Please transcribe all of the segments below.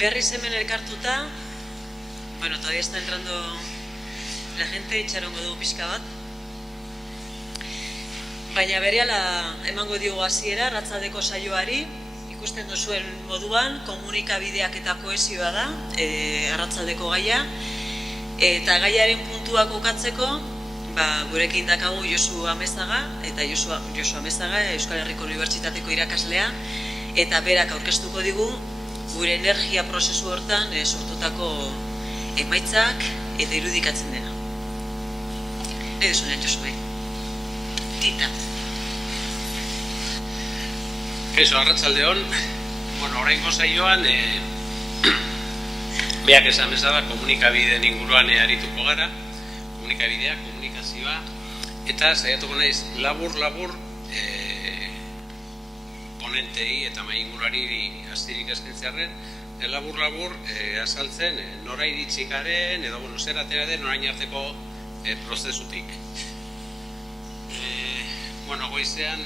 Berriz hemen elkartuta, bueno, todavía está entrando la gente, itxarongo dugu pixka bat. Baina berehala emango diogu hasiera arratsaldeko saioari, ikusten duzuen moduan, komunikabideak eta kohesioa da, arratsaldeko gaia, eta gaiaren puntuak kokatzeko, gurekin dakagu Josu Amezaga, eta Josu Amezaga, Euskal Herriko Unibertsitateko irakaslea, eta berak aurkeztuko digu, gure energia prozesu hortan sortutako emaitzak eta irudikatzen dena. Edo zunean, Josu, Tita. Eso, arratsaldeon, oraingo saioan, beak esan bezala komunikabideen inguruan arituko gara, komunikabideak, komunikazioa, eta saiatuko naiz labur-labur ponentei eta mahai inguruari astirik eskaintzearren, labur-labur azaltzen nora iritsi garen edo zer atera den orain arteko prozesutik. Goizean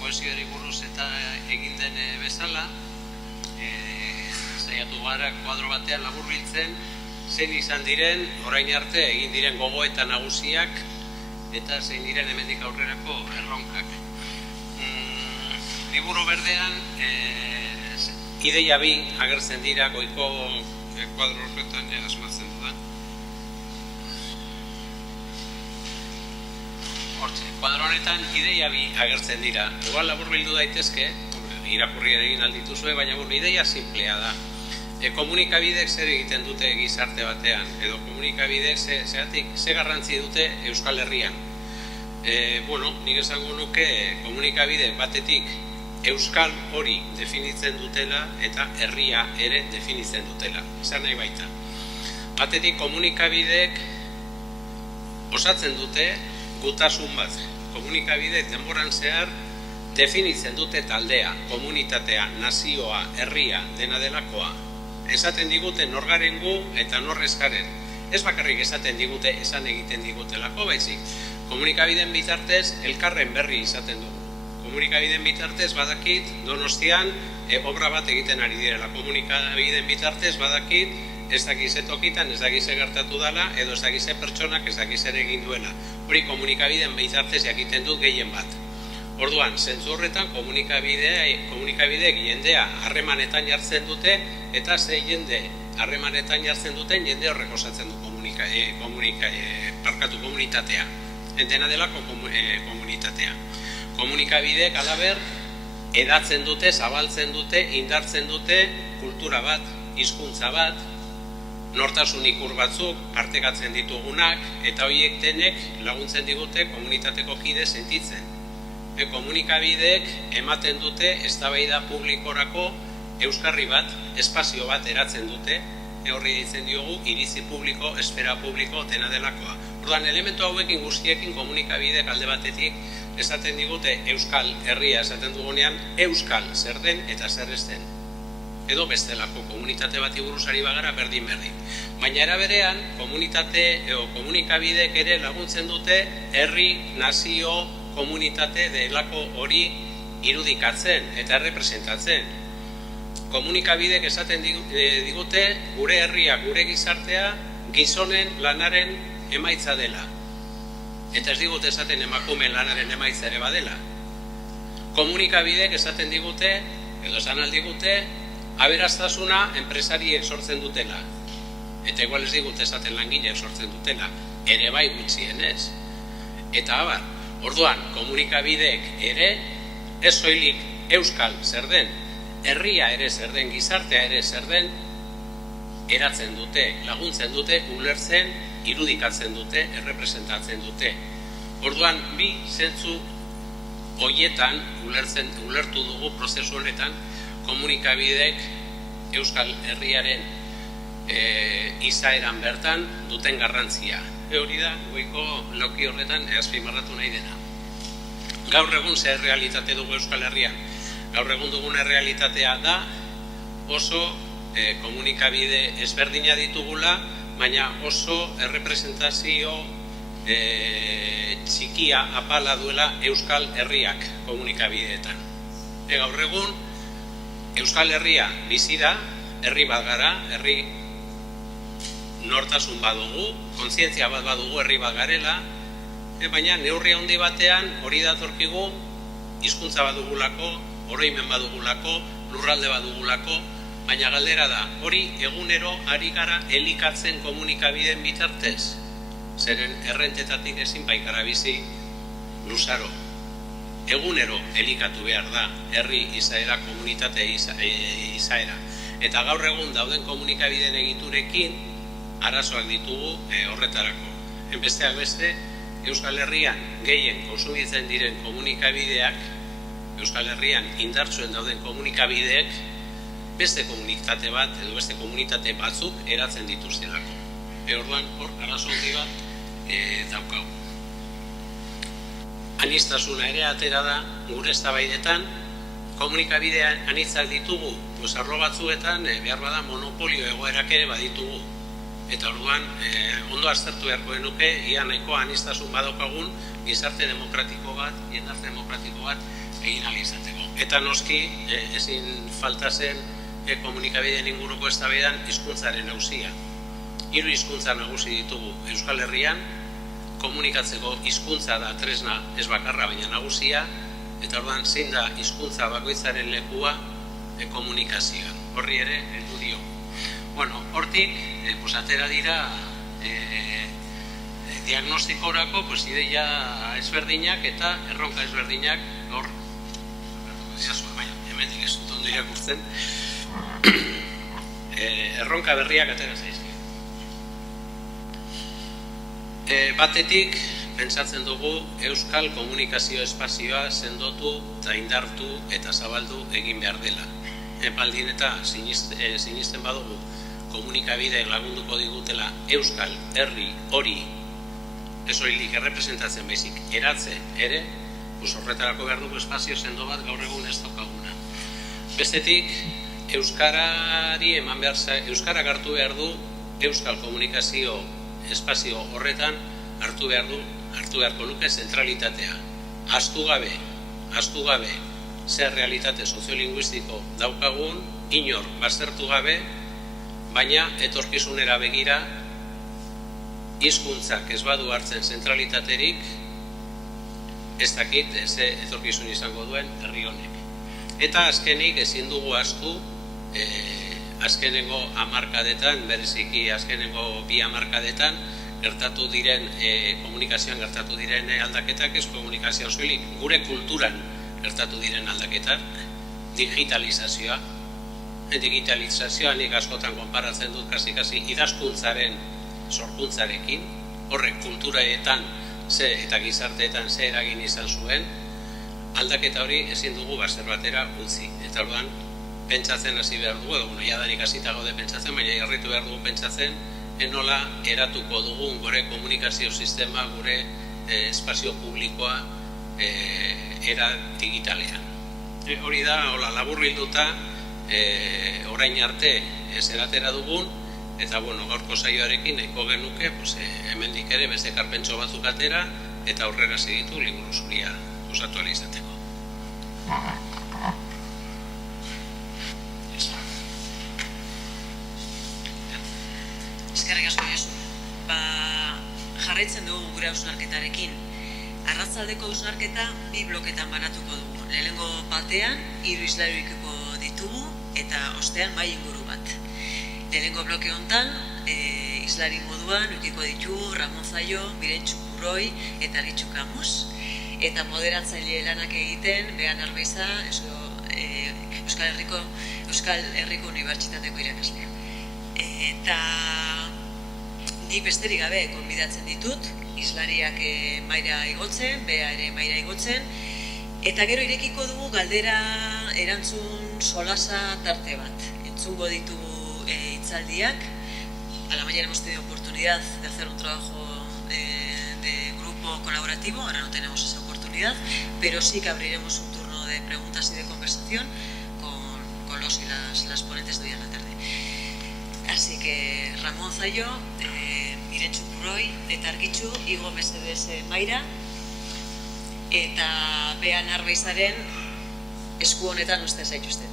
kohesioari buruz eta egin den bezala, saiatu gara kuadro batean laburbiltzen zein izan diren orain arte egin diren gogoeta nagusiak eta zein diren hemendik aurrerako erronkak. Liburu berdean ideia bi agertzen dira goiko kuadro horretan asmatzen dudan. Hortxe, kuadro honetan ideia bi agertzen dira. Igual laburbildu daitezke, irakurri ere egin aldituzue, baina ideia simplea da. Komunikabideek zer egiten dute gizarte batean, edo komunikabideek ze garrantzi dute Euskal Herrian. Nik esango nuke komunikabide batetik Euskal hori definitzen dutela eta herria ere definitzen dutela. Esan nahi baita. Batetik komunikabideek osatzen dute gutasun bat. Komunikabideek denboran zehar definitzen dute taldea, komunitatea, nazioa, herria, dena delakoa. Esaten digute nor garen gu eta nor ez garen. Ez bakarrik esaten digute, esan egiten digutelako, baizik. Komunikabideen bitartez elkarren berri izaten dugu. Komunikabideen bitartez badakit Donostian obra bat egiten ari direla. Komunikabideen bitartez badakit ez dakize tokitan, ez dakize gertatu dela, edo ez dakize pertsonak ez dakize ere egin duela. Hori komunikabideen bitartez jakiten dut gehien bat. Orduan, zentzu horretan komunikabideek jendea harremanetan jartzen dute, eta ze jende harremanetan jartzen duten jende horrek osatzen du komunitatea. Dena delako komunitatea. Komunikabideek alaber edatzen dute, zabaltzen dute, indartzen dute kultura bat, hizkuntza bat, nortasun ikur batzuk partekatzen ditugunak, eta horiek denek laguntzen digute komunitateko kide sentitzen. Komunikabideek ematen dute eztabaida publikorako euskarri bat, espazio bat eratzen dute, horri ditzen diogu iritzi publiko, esfera publiko, dena delakoa. Orduan, elementu hauekin guztiekin komunikabideek alde batetik esaten digute Euskal Herria esaten dugunean, Euskal zer den eta zer ez den. Edo bestelako komunitate bati buruzari bagara berdin-berdin. Baina era berean, komunikabideek ere laguntzen dute herri, nazio, komunitate delako hori irudikatzen eta representatzen. Komunikabideek esaten digute gure herria, gure gizartea, gizonen lanaren emaitza dela. Eta ez digute esaten emakumeen lanaren emaitza ere badela. Komunikabideek esaten digute, edo esan aldigute, aberastasuna enpresariek sortzen dutela. Eta igual ez digute esaten langileek sortzen dutela, ere bai gutxienez. Eta abar, orduan, komunikabideek ere, ez soilik Euskal zer den, herria ere zer den, gizartea ere zer den, eratzen dute, laguntzen dute, ulertzen, irudikatzen dute, errepresentatzen dute. Orduan, bi zentzu horietan, ulertu dugu prozesu honetan, komunikabideek Euskal Herriaren izaeran bertan duten garrantzia. Hori da, goiko loki horretan azpimarratu nahi dena. Gaur egun zer realitate dugu Euskal Herrian? Gaur egun dugun errealitatea da oso komunikabide ezberdina ditugula, baina oso errepresentazio txikia apala duela Euskal Herriak komunikabideetan. Gaur egun Euskal Herria bizi da, herri bat gara, herri nortasun badugu, kontzientzia bat badugu herri bat garela, baina neurri handi batean hori datorkigu hizkuntza badugulako, oroimen badugulako, lurralde badugulako, baina galdera da, hori egunero ari gara elikatzen komunikabideen bitartez, zeren errentetatik ezin baikara bizi luzaro. Egunero elikatu behar da, herri izaera, komunitate izaera. Eta gaur egun dauden komunikabideen egiturekin arazoak ditugu horretarako. Besteak beste, Euskal Herrian gehien kontsumitzen diren komunikabideak, Euskal Herrian indartsuen dauden komunikabideek, beste komunitate bat edo beste komunitate batzuk eratzen dituztelako. Orduan hor arazo handi bat daukagu. Aniztasuna ere atera da gure eztabaidetan, komunikabidean anitzak ditugu, arlo batzuetan behar bada monopolio egoerak ere baditugu. Eta orduan ondo aztertu beharko genuke ia nahiko aniztasun badaukagun gizarte demokratiko bat, jendarte demokratiko bat egin ahal izateko. Eta noski ezin falta zen komunikabideen inguruko eztabaidan hizkuntzaren auzia. 3 hizkuntza nagusi ditugu Euskal Herrian, komunikatzeko hizkuntza da tresna ez bakarra baina nagusia, eta orduan zein da hizkuntza bakoitzaren lekua komunikazioan. Horri ere heldu dio. Hortik, atera dira diagnostikorako ideia ezberdinak eta erronka ezberdinak hor. Hemendik ez dut ondo irakurtzen. Erronka berriak atera zaizki. Batetik, pentsatzen dugu Euskal komunikazio espazioa sendotu eta indartu eta zabaldu egin behar dela. Baldin eta sinisten badugu komunikabideek lagunduko digutela Euskal herri hori ez horilik errepresentatzen baizik eratze ere, horretarako behar dugu espazio sendo bat gaur egun ez daukaguna. Bestetik, Euskarari eman behar, Euskarak hartu behar du Euskal komunikazio espazio horretan hartu beharko luke zentralitatea. Ahaztu gabe, zer realitate soziolinguistiko daukagun, inor baztertu gabe, baina etorkizunera begira, hizkuntzak ez badu hartzen zentralitaterik, ez dakit ze etorkizun izango duen herri honek. Eta azkenik ezin dugu ahaztu, azkenengo hamarkadetan, bereziki azkenengo 2 hamarkadetan, gertatu diren, komunikazioan gertatu diren aldaketak, ez komunikazioa soilik, gure kulturan gertatu diren aldaketak, digitalizazioa. Digitalizazioa nik askotan konparatzen dut kasi idazkuntzaren sorkuntzarekin, horrek kulturaetan eta gizarteetan ze eragin izan zuen, aldaketa hori ezin dugu bazter batera utzi. Eta orduan, pentsatzen hasi behar dugu, edo jadanik hasita gaude pentsatzen, baina jarritu behar dugu pentsatzen, nola eratuko dugun gure komunikazio sistema, gure espazio publikoa era digitalean. Hori da, labur bilduta, orain arte ez eratera dugun, eta gaurko saioarekin nahiko genuke, hemendik ere beste ekarpentxo batzuk atera, eta aurrera segitu liburu zuria osatu ahal izateko. Eskerrik asko Josu. Jarraitzen dugu gure hausnarketarekin. Arratsaldeko hausnarketa 2 bloketan banatuko dugu. Lehenengo batean 3 islari edukiko ditugu eta ostean mahai inguru bat. Lehenengo bloke honetan islari moduan edukiko ditugu Ramon Zaio, Mirentxu Purroi eta Argitxu Kamus. Eta moderatzaile lanak egiten Behan Arbeiza, Euskal Herriko Unibertsitateko irakaslea. Eta nik besterik gabe konbidatzen ditut, islariak maira igotzen, Bea ere maira igotzen, eta gero irekiko dugu galdera erantzun solasa tarte bat. Entzungo ditugu hitzaldiak, a la mañana hemos tenido oportunidad de hacer un trabajo de grupo colaborativo, ahora no tenemos esa oportunidad, pero sí que abriremos un turno de preguntas y de conversación con los y las ponentes de hoy en la tarde. Así que Ramon Zaio, Mirentxu Purroi, eta Argitxu, Igo Mesedes Maira, eta Behan Arbeizaren esku honetan uste zaituzten.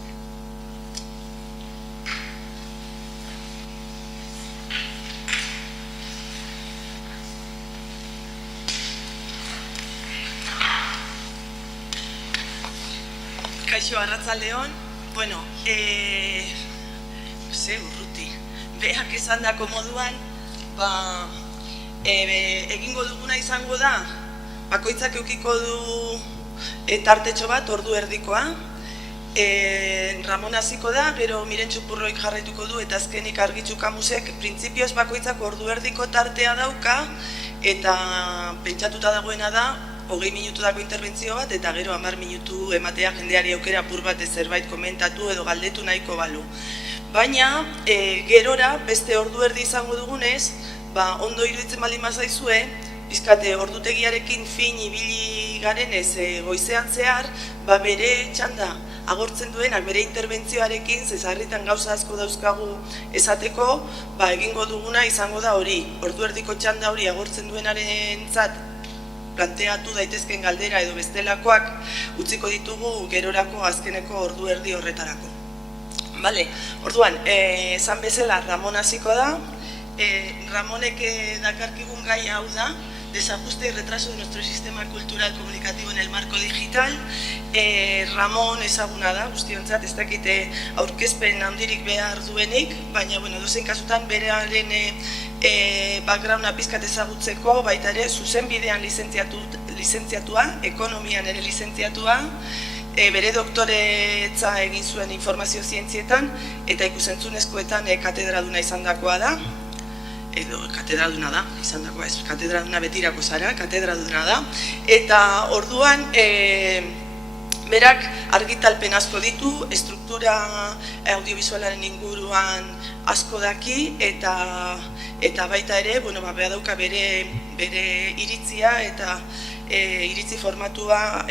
Kaixo, arratzaldeon, bueno, urruti, behak esandako moduan, egingo duguna izango da, bakoitzak eukiko du tartetxo bat, ordu erdikoa, Ramon hasiko da, gero Miren Txupurroik jarraituko du, eta azkenik Argitxu Kamusek printzipioz bakoitzak ordu erdiko tartea dauka, eta pentsatuta dagoena da, 20 minutudako interbentzio bat, eta gero 10 minutu ematea jendeari aukera apur bat zerbait komentatu edo galdetu nahiko balu. Baina, gerora, beste ordu erdi izango dugunez, ondo iruditzen baldin mazaizue, bizkate ordutegiarekin fin ibili garenez goizean zehar, bere txanda agortzen duenak, bere interbentzioarekin, zezarritan gauza asko dauzkagu esateko, egingo duguna izango da hori. Ordu erdiko txanda hori agortzen duenarentzat planteatu daitezken galdera edo bestelakoak utziko ditugu gerorako azkeneko ordu erdi horretarako. Orduan, esan bezala Ramon hasiko da, Ramonek dakarkigun gai hau da, desajuste y retraso de nuestro sistema cultural comunicativo en el marco digital. Ramon ezaguna da, guztiontzat, ez dakite aurkezpen handirik behar duenik, baina, dozein kasutan berearen backgrounda pizkat ezagutzeko, baita ere, zuzen bidean lizentziatua, ekonomian ere lizentziatua, bere doktoretza egin zuen informazio zientzietan, eta ikusentzunezkoetan katedraduna izandakoa da, edo katedraduna da, izan dagoa ez, katedraduna betirako zara, katedraduna da, eta orduan berak argitalpen asko ditu, estruktura audiovisualaren inguruan asko daki, eta baita ere, behar dauka bere iritzia eta iritzi formatua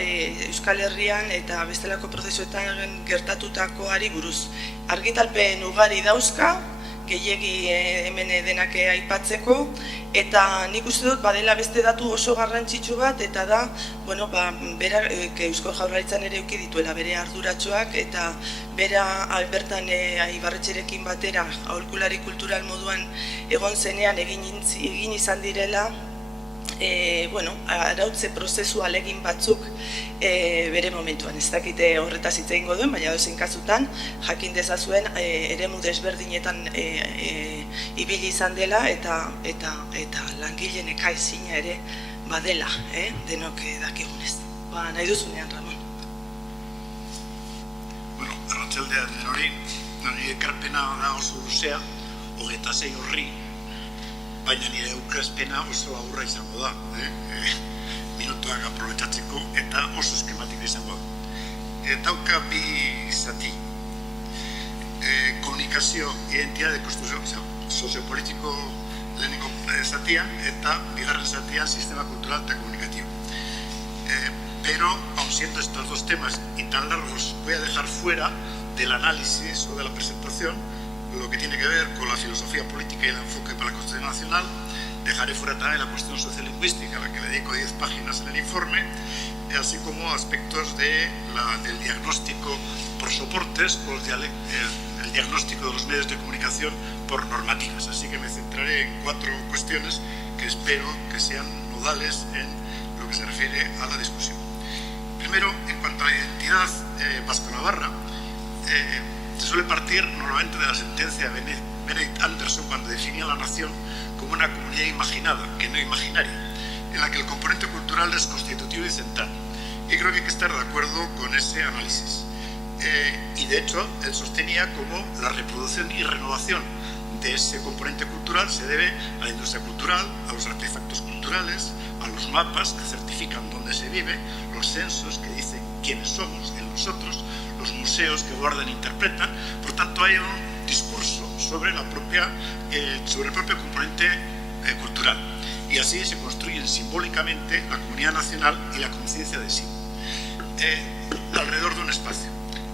Euskal Herrian eta bestelako prozesuetan gertatutakoari buruz. Argitalpen ugari dauzka, gehiegi hemen denak aipatzeko, eta nik uste dut badela beste datu oso garrantzitsu bat, eta da, Eusko Jaurlaritzan ere eduki dituela bere arduratsuak, eta bera bertan Ibarretxerekin batera aholkulari kultural moduan egon zenean egin izan direla, arautze prozesu alegin batzuk bere momentuan. Ez dakite horretaz hitz egingo duen, baina dozein kasutan jakin dezazuen eremu desberdinetan ibili izan dela eta langileen ekaezina ere badela, denok dakigunez. Nahi duzunean, Ramon. Arratsaldean hori, nire ekarpena da oso luzea, 26 horri, baina nire aurkezpena oso aurra izango da, minutuak aprobetxatzeko eta oso eskematik izango da. Dauka bi zati, komunikazio identidade soziopolitiko lehenengo zatia eta bigarren zatia sistema cultural eta komunikatibo. Pero, aun siendo estos dos temas y tan largos, voy a dejar fuera del análisis o de la presentación lo que tiene que ver con la filosofía política y el enfoque para la Constitución Nacional. Dejaré fuera también la cuestión sociolingüística, a la que le dedico 10 páginas en el informe, así como aspectos del diagnóstico por soportes o el diagnóstico de los medios de comunicación por normativas. Así que me centraré en 4 cuestiones que espero que sean nodales en lo que se refiere a la discusión. Primero, en cuanto a la identidad vasco-navarra, se suele partir normalmente de la sentencia de Benedict Anderson cuando definía la nación como una comunidad imaginada, que no imaginaria, en la que el componente cultural es constitutivo y central. Y creo que hay que estar de acuerdo con ese análisis. Y de hecho, él sostenía como la reproducción y renovación de ese componente cultural se debe a la industria cultural, a los artefactos culturales, a los mapas que certifican dónde se vive, los censos que dicen quiénes somos en nosotros, los museos que guardan e interpretan. Por tanto, hay un discurso sobre el propio componente cultural. Y así se construyen simbólicamente la comunidad nacional y la conciencia de sí, alrededor de un espacio.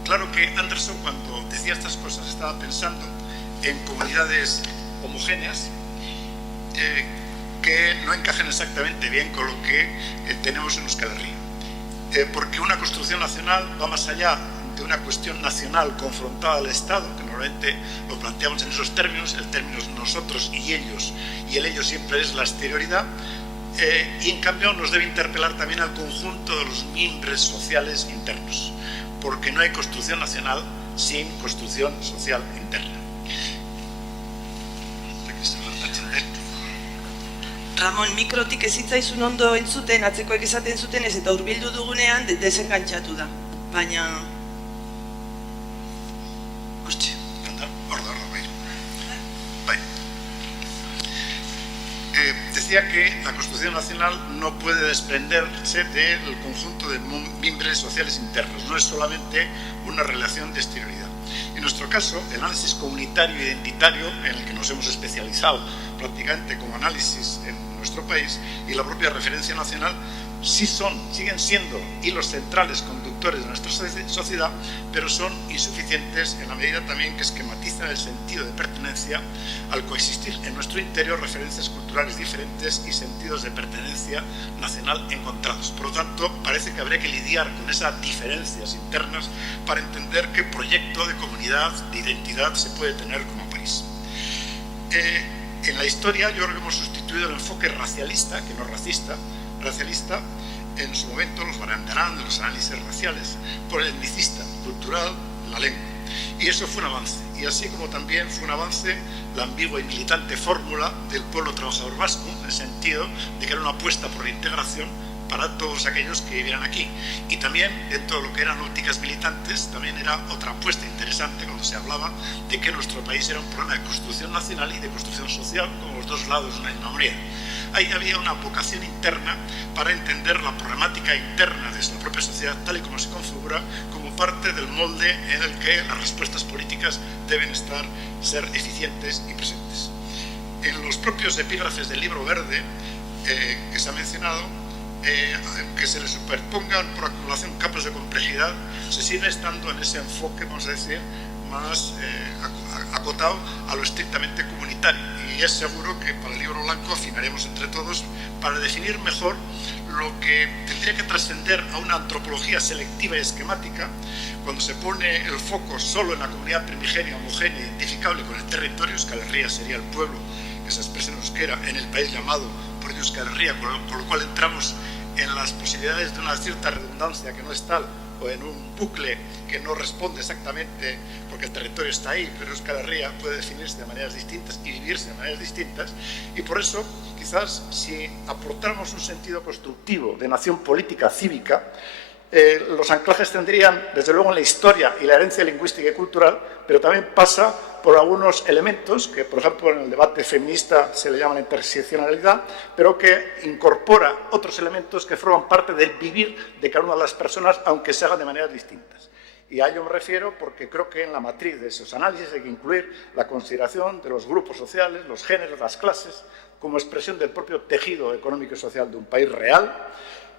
Claro que Anderson, cuando decía estas cosas, estaba pensando en comunidades homogéneas que no encajan exactamente bien con lo que tenemos en Euskal Herria. Porque una construcción nacional va más allá de una cuestión nacional confrontada al Estado, que normalmente lo planteamos en esos términos, el término es nosotros y el ellos siempre es la exterioridad, y en cambio nos debe interpelar también al conjunto de los mimbres sociales internos. porque no hay construcción nacional sin construcción social interna. Ramon, mikrotik ez zitzaizun ondo entzuten, atzekoek esaten zuten ez, eta hurbildu dugunean desengantzatu da. Baina... Hostxe. Decía que la construcción nacional no puede desprenderse del conjunto de mimbres sociales internos, no es solamente una relación de exterioridad. En nuestro caso, el análisis comunitario e identitario, en el que nos hemos especializado prácticamente como análisis en nuestro país, y la propia referencia nacional, siguen siendo hilos centrales conductores de nuestra sociedad, pero son insuficientes en la medida también que esquematizan el sentido de pertenencia al coexistir en nuestro interior referencias culturales diferentes y sentidos de pertenencia nacional encontrados. Por lo tanto, parece que habría que lidiar con esas diferencias internas para entender qué proyecto de comunidad, de identidad se puede tener como país. En la historia yo creo que hemos sustituido el enfoque racialista, que no racista, en su momento los barandarán de los análisis raciales, por el etnicista, cultural, la lengua. Y eso fue un avance. Y así como también fue un avance la ambigua y militante fórmula del pueblo trabajador vasco, en el sentido de que era una apuesta por la integración para todos aquellos que vivieran aquí. Y también, dentro de lo que eran ópticas militantes, también era otra apuesta interesante cuando se hablaba de que nuestro país era un problema de construcción nacional y de construcción social, como los dos lados de una misma moneda. Ahí había una vocación interna para entender la problemática interna de la propia sociedad tal y como se configura como parte del molde en el que las respuestas políticas deben ser eficientes y presentes. En los propios epígrafes del libro verde que se ha mencionado, aunque se le superpongan por acumulación capas de complejidad, se sigue estando en ese enfoque, vamos a decir, más acotado a lo estrictamente comunitario. Y es seguro que para el libro blanco afinaremos entre todos para definir mejor lo que tendría que trascender a una antropología selectiva y esquemática cuando se pone el foco solo en la comunidad primigenia, homogénea, identificable con el territorio. Euskal Herria sería el pueblo que se expresa en euskera en el país llamado por Euskal Herria, con lo cual entramos en las posibilidades de una cierta redundancia que no es tal, o en un bucle que no responde exactamente porque el territorio está ahí, pero Euskal Herria puede definirse de maneras distintas y vivirse de maneras distintas. Y por eso, quizás, si aportáramos un sentido constructivo de nación política cívica, los anclajes tendrían, desde luego, en la historia y la herencia lingüística y cultural, pero también pasa por algunos elementos que, por ejemplo, en el debate feminista se le llama la interseccionalidad, pero que incorpora otros elementos que forman parte del vivir de cada una de las personas, aunque se hagan de maneras distintas. Y a ello me refiero porque creo que en la matriz de esos análisis hay que incluir la consideración de los grupos sociales, los géneros, las clases, como expresión del propio tejido económico y social de un país real,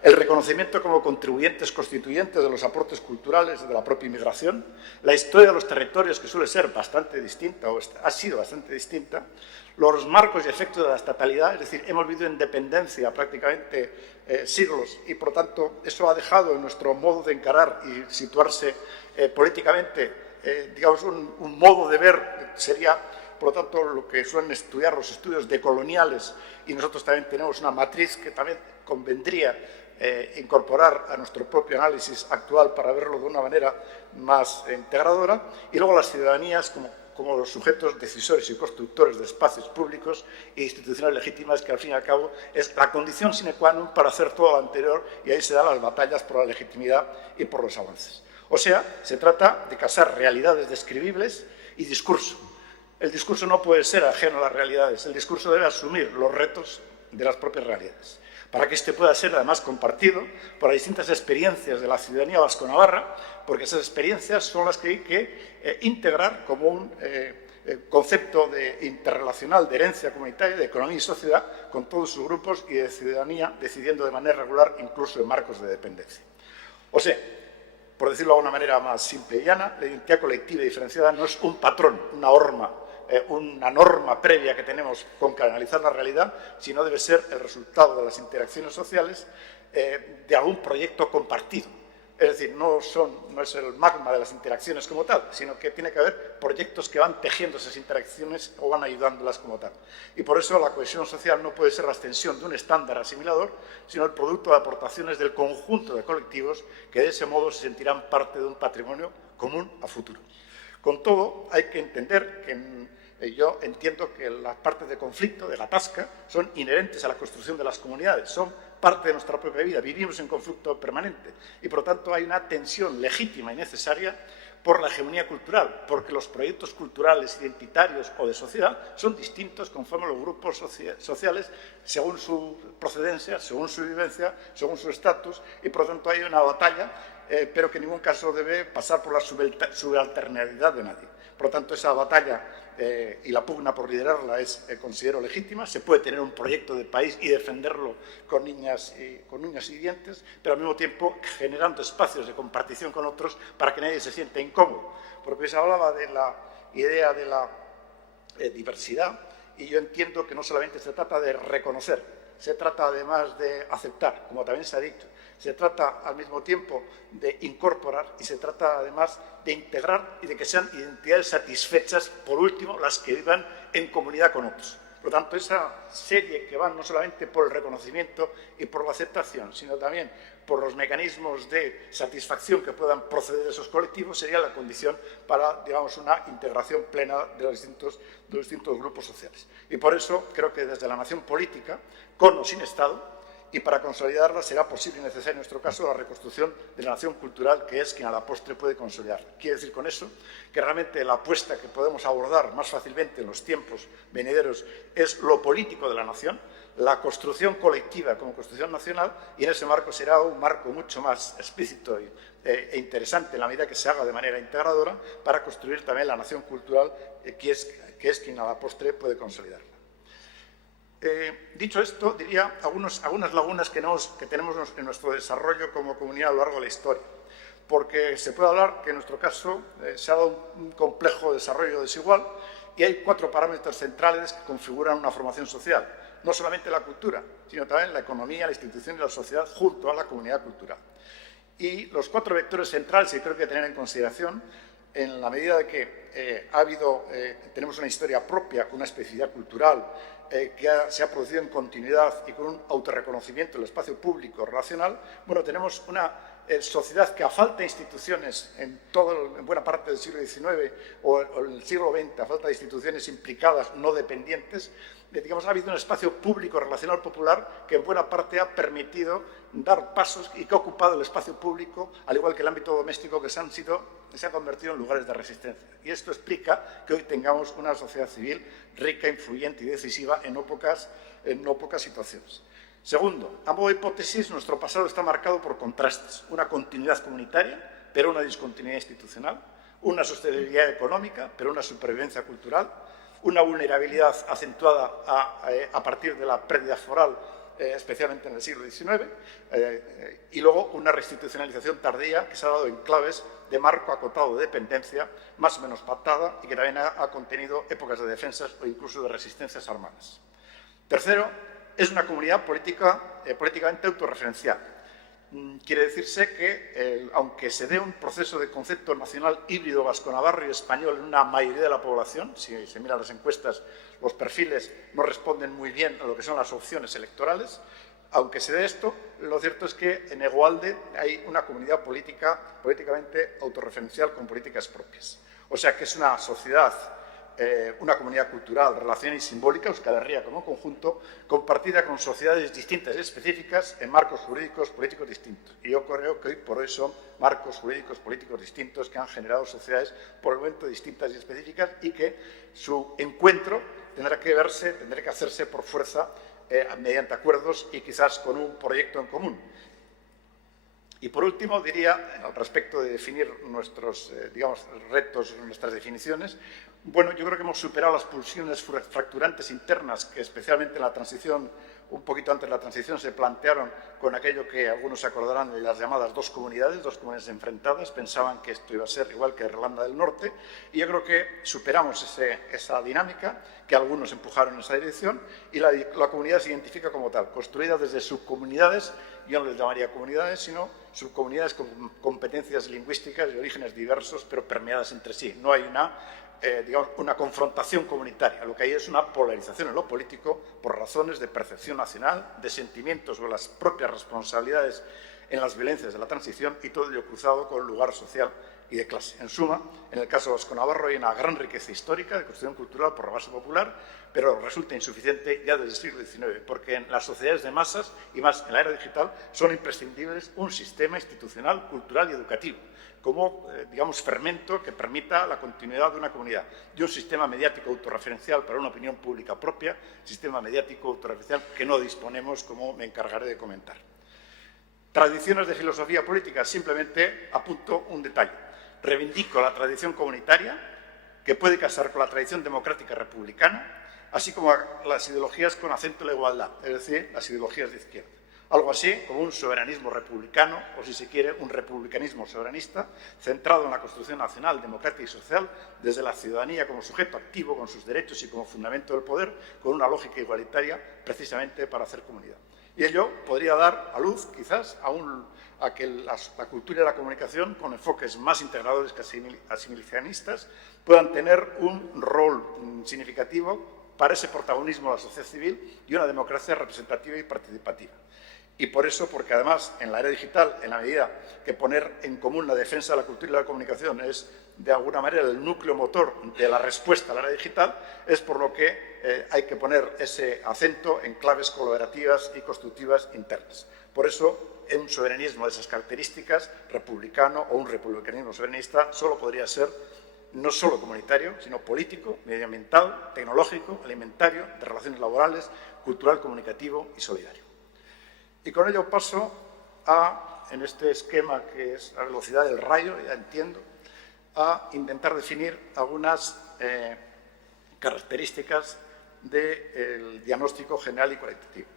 el reconocimiento como contribuyentes constituyentes de los aportes culturales de la propia inmigración, la historia de los territorios, que suele ser bastante distinta, o ha sido bastante distinta, los marcos y efectos de la estatalidad, es decir, hemos vivido en dependencia prácticamente siglos y, por lo tanto, eso ha dejado en nuestro modo de encarar y situarse políticamente, digamos, un modo de ver sería, por lo tanto, lo que suelen estudiar los estudios decoloniales, y nosotros también tenemos una matriz que también convendría incorporar a nuestro propio análisis actual para verlo de una manera más integradora, y luego las ciudadanías como los sujetos decisores y constructores de espacios públicos e instituciones legítimas, que al fin y al cabo es la condición sine qua non para hacer todo lo anterior, y ahí se dan las batallas por la legitimidad y por los avances. O sea, se trata de casar realidades describibles y discurso. El discurso no puede ser ajeno a las realidades, el discurso debe asumir los retos de las propias realidades, para que este pueda ser además compartido por las distintas experiencias de la ciudadanía vasco-navarra, porque esas experiencias son las que hay que integrar como un concepto de interrelacional de herencia comunitaria, de economía y sociedad, con todos sus grupos, y de ciudadanía decidiendo de manera regular, incluso en marcos de dependencia. O sea, por decirlo de una manera más simple y llana, la identidad colectiva y diferenciada no es un patrón, una norma previa que tenemos con que analizar la realidad, sino debe ser el resultado de las interacciones sociales de algún proyecto compartido. Es decir, no es el magma de las interacciones como tal, sino que tiene que haber proyectos que van tejiendo esas interacciones o van ayudándolas como tal. Y por eso la cohesión social no puede ser la extensión de un estándar asimilador, sino el producto de aportaciones del conjunto de colectivos que de ese modo se sentirán parte de un patrimonio común a futuro. Con todo, hay que entender que yo entiendo que las partes de conflicto, de la tasca, son inherentes a la construcción de las comunidades, son parte de nuestra propia vida, vivimos en conflicto permanente y, por lo tanto, hay una tensión legítima y necesaria por la hegemonía cultural, porque los proyectos culturales, identitarios o de sociedad son distintos conforme los grupos sociales, según su procedencia, según su vivencia, según su estatus, y, por lo tanto, hay una batalla, pero que en ningún caso debe pasar por la subalternidad de nadie. Por lo tanto, esa batalla y la pugna por liderarla considero legítima. Se puede tener un proyecto de país y defenderlo con uñas y dientes, pero al mismo tiempo generando espacios de compartición con otros para que nadie se sienta incómodo. Porque se hablaba de la idea de la diversidad y yo entiendo que no solamente se trata de reconocer, se trata además de aceptar, como también se ha dicho. Se trata al mismo tiempo de incorporar y se trata además de integrar y de que sean identidades satisfechas, por último, las que vivan en comunidad con otros. Por lo tanto, esa serie que va no solamente por el reconocimiento y por la aceptación, sino también por los mecanismos de satisfacción que puedan proceder de esos colectivos, sería la condición para, digamos, una integración plena de los distintos grupos sociales. Y por eso creo que desde la nación política, con o sin Estado, y para consolidarla será posible y necesaria en nuestro caso la reconstrucción de la nación cultural, que es quien a la postre puede consolidarla. Quiere decir con eso que realmente la apuesta que podemos abordar más fácilmente en los tiempos venideros es lo político de la nación, la construcción colectiva como construcción nacional, y en ese marco será un marco mucho más explícito e interesante en la medida que se haga de manera integradora para construir también la nación cultural que es quien a la postre puede consolidarla. Dicho esto, diría algunas lagunas que tenemos en nuestro desarrollo como comunidad a lo largo de la historia, porque se puede hablar que en nuestro caso se ha dado un complejo desarrollo desigual y hay 4 parámetros centrales que configuran una formación social, no solamente la cultura, sino también la economía, la institución y la sociedad junto a la comunidad cultural. Y los 4 vectores centrales que creo que hay que tener en consideración, en la medida de que tenemos una historia propia, con una especificidad cultural, que se ha producido en continuidad y con un autorreconocimiento del espacio público relacional, bueno, tenemos una sociedad que a falta de instituciones en buena parte del siglo XIX o en el siglo XX, a falta de instituciones implicadas, no dependientes, digamos, ha habido un espacio público relacional popular que en buena parte ha permitido dar pasos y que ha ocupado el espacio público, al igual que el ámbito doméstico, que se han convertido en lugares de resistencia. Y esto explica que hoy tengamos una sociedad civil rica, influyente y decisiva en no pocas situaciones. Segundo, a modo de hipótesis, nuestro pasado está marcado por contrastes, una continuidad comunitaria, pero una discontinuidad institucional, una sostenibilidad económica, pero una supervivencia cultural, una vulnerabilidad acentuada a partir de la pérdida foral, especialmente en el siglo XIX, y luego una restitucionalización tardía que se ha dado en claves de marco acotado de dependencia, más o menos pactada, y que también ha contenido épocas de defensas o incluso de resistencias armadas. Tercero, es una comunidad políticamente autorreferencial. Quiere decirse que, aunque se dé un proceso de concepto nacional híbrido vasco-navarro y español en una mayoría de la población, si se miran las encuestas, los perfiles no responden muy bien a lo que son las opciones electorales, aunque se dé esto, lo cierto es que en Egualde hay una comunidad políticamente autorreferencial con políticas propias. O sea que es una sociedad, una comunidad cultural, relacional y simbólica, Euskal Herria como conjunto, compartida con sociedades distintas y específicas en marcos jurídicos políticos distintos. Y yo creo que hoy por hoy son marcos jurídicos políticos distintos que han generado sociedades por el momento distintas y específicas y que su encuentro tendrá que hacerse por fuerza mediante acuerdos y quizás con un proyecto en común. Y por último, diría, al respecto de definir nuestros retos, nuestras definiciones, bueno, yo creo que hemos superado las pulsiones fracturantes internas que especialmente en la transición un poquito antes de la transición se plantearon con aquello que algunos se acordarán de las llamadas dos comunidades enfrentadas, pensaban que esto iba a ser igual que Irlanda del Norte, y yo creo que superamos esa dinámica, que algunos empujaron en esa dirección, y la comunidad se identifica como tal, construida desde subcomunidades, yo no les llamaría comunidades, sino subcomunidades con competencias lingüísticas y orígenes diversos, pero permeadas entre sí. No hay una confrontación comunitaria, lo que hay es una polarización en lo político por razones de percepción nacional, de sentimientos sobre las propias responsabilidades en las violencias de la transición y todo ello cruzado con el lugar social y de clase. En suma, en el caso vasco-navarro hay una gran riqueza histórica de construcción cultural por la base popular, pero resulta insuficiente ya desde el siglo XIX, porque en las sociedades de masas y más en la era digital son imprescindibles un sistema institucional, cultural y educativo, como, fermento que permita la continuidad de una comunidad, y un sistema mediático autorreferencial para una opinión pública propia, sistema mediático autorreferencial que no disponemos, como me encargaré de comentar. Tradiciones de filosofía política, simplemente apunto un detalle. Reivindico la tradición comunitaria, que puede casar con la tradición democrática republicana, así como las ideologías con acento en la igualdad, es decir, las ideologías de izquierda. Algo así como un soberanismo republicano, o si se quiere, un republicanismo soberanista, centrado en la construcción nacional, democrática y social, desde la ciudadanía como sujeto activo, con sus derechos y como fundamento del poder, con una lógica igualitaria, precisamente para hacer comunidad. Y ello podría dar a luz, quizás, a que la cultura y la comunicación, con enfoques más integradores que asimilacionistas, puedan tener un rol significativo para ese protagonismo de la sociedad civil y una democracia representativa y participativa. Y por eso, porque además en la era digital, en la medida que poner en común la defensa de la cultura y la comunicación es de alguna manera el núcleo motor de la respuesta a la era digital, es por lo que hay que poner ese acento en claves colaborativas y constructivas internas. Por eso, un soberanismo de esas características, republicano o un republicanismo soberanista, solo podría ser no solo comunitario, sino político, medioambiental, tecnológico, alimentario, de relaciones laborales, cultural, comunicativo y solidario. Y con ello paso en este esquema que es la velocidad del rayo, ya entiendo, a intentar definir algunas características del diagnóstico general y cualitativo.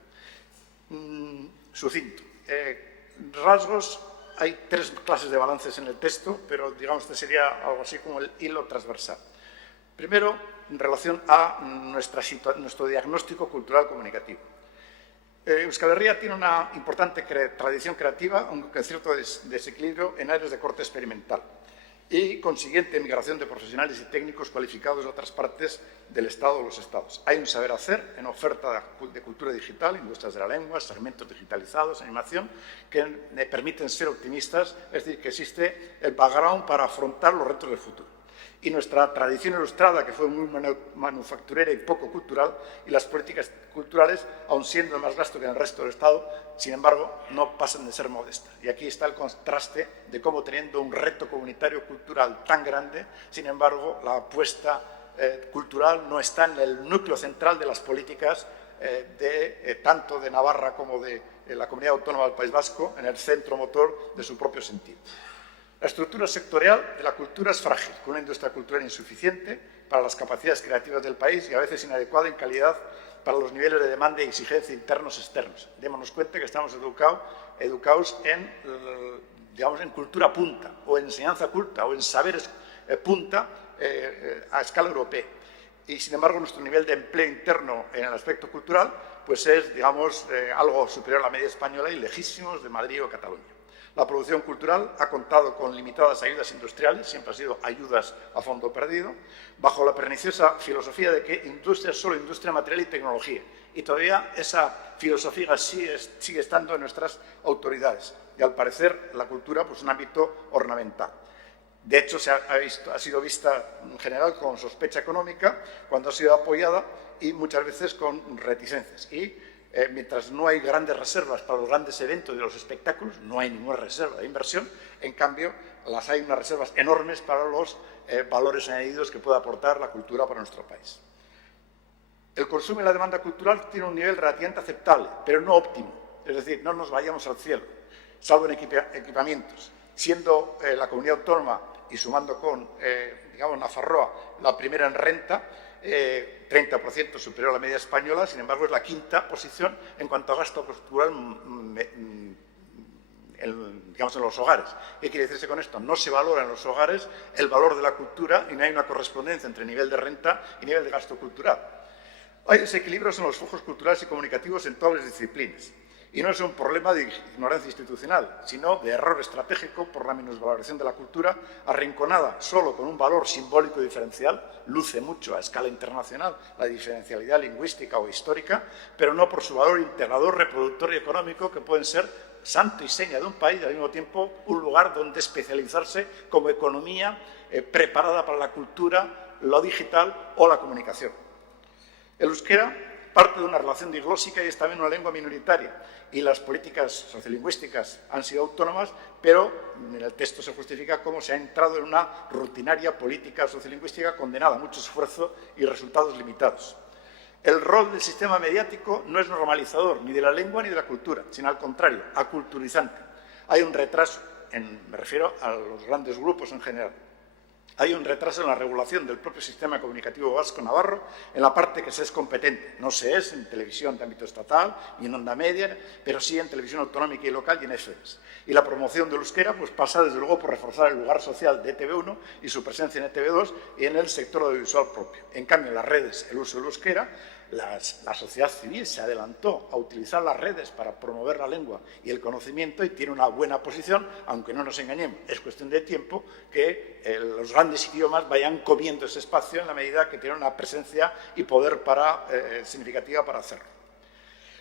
Sucinto. Rasgos, hay tres clases de balances en el texto, pero digamos que sería algo así como el hilo transversal. Primero, en relación a nuestro diagnóstico cultural comunicativo. Euskal Herria tiene una importante tradición creativa, aunque con cierto desequilibrio en áreas de corte experimental y consiguiente migración de profesionales y técnicos cualificados de otras partes del Estado o los Estados. Hay un saber hacer en oferta de cultura digital, industrias de la lengua, segmentos digitalizados, animación, que permiten ser optimistas, es decir, que existe el background para afrontar los retos del futuro. Y nuestra tradición ilustrada, que fue muy manufacturera y poco cultural, y las políticas culturales, aun siendo más gasto que en el resto del Estado, sin embargo, no pasan de ser modestas. Y aquí está el contraste de cómo, teniendo un reto comunitario cultural tan grande, sin embargo, la apuesta cultural no está en el núcleo central de las políticas tanto de Navarra como de la Comunidad Autónoma del País Vasco, en el centro motor de su propio sentido. La estructura sectorial de la cultura es frágil, con una industria cultural insuficiente para las capacidades creativas del país y a veces inadecuada en calidad para los niveles de demanda y exigencia internos y externos. Démonos cuenta que estamos educados en cultura punta, o en enseñanza culta, o en saberes punta a escala europea. Y, sin embargo, nuestro nivel de empleo interno en el aspecto cultural pues es, algo superior a la media española y lejísimos de Madrid o Cataluña. La producción cultural ha contado con limitadas ayudas industriales, siempre han sido ayudas a fondo perdido, bajo la perniciosa filosofía de que industria es solo industria material y tecnología. Y todavía esa filosofía sigue estando en nuestras autoridades. Y al parecer la cultura pues un ámbito ornamental. De hecho, ha sido vista en general con sospecha económica cuando ha sido apoyada y muchas veces con reticencias. Y mientras no hay grandes reservas para los grandes eventos de los espectáculos, no hay ninguna reserva de inversión, en cambio, hay unas reservas enormes para los valores añadidos que puede aportar la cultura para nuestro país. El consumo y la demanda cultural tiene un nivel relativamente aceptable, pero no óptimo, es decir, no nos vayamos al cielo, salvo en equipamientos. Siendo la comunidad autónoma y sumando con digamos, Nafarroa, la primera en renta, 30% superior a la media española, sin embargo es la quinta posición en cuanto a gasto cultural, digamos, en los hogares. ¿Qué quiere decirse con esto? No se valora en los hogares el valor de la cultura y no hay una correspondencia entre nivel de renta y nivel de gasto cultural. Hay desequilibrios en los flujos culturales y comunicativos en todas las disciplinas. Y no es un problema de ignorancia institucional, sino de error estratégico por la minusvaloración de la cultura, arrinconada solo con un valor simbólico diferencial, luce mucho a escala internacional la diferencialidad lingüística o histórica, pero no por su valor integrador, reproductor y económico, que pueden ser santo y seña de un país y al mismo tiempo un lugar donde especializarse como economía preparada para la cultura, lo digital o la comunicación. El euskera parte de una relación diglósica y es también una lengua minoritaria y las políticas sociolingüísticas han sido autónomas, pero en el texto se justifica cómo se ha entrado en una rutinaria política sociolingüística condenada a mucho esfuerzo y resultados limitados. El rol del sistema mediático no es normalizador ni de la lengua ni de la cultura, sino al contrario, aculturizante. Hay un retraso, me refiero a los grandes grupos en general. Hay un retraso en la regulación del propio sistema comunicativo vasco-navarro en la parte que se es competente. No se es en televisión de ámbito estatal ni en onda media, pero sí en televisión autonómica y local y en FMs. Y la promoción del euskera pues, pasa desde luego por reforzar el lugar social de ETV1 y su presencia en ETV2 y en el sector audiovisual propio. En cambio, en las redes, el uso del euskera, la sociedad civil se adelantó a utilizar las redes para promover la lengua y el conocimiento y tiene una buena posición, aunque no nos engañemos, es cuestión de tiempo que los grandes idiomas vayan comiendo ese espacio en la medida que tienen una presencia y poder significativa para hacerlo.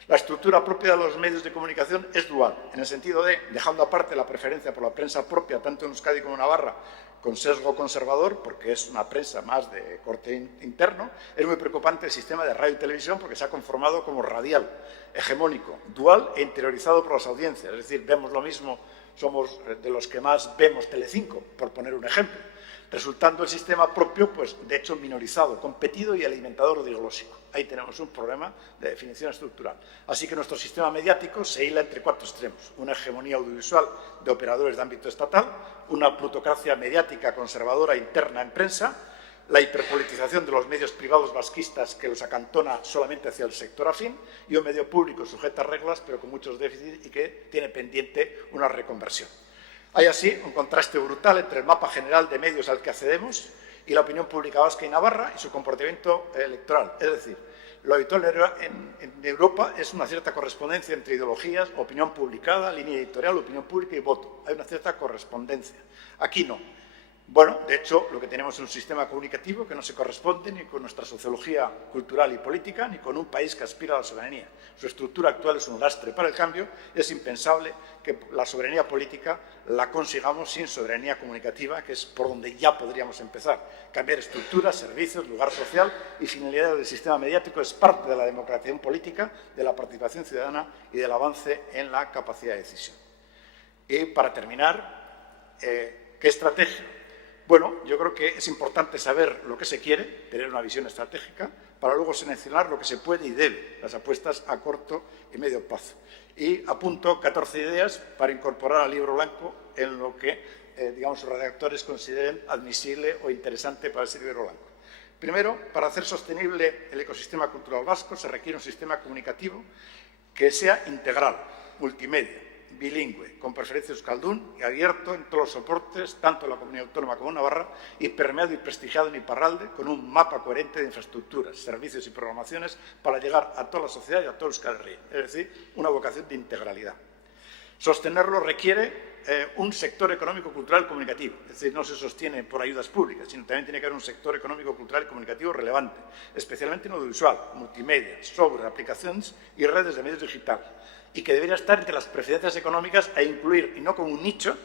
La estructura propia de los medios de comunicación es dual, en el sentido de, dejando aparte la preferencia por la prensa propia, tanto en Euskadi como en Navarra, con sesgo conservador, porque es una prensa más de corte interno, es muy preocupante el sistema de radio y televisión porque se ha conformado como radial, hegemónico, dual e interiorizado por las audiencias. Es decir, vemos lo mismo, somos de los que más vemos Telecinco, por poner un ejemplo, resultando el sistema propio, pues, de hecho, minorizado, competido y alimentador diglósico. Ahí tenemos un problema de definición estructural. Así que nuestro sistema mediático se hila entre cuatro extremos. Una hegemonía audiovisual de operadores de ámbito estatal, una plutocracia mediática conservadora interna en prensa, la hiperpolitización de los medios privados vasquistas que los acantona solamente hacia el sector afín y un medio público sujeto a reglas, pero con muchos déficits y que tiene pendiente una reconversión. Hay así un contraste brutal entre el mapa general de medios al que accedemos y la opinión pública vasca y navarra y su comportamiento electoral. Es decir, lo habitual en Europa es una cierta correspondencia entre ideologías, opinión publicada, línea editorial, opinión pública y voto. Hay una cierta correspondencia. Aquí no. Bueno, de hecho, lo que tenemos es un sistema comunicativo que no se corresponde ni con nuestra sociología cultural y política, ni con un país que aspira a la soberanía. Su estructura actual es un lastre para el cambio y es impensable que la soberanía política la consigamos sin soberanía comunicativa, que es por donde ya podríamos empezar. Cambiar estructuras, servicios, lugar social y finalidad del sistema mediático es parte de la democratización política, de la participación ciudadana y del avance en la capacidad de decisión. Y para terminar, ¿qué estrategia? Bueno, yo creo que es importante saber lo que se quiere, tener una visión estratégica, para luego seleccionar lo que se puede y debe, las apuestas a corto y medio plazo. Y apunto 14 ideas para incorporar al libro blanco en lo que, digamos, sus redactores consideren admisible o interesante para ese libro blanco. Primero, para hacer sostenible el ecosistema cultural vasco se requiere un sistema comunicativo que sea integral, multimedia, bilingüe, con preferencia euskaldun y abierto en todos los soportes, tanto en la comunidad autónoma como en Navarra, y permeado y prestigiado en Iparralde, con un mapa coherente de infraestructuras, servicios y programaciones para llegar a toda la sociedad y a todo Euskal Herria, es decir, una vocación de integralidad. Sostenerlo requiere un sector económico, cultural y comunicativo, es decir, no se sostiene por ayudas públicas, sino también tiene que haber un sector económico, cultural y comunicativo relevante, especialmente en audiovisual, multimedia, software, aplicaciones y redes de medios digitales, y que debería estar entre las preferencias económicas a incluir, y no como un nicho,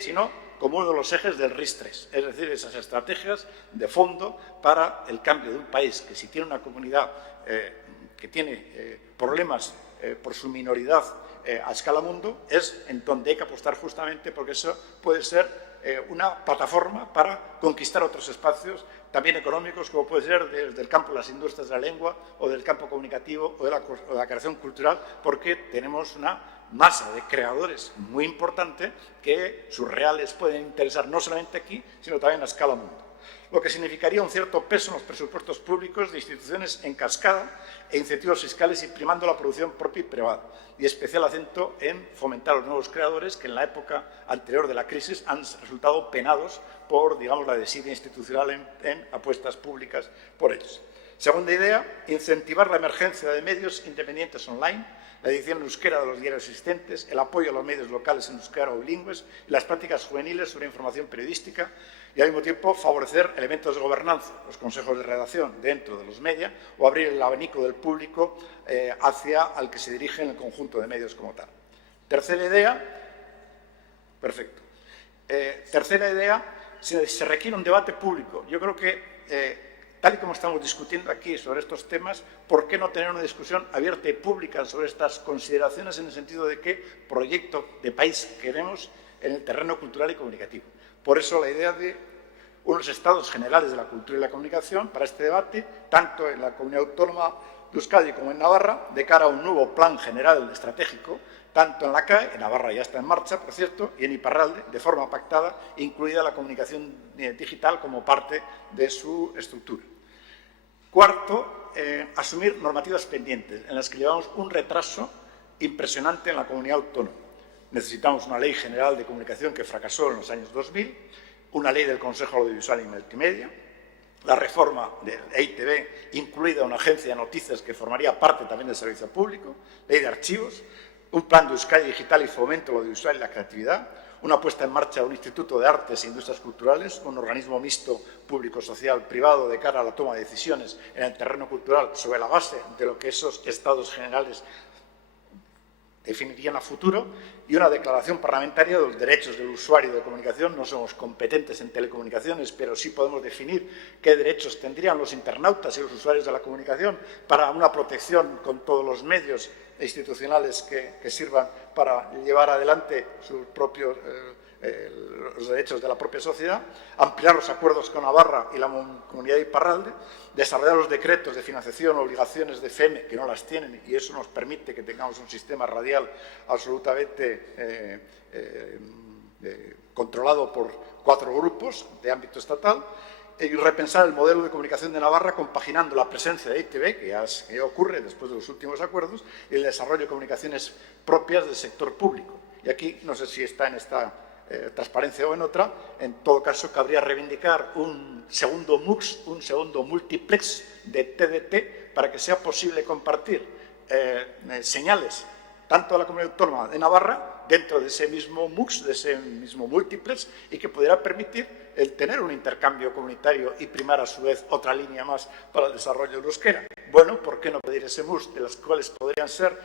sino como uno de los ejes del RIS3, es decir, esas estrategias de fondo para el cambio de un país que si tiene una comunidad que tiene problemas por su minoridad a escala mundo, es en donde hay que apostar justamente porque eso puede ser una plataforma para conquistar otros espacios también económicos, como puede ser desde el campo de las industrias de la lengua o del campo comunicativo o de la creación cultural, porque tenemos una masa de creadores muy importante que sus reales pueden interesar no solamente aquí, sino también a escala mundo. lo que significaría un cierto peso en los presupuestos públicos de instituciones en cascada e incentivos fiscales y primando la producción propia y privada, y especial acento en fomentar a los nuevos creadores que en la época anterior de la crisis han resultado penados por, digamos, la desidia institucional en apuestas públicas por ellos. Segunda idea, incentivar la emergencia de medios independientes online, la edición en euskera de los diarios existentes, el apoyo a los medios locales en euskera o bilingües y las prácticas juveniles sobre información periodística y, al mismo tiempo, favorecer elementos de gobernanza, los consejos de redacción dentro de los media o abrir el abanico del público hacia al que se dirigen el conjunto de medios como tal. Tercera idea, perfecto. Tercera idea, se requiere un debate público. Yo creo que tal y como estamos discutiendo aquí sobre estos temas, ¿por qué no tener una discusión abierta y pública sobre estas consideraciones en el sentido de qué proyecto de país queremos en el terreno cultural y comunicativo? Por eso la idea de unos estados generales de la cultura y la comunicación para este debate, tanto en la comunidad autónoma de Euskadi como en Navarra, de cara a un nuevo plan general estratégico, tanto en la CAE, en Navarra ya está en marcha, por cierto, y en Iparralde, de forma pactada, incluida la comunicación digital como parte de su estructura. Cuarto, asumir normativas pendientes, en las que llevamos un retraso impresionante en la comunidad autónoma. Necesitamos una ley general de comunicación que fracasó en los años 2000, una ley del Consejo Audiovisual y Multimedia, la reforma del EITB, incluida una agencia de noticias que formaría parte también del servicio público, ley de archivos, un plan de Euskadi digital y fomento del audiovisual y la creatividad, una puesta en marcha de un Instituto de Artes e Industrias Culturales, un organismo mixto público-social-privado de cara a la toma de decisiones en el terreno cultural sobre la base de lo que esos estados generales definirían a futuro, y una declaración parlamentaria de los derechos del usuario de comunicación. No somos competentes en telecomunicaciones, pero sí podemos definir qué derechos tendrían los internautas y los usuarios de la comunicación para una protección con todos los medios institucionales que sirvan para llevar adelante sus propios los derechos de la propia sociedad, ampliar los acuerdos con Navarra y la Comunidad de Iparralde, desarrollar los decretos de financiación, obligaciones de FEME, que no las tienen, y eso nos permite que tengamos un sistema radial absolutamente controlado por 4 grupos de ámbito estatal, y repensar el modelo de comunicación de Navarra compaginando la presencia de EITB, que ya ocurre después de los últimos acuerdos, y el desarrollo de comunicaciones propias del sector público. Y aquí, no sé si está en esta transparencia o en otra, en todo caso cabría reivindicar un segundo MUX, un segundo multiplex de TDT, para que sea posible compartir señales tanto a la comunidad autónoma de Navarra dentro de ese mismo MUX, de ese mismo multiplex, y que pudiera permitir el tener un intercambio comunitario y primar a su vez otra línea más para el desarrollo del euskera. Bueno, ¿por qué no pedir ese MUX, de las cuales podrían ser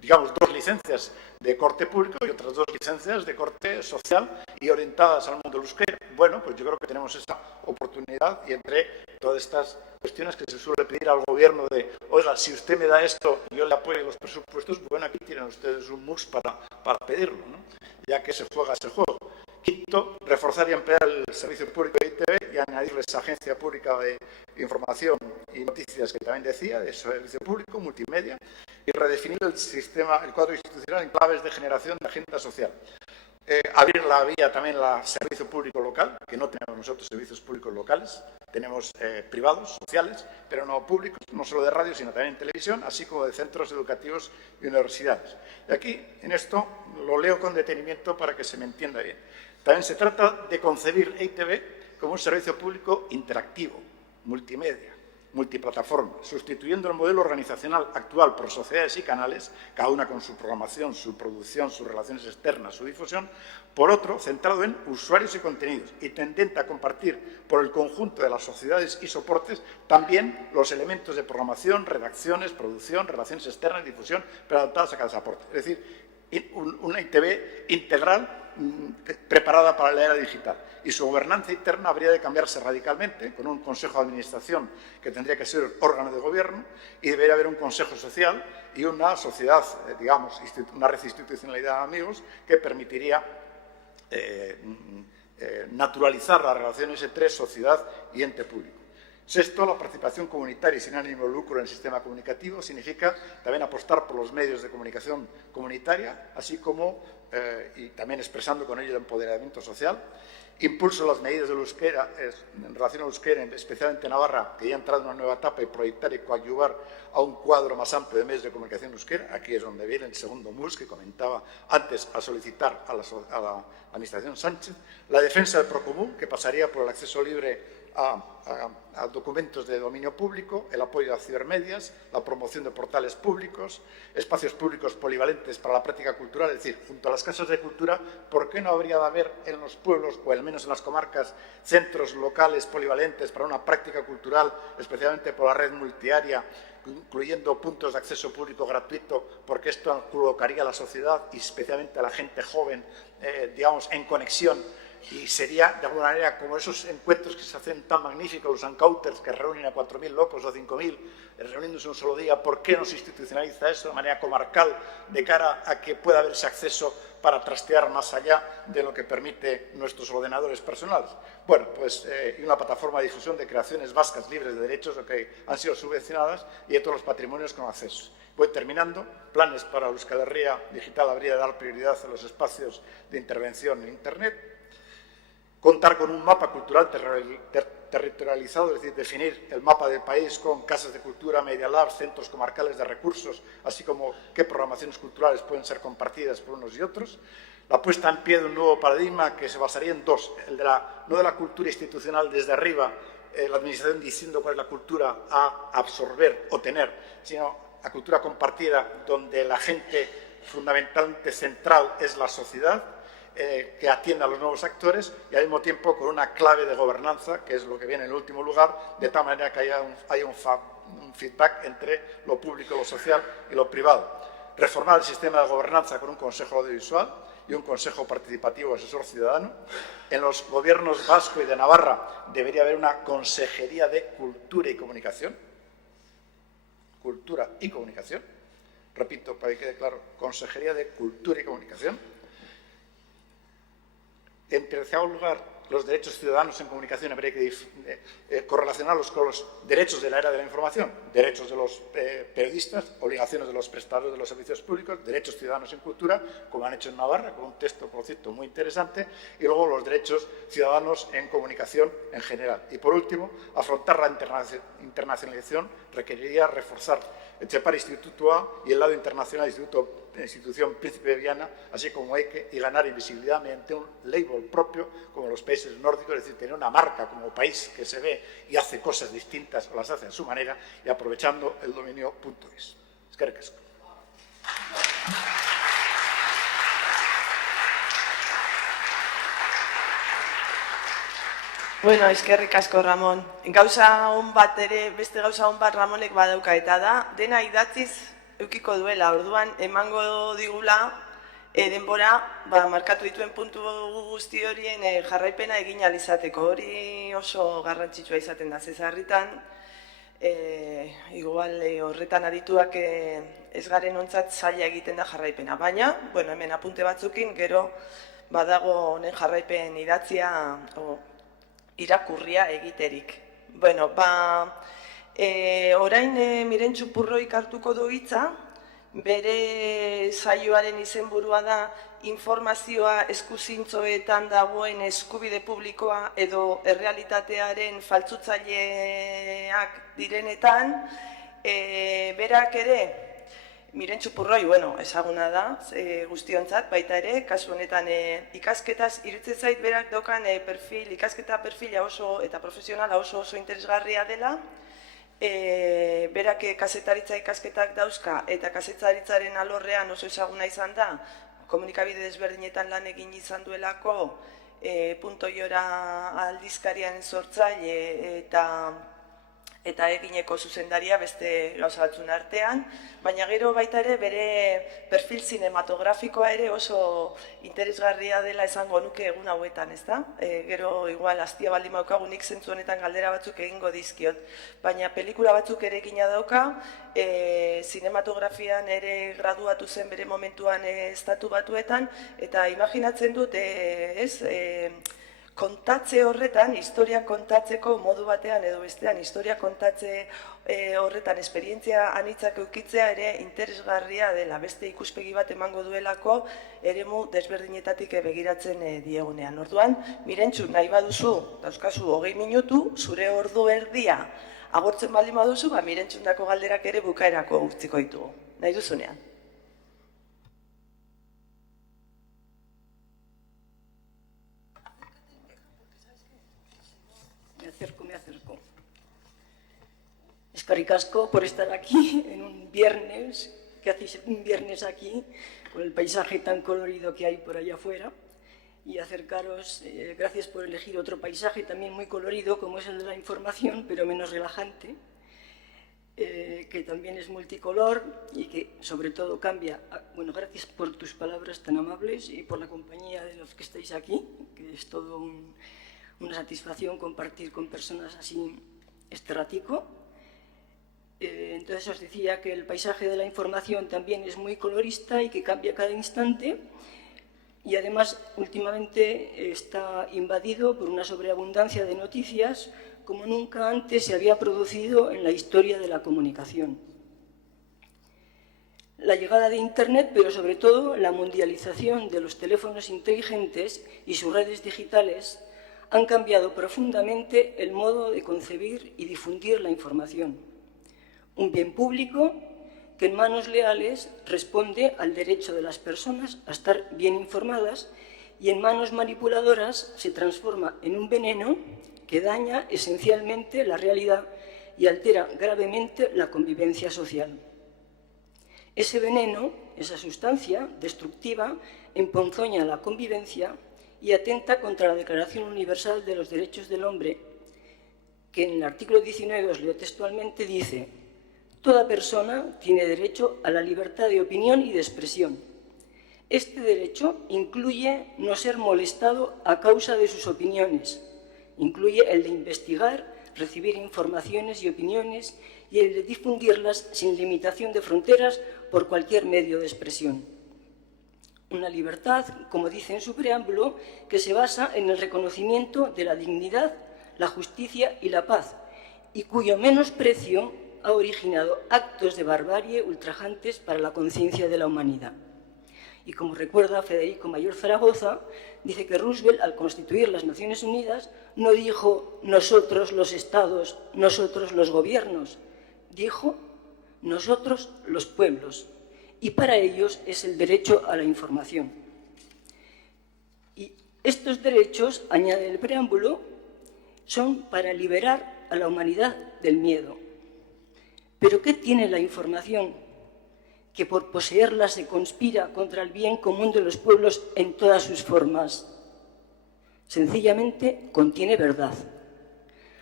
digamos, 2 licencias de corte público y otras 2 licencias de corte social y orientadas al mundo del euskera? Bueno, pues yo creo que tenemos esa oportunidad, y entre todas estas cuestiones que se suele pedir al gobierno de, oiga, si usted me da esto, yo le apoyo los presupuestos, bueno, aquí tienen ustedes un MUX para pedirlo, ¿no? Ya que se juega ese juego. Quinto, reforzar y ampliar el servicio público de ITV y añadirle esa agencia pública de información y noticias que también decía, de servicio público, multimedia, y redefinir el cuadro institucional en claves de generación de agenda social. Abrir la vía también al servicio público local, que no tenemos nosotros servicios públicos locales, tenemos privados, sociales, pero no públicos, no solo de radio, sino también en televisión, así como de centros educativos y universidades. Y aquí, en esto, lo leo con detenimiento para que se me entienda bien. También se trata de concebir EITB como un servicio público interactivo, multimedia, multiplataforma, sustituyendo el modelo organizacional actual por sociedades y canales, cada una con su programación, su producción, sus relaciones externas, su difusión, por otro, centrado en usuarios y contenidos y tendente a compartir por el conjunto de las sociedades y soportes también los elementos de programación, redacciones, producción, relaciones externas y difusión, pero adaptadas a cada soporte. Es decir, una ITV integral preparada para la era digital, y su gobernanza interna habría de cambiarse radicalmente, con un consejo de administración que tendría que ser órgano de gobierno, y debería haber un consejo social y una sociedad, digamos, una red de institucionalidad de amigos que permitiría naturalizar las relaciones entre sociedad y ente público. Sexto, la participación comunitaria y sin ánimo de lucro en el sistema comunicativo significa también apostar por los medios de comunicación comunitaria, así como, y también expresando con ello el empoderamiento social. Impulso las medidas del euskera en relación al euskera, especialmente en Navarra, que ya ha entrado en una nueva etapa, y proyectar y coadyuvar a un cuadro más amplio de medios de comunicación euskera. Aquí es donde viene el segundo MUS que comentaba antes, a solicitar a la Administración Sánchez. La defensa del procomún, que pasaría por el acceso libre a documentos de dominio público, el apoyo a cibermedias, la promoción de portales públicos, espacios públicos polivalentes para la práctica cultural, es decir, junto a las casas de cultura, ¿por qué no habría de haber en los pueblos, o al menos en las comarcas, centros locales polivalentes para una práctica cultural, especialmente por la red multiárea, incluyendo puntos de acceso público gratuito, porque esto colocaría a la sociedad y especialmente a la gente joven, digamos, en conexión? Y sería, de alguna manera, como esos encuentros que se hacen tan magníficos, los encauters, que reúnen a 4.000 locos o 5.000, reuniéndose un solo día. ¿Por qué no se institucionaliza eso de manera comarcal, de cara a que pueda haber ese acceso para trastear más allá de lo que permite nuestros ordenadores personales? Bueno, pues y una plataforma de difusión de creaciones vascas libres de derechos que han sido subvencionadas y de todos los patrimonios con acceso. Voy terminando. Planes para Euskal Herria Digital habría de dar prioridad a los espacios de intervención en Internet. Contar con un mapa cultural territorializado, es decir, definir el mapa del país con casas de cultura, media lab, centros comarcales de recursos, así como qué programaciones culturales pueden ser compartidas por unos y otros. La puesta en pie de un nuevo paradigma que se basaría en dos, no de la cultura institucional desde arriba, la administración diciendo cuál es la cultura a absorber o tener, sino la cultura compartida, donde la gente fundamentalmente central es la sociedad, que atienda a los nuevos actores y al mismo tiempo con una clave de gobernanza, que es lo que viene en último lugar, de tal manera que haya un feedback entre lo público, lo social y lo privado. Reformar el sistema de gobernanza con un consejo audiovisual y un consejo participativo asesor ciudadano. En los gobiernos vasco y de Navarra debería haber una consejería de cultura y comunicación. Cultura y comunicación. Repito, para que quede claro, consejería de cultura y comunicación. En tercer lugar, los derechos ciudadanos en comunicación habría que correlacionarlos con los derechos de la era de la información, derechos de los periodistas, obligaciones de los prestadores de los servicios públicos, derechos ciudadanos en cultura, como han hecho en Navarra, con un texto, por cierto, muy interesante, y luego los derechos ciudadanos en comunicación en general. Y, por último, afrontar la internacionalización requeriría reforzar Etxepare Institutua y el lado internacional institución Príncipe de Viana, así como EIKE, y ganar invisibilidad mediante un label propio, como los países nórdicos, es decir, tener una marca como país que se ve y hace cosas distintas o las hace a su manera, y aprovechando el dominio .es. Eskerrik asko. Bueno, eskerrik asko, Ramon. Gauza on bat ere, beste gauza on bat Ramonek badauka eta da, dena idatziz eukiko duela, orduan emango digula denbora markatu dituen puntu guzti horien jarraipena egin ahal izateko. Hori oso garrantzitsua izaten da Zezarritan, igual horretan adituak ez garen ontzat zaila egiten da jarraipena. Baina, bueno, hemen apunte batzukin, gero badago honen jarraipen idatzia irakurria egiterik. Bueno, orain Mirentxu Purroik hartuko du hitza, bere saioaren izenburua da informazioa eskuzintzoetan dagoen eskubide publikoa edo errealitatearen faltsutzaileak direnetan, berak ere, Mirentxu Purroi, bueno, ezaguna da, guztiontzat, baita ere, kasu honetan ikasketaz, iruditzen zait berak daukan ikasketa perfila oso eta profesionala oso interesgarria dela, berak kazetaritza ikasketak dauzka eta kazetaritzaren alorrean oso ezaguna izan da, komunikabide desberdinetan lan egin izan duelako, Punto Iora aldizkarian sortzaile eta egineko zuzendaria beste gauza batzun artean, baina gero baita ere bere perfil zinematografikoa ere oso interesgarria dela esango nuke egun hauetan, ezta? Gero igual hastia baldin daukagu nik zentzu honetan galdera batzuk egingo dizkiot, baina pelikula batzuk ere egina dauka, zinematografian ere graduatu zen bere momentuan Estatu Batuetan, eta imaginatzen dut, Kontatze horretan, historia kontatzeko modu batean edo bestean, historia kontatze horretan esperientzia anitzak eukitzea ere interesgarria dela, beste ikuspegi bat emango duelako eremu desberdinetatik begiratzen diegunean. Orduan, Mirentxu, nahi baduzu, dauzkazu 20 minutu, zure ordu erdia agortzen baldin baduzu, Mirentxundako galderak ere bukaerako utziko ditugu. Nahi duzunean. Me acerco. Eskerrik asko por estar aquí en un viernes, que hacéis un viernes aquí, con el paisaje tan colorido que hay por allá afuera, y acercaros, gracias por elegir otro paisaje también muy colorido, como es el de la información, pero menos relajante, que también es multicolor y que sobre todo cambia. Bueno, gracias por tus palabras tan amables y por la compañía de los que estáis aquí, que es todo una satisfacción compartir con personas así este ratico. Entonces os decía que el paisaje de la información también es muy colorista y que cambia cada instante y además últimamente está invadido por una sobreabundancia de noticias como nunca antes se había producido en la historia de la comunicación. La llegada de Internet, pero sobre todo la mundialización de los teléfonos inteligentes y sus redes digitales han cambiado profundamente el modo de concebir y difundir la información. Un bien público que en manos leales responde al derecho de las personas a estar bien informadas y en manos manipuladoras se transforma en un veneno que daña esencialmente la realidad y altera gravemente la convivencia social. Ese veneno, esa sustancia destructiva, emponzoña la convivencia y atenta contra la Declaración Universal de los Derechos del Hombre, que en el artículo 19, os leo textualmente, dice: toda persona tiene derecho a la libertad de opinión y de expresión. Este derecho incluye no ser molestado a causa de sus opiniones, incluye el de investigar, recibir informaciones y opiniones y el de difundirlas sin limitación de fronteras por cualquier medio de expresión. Una libertad, como dice en su preámbulo, que se basa en el reconocimiento de la dignidad, la justicia y la paz, y cuyo menosprecio ha originado actos de barbarie ultrajantes para la conciencia de la humanidad. Y como recuerda Federico Mayor Zaragoza, dice que Roosevelt, al constituir las Naciones Unidas, no dijo nosotros los estados, nosotros los gobiernos, dijo nosotros los pueblos. Y para ellos es el derecho a la información. Y estos derechos, añade el preámbulo, son para liberar a la humanidad del miedo. ¿Pero qué tiene la información? Que por poseerla se conspira contra el bien común de los pueblos en todas sus formas. Sencillamente contiene verdad.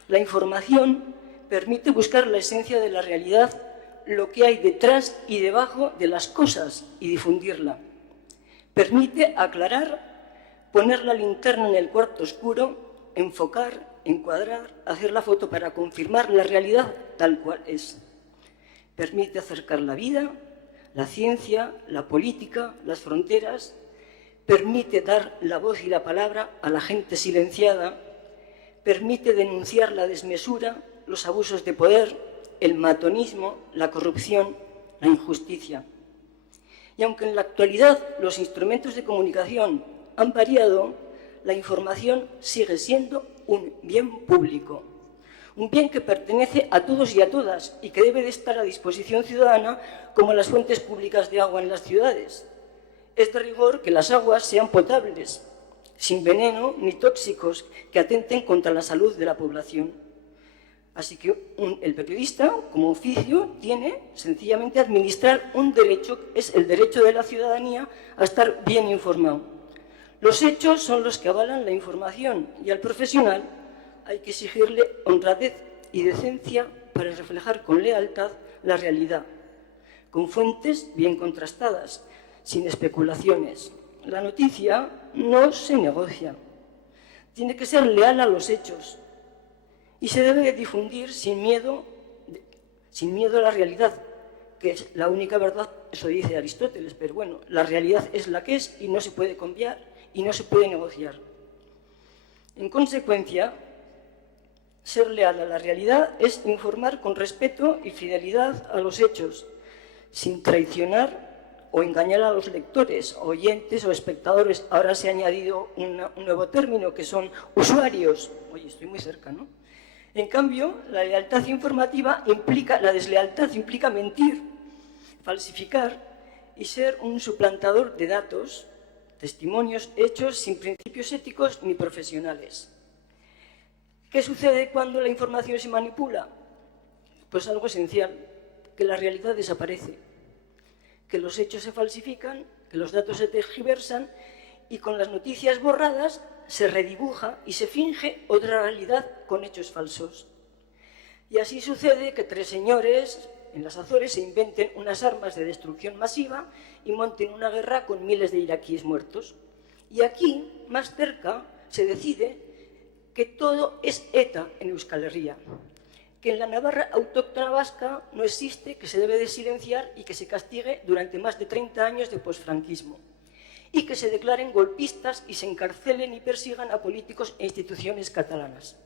La información permite buscar la esencia de la realidad, lo que hay detrás y debajo de las cosas y difundirla. Permite aclarar, poner la linterna en el cuarto oscuro, enfocar, encuadrar, hacer la foto para confirmar la realidad tal cual es. Permite acercar la vida, la ciencia, la política, las fronteras. Permite dar la voz y la palabra a la gente silenciada. Permite denunciar la desmesura, los abusos de poder, el matonismo, la corrupción, la injusticia. Y aunque en la actualidad los instrumentos de comunicación han variado, la información sigue siendo un bien público, un bien que pertenece a todos y a todas y que debe de estar a disposición ciudadana como las fuentes públicas de agua en las ciudades. Es de rigor que las aguas sean potables, sin veneno ni tóxicos que atenten contra la salud de la población. Así que el periodista, como oficio, tiene sencillamente administrar un derecho, es el derecho de la ciudadanía a estar bien informado. Los hechos son los que avalan la información y al profesional hay que exigirle honradez y decencia para reflejar con lealtad la realidad, con fuentes bien contrastadas, sin especulaciones. La noticia no se negocia, tiene que ser leal a los hechos. Y se debe difundir sin miedo a la realidad, que es la única verdad, eso dice Aristóteles, pero bueno, la realidad es la que es y no se puede cambiar y no se puede negociar. En consecuencia, ser leal a la realidad es informar con respeto y fidelidad a los hechos, sin traicionar o engañar a los lectores, oyentes o espectadores. Ahora se ha añadido un nuevo término, que son usuarios. Oye, estoy muy cerca, ¿no? En cambio, la lealtad informativa la deslealtad implica mentir, falsificar y ser un suplantador de datos, testimonios, hechos sin principios éticos ni profesionales. ¿Qué sucede cuando la información se manipula? Pues algo esencial, que la realidad desaparece, que los hechos se falsifican, que los datos se tergiversan y con las noticias borradas se redibuja y se finge otra realidad con hechos falsos. Y así sucede que 3 señores en las Azores se inventen unas armas de destrucción masiva y monten una guerra con miles de iraquíes muertos. Y aquí, más cerca, se decide que todo es ETA en Euskal Herria, que en la Navarra autóctona vasca no existe, que se debe de silenciar y que se castigue durante más de 30 años de posfranquismo, y que se declaren golpistas y se encarcelen y persigan a políticos e instituciones catalanas.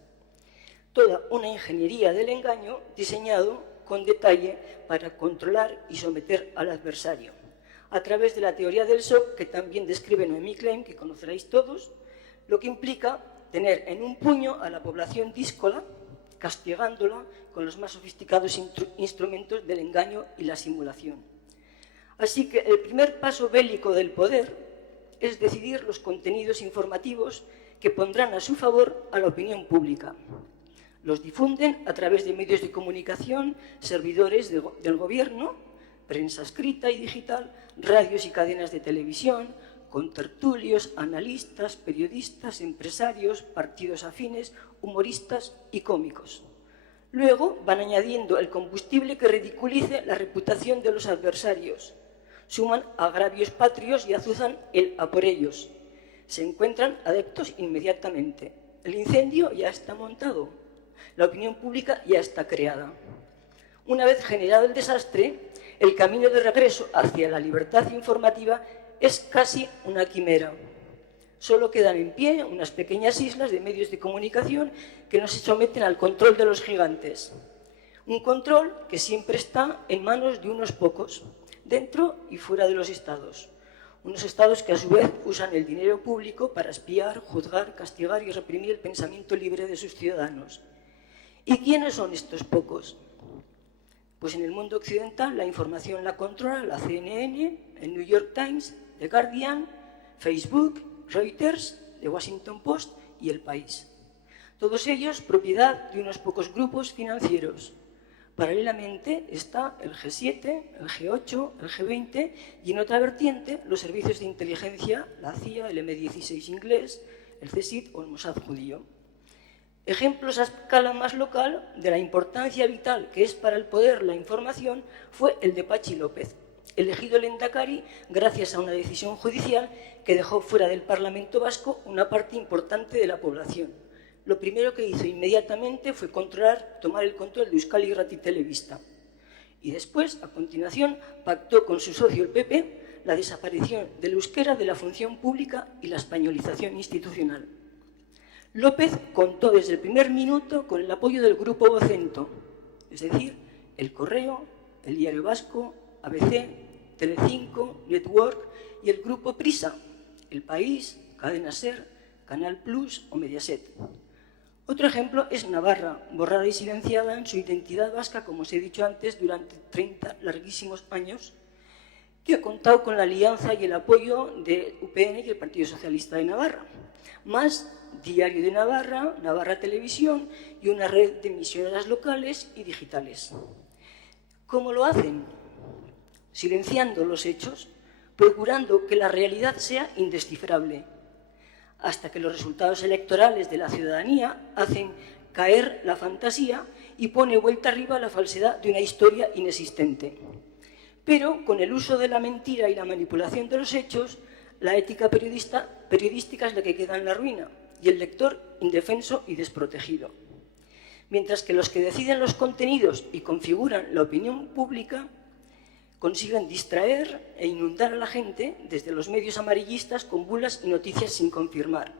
Toda una ingeniería del engaño diseñado con detalle para controlar y someter al adversario, a través de la teoría del shock que también describe Noemí Klein, que conoceréis todos, lo que implica tener en un puño a la población díscola, castigándola con los más sofisticados instrumentos del engaño y la simulación. Así que el primer paso bélico del poder es decidir los contenidos informativos que pondrán a su favor a la opinión pública. Los difunden a través de medios de comunicación, servidores del gobierno, prensa escrita y digital, radios y cadenas de televisión, contertulios, analistas, periodistas, empresarios, partidos afines, humoristas y cómicos. Luego van añadiendo el combustible que ridiculice la reputación de los adversarios. Suman agravios patrios y azuzan el a por ellos. Se encuentran adeptos inmediatamente. El incendio ya está montado. La opinión pública ya está creada. Una vez generado el desastre, el camino de regreso hacia la libertad informativa es casi una quimera. Solo quedan en pie unas pequeñas islas de medios de comunicación que no se someten al control de los gigantes. Un control que siempre está en manos de unos pocos, dentro y fuera de los estados. Unos estados que a su vez usan el dinero público para espiar, juzgar, castigar y reprimir el pensamiento libre de sus ciudadanos. ¿Y quiénes son estos pocos? Pues en el mundo occidental la información la controla la CNN, el New York Times, The Guardian, Facebook, Reuters, The Washington Post y El País. Todos ellos propiedad de unos pocos grupos financieros. Paralelamente está el G7, el G8, el G20 y en otra vertiente los servicios de inteligencia, la CIA, el M16 inglés, el CSID o el Mossad judío. Ejemplos a escala más local de la importancia vital que es para el poder la información fue el de Pachi López, elegido lehendakari gracias a una decisión judicial que dejó fuera del Parlamento vasco una parte importante de la población. Lo primero que hizo inmediatamente fue tomar el control de Euskal Irrati Telebista. Y después, a continuación, pactó con su socio el PP la desaparición del euskera de la función pública y la españolización institucional. López contó desde el primer minuto con el apoyo del Grupo Vocento, es decir, El Correo, El Diario Vasco, ABC, Telecinco, Network y el Grupo Prisa, El País, Cadena Ser, Canal Plus o Mediaset. Otro ejemplo es Navarra, borrada y silenciada en su identidad vasca, como os he dicho antes, durante 30 larguísimos años, que ha contado con la alianza y el apoyo de UPN y el Partido Socialista de Navarra, más Diario de Navarra, Navarra Televisión y una red de emisoras locales y digitales. ¿Cómo lo hacen? Silenciando los hechos, procurando que la realidad sea indescifrable, hasta que los resultados electorales de la ciudadanía hacen caer la fantasía y pone vuelta arriba la falsedad de una historia inexistente. Pero con el uso de la mentira y la manipulación de los hechos, la ética periodística es la que queda en la ruina y el lector indefenso y desprotegido. Mientras que los que deciden los contenidos y configuran la opinión pública consiguen distraer e inundar a la gente desde los medios amarillistas con bulas y noticias sin confirmar.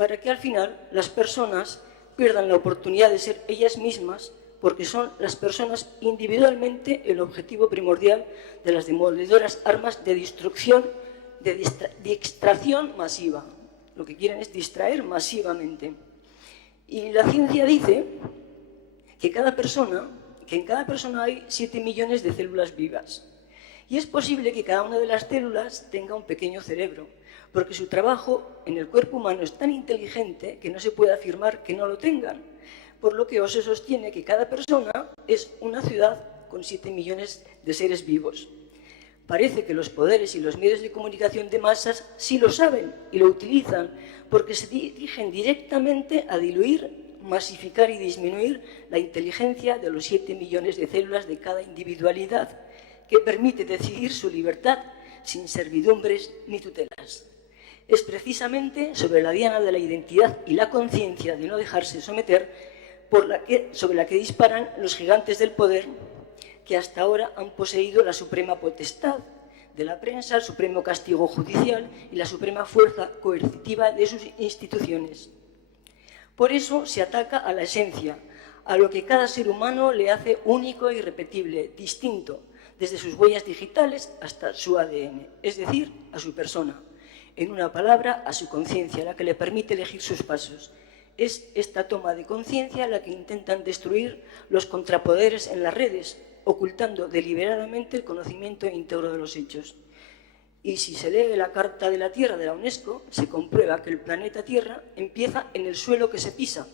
para que al final las personas pierdan la oportunidad de ser ellas mismas, porque son las personas individualmente el objetivo primordial de las demoledoras armas de destrucción, de extracción masiva. Lo que quieren es distraer masivamente. Y la ciencia dice que en cada persona hay 7 millones de células vivas. Y es posible que cada una de las células tenga un pequeño cerebro, porque su trabajo en el cuerpo humano es tan inteligente que no se puede afirmar que no lo tengan. Por lo que se sostiene que cada persona es una ciudad con 7 millones de seres vivos. Parece que los poderes y los medios de comunicación de masas sí lo saben y lo utilizan, porque se dirigen directamente a diluir, masificar y disminuir la inteligencia de los 7 millones de células de cada individualidad, que permite decidir su libertad sin servidumbres ni tutelas. Es precisamente sobre la diana de la identidad y la conciencia de no dejarse someter sobre la que disparan los gigantes del poder que hasta ahora han poseído la suprema potestad de la prensa, el supremo castigo judicial y la suprema fuerza coercitiva de sus instituciones. Por eso se ataca a la esencia, a lo que cada ser humano le hace único e irrepetible, distinto, desde sus huellas digitales hasta su ADN, es decir, a su persona. En una palabra, a su conciencia, la que le permite elegir sus pasos. Es esta toma de conciencia la que intentan destruir los contrapoderes en las redes, ocultando deliberadamente el conocimiento íntegro de los hechos. Y si se lee la Carta de la Tierra de la UNESCO, se comprueba que el planeta Tierra empieza en el suelo que se pisa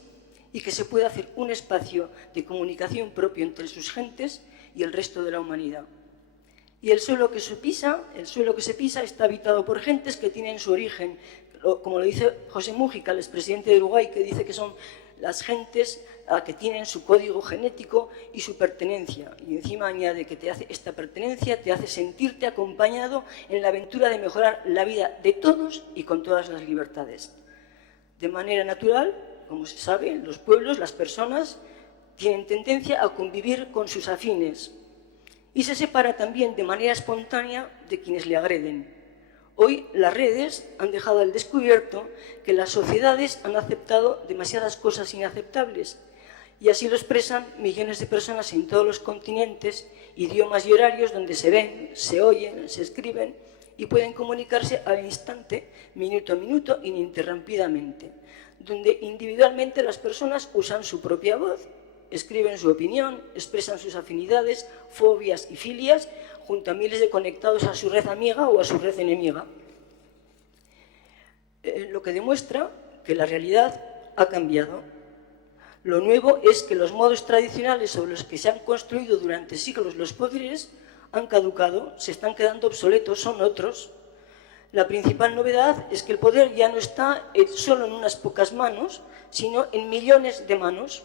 y que se puede hacer un espacio de comunicación propio entre sus gentes y el resto de la humanidad. Y el suelo que se pisa está habitado por gentes que tienen su origen, como lo dice José Mújica, el expresidente de Uruguay, que dice que son las gentes que tienen su código genético y su pertenencia. Y encima añade que esta pertenencia te hace sentirte acompañado en la aventura de mejorar la vida de todos y con todas las libertades. De manera natural, como se sabe, los pueblos, las personas, tienen tendencia a convivir con sus afines y se separa también de manera espontánea de quienes le agreden. Hoy las redes han dejado al descubierto que las sociedades han aceptado demasiadas cosas inaceptables y así lo expresan millones de personas en todos los continentes, idiomas y horarios donde se ven, se oyen, se escriben y pueden comunicarse al instante, minuto a minuto, ininterrumpidamente, donde individualmente las personas usan su propia voz, escriben su opinión, expresan sus afinidades, fobias y filias, junto a miles de conectados a su red amiga o a su red enemiga. Lo que demuestra que la realidad ha cambiado. Lo nuevo es que los modos tradicionales sobre los que se han construido durante siglos los poderes han caducado, se están quedando obsoletos, son otros. La principal novedad es que el poder ya no está solo en unas pocas manos, sino en millones de manos.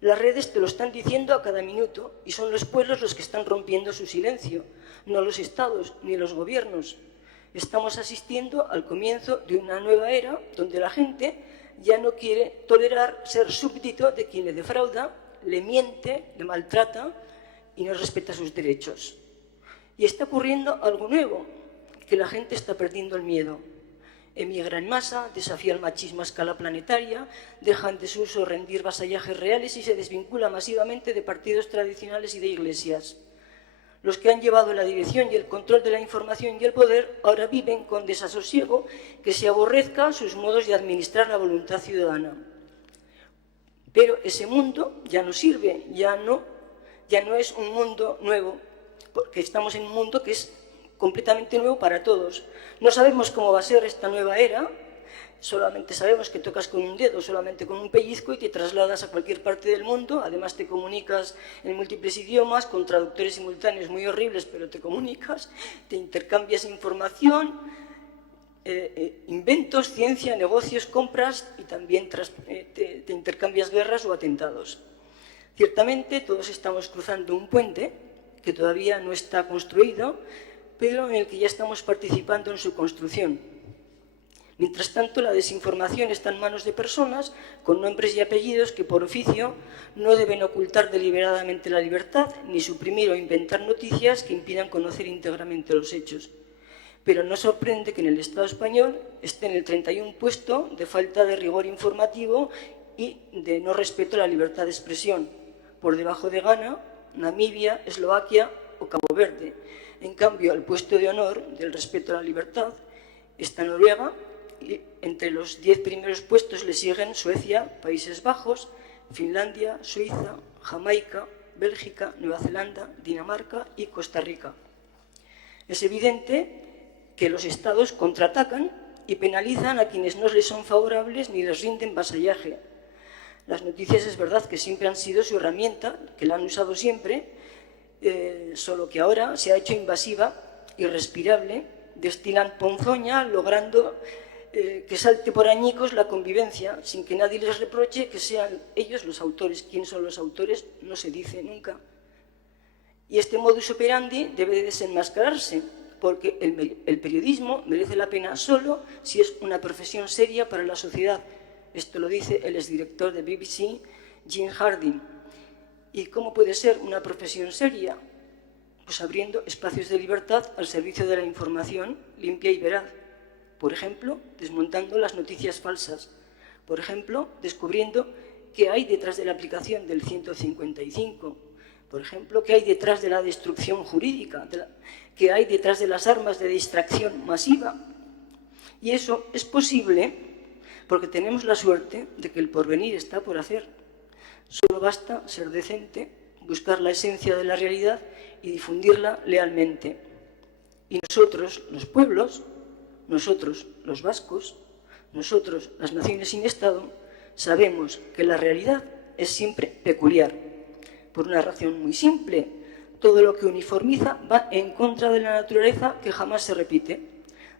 Las redes te lo están diciendo a cada minuto y son los pueblos los que están rompiendo su silencio, no los estados ni los gobiernos. Estamos asistiendo al comienzo de una nueva era donde la gente ya no quiere tolerar ser súbdito de quien le defrauda, le miente, le maltrata y no respeta sus derechos. Y está ocurriendo algo nuevo, que la gente está perdiendo el miedo. Emigra en masa, desafía el machismo a escala planetaria, deja en desuso rendir vasallajes reales y se desvincula masivamente de partidos tradicionales y de iglesias. Los que han llevado la dirección y el control de la información y el poder ahora viven con desasosiego que se aborrezca sus modos de administrar la voluntad ciudadana. Pero ese mundo ya no sirve, ya no es un mundo nuevo, porque estamos en un mundo que es completamente nuevo para todos. No sabemos cómo va a ser esta nueva era, solamente sabemos que tocas con un dedo, solamente con un pellizco y te trasladas a cualquier parte del mundo, además te comunicas en múltiples idiomas, con traductores simultáneos muy horribles, pero te comunicas, te intercambias información, inventos, ciencia, negocios, compras y también te intercambias guerras o atentados. Ciertamente todos estamos cruzando un puente que todavía no está construido, pero en el que ya estamos participando en su construcción. Mientras tanto, la desinformación está en manos de personas con nombres y apellidos que por oficio no deben ocultar deliberadamente la libertad ni suprimir o inventar noticias que impidan conocer íntegramente los hechos. pero no sorprende que en el Estado español esté en el 31 puesto de falta de rigor informativo y de no respeto a la libertad de expresión, por debajo de Ghana, Namibia, Eslovaquia o Cabo Verde. En cambio, al puesto de honor del respeto a la libertad está Noruega, y entre los 10 primeros puestos le siguen Suecia, Países Bajos, Finlandia, Suiza, Jamaica, Bélgica, Nueva Zelanda, Dinamarca y Costa Rica. Es evidente que los estados contraatacan y penalizan a quienes no les son favorables ni les rinden vasallaje. Las noticias es verdad que siempre han sido su herramienta, que la han usado siempre, solo que ahora se ha hecho invasiva, irrespirable, destilan ponzoña, logrando que salte por añicos la convivencia, sin que nadie les reproche que sean ellos los autores. ¿Quién son los autores? No se dice nunca. Y este modus operandi debe de desenmascararse, porque el periodismo merece la pena solo si es una profesión seria para la sociedad. Esto lo dice el exdirector de BBC, Jim Harding. ¿Y cómo puede ser una profesión seria? Pues abriendo espacios de libertad al servicio de la información limpia y veraz. Por ejemplo, desmontando las noticias falsas. Por ejemplo, descubriendo qué hay detrás de la aplicación del 155. Por ejemplo, qué hay detrás de la destrucción jurídica, qué hay detrás de las armas de distracción masiva. Y eso es posible porque tenemos la suerte de que el porvenir está por hacer. Solo basta ser decente, buscar la esencia de la realidad y difundirla lealmente. Y nosotros, los pueblos, nosotros, los vascos, nosotros, las naciones sin Estado, sabemos que la realidad es siempre peculiar. Por una razón muy simple, todo lo que uniformiza va en contra de la naturaleza que jamás se repite.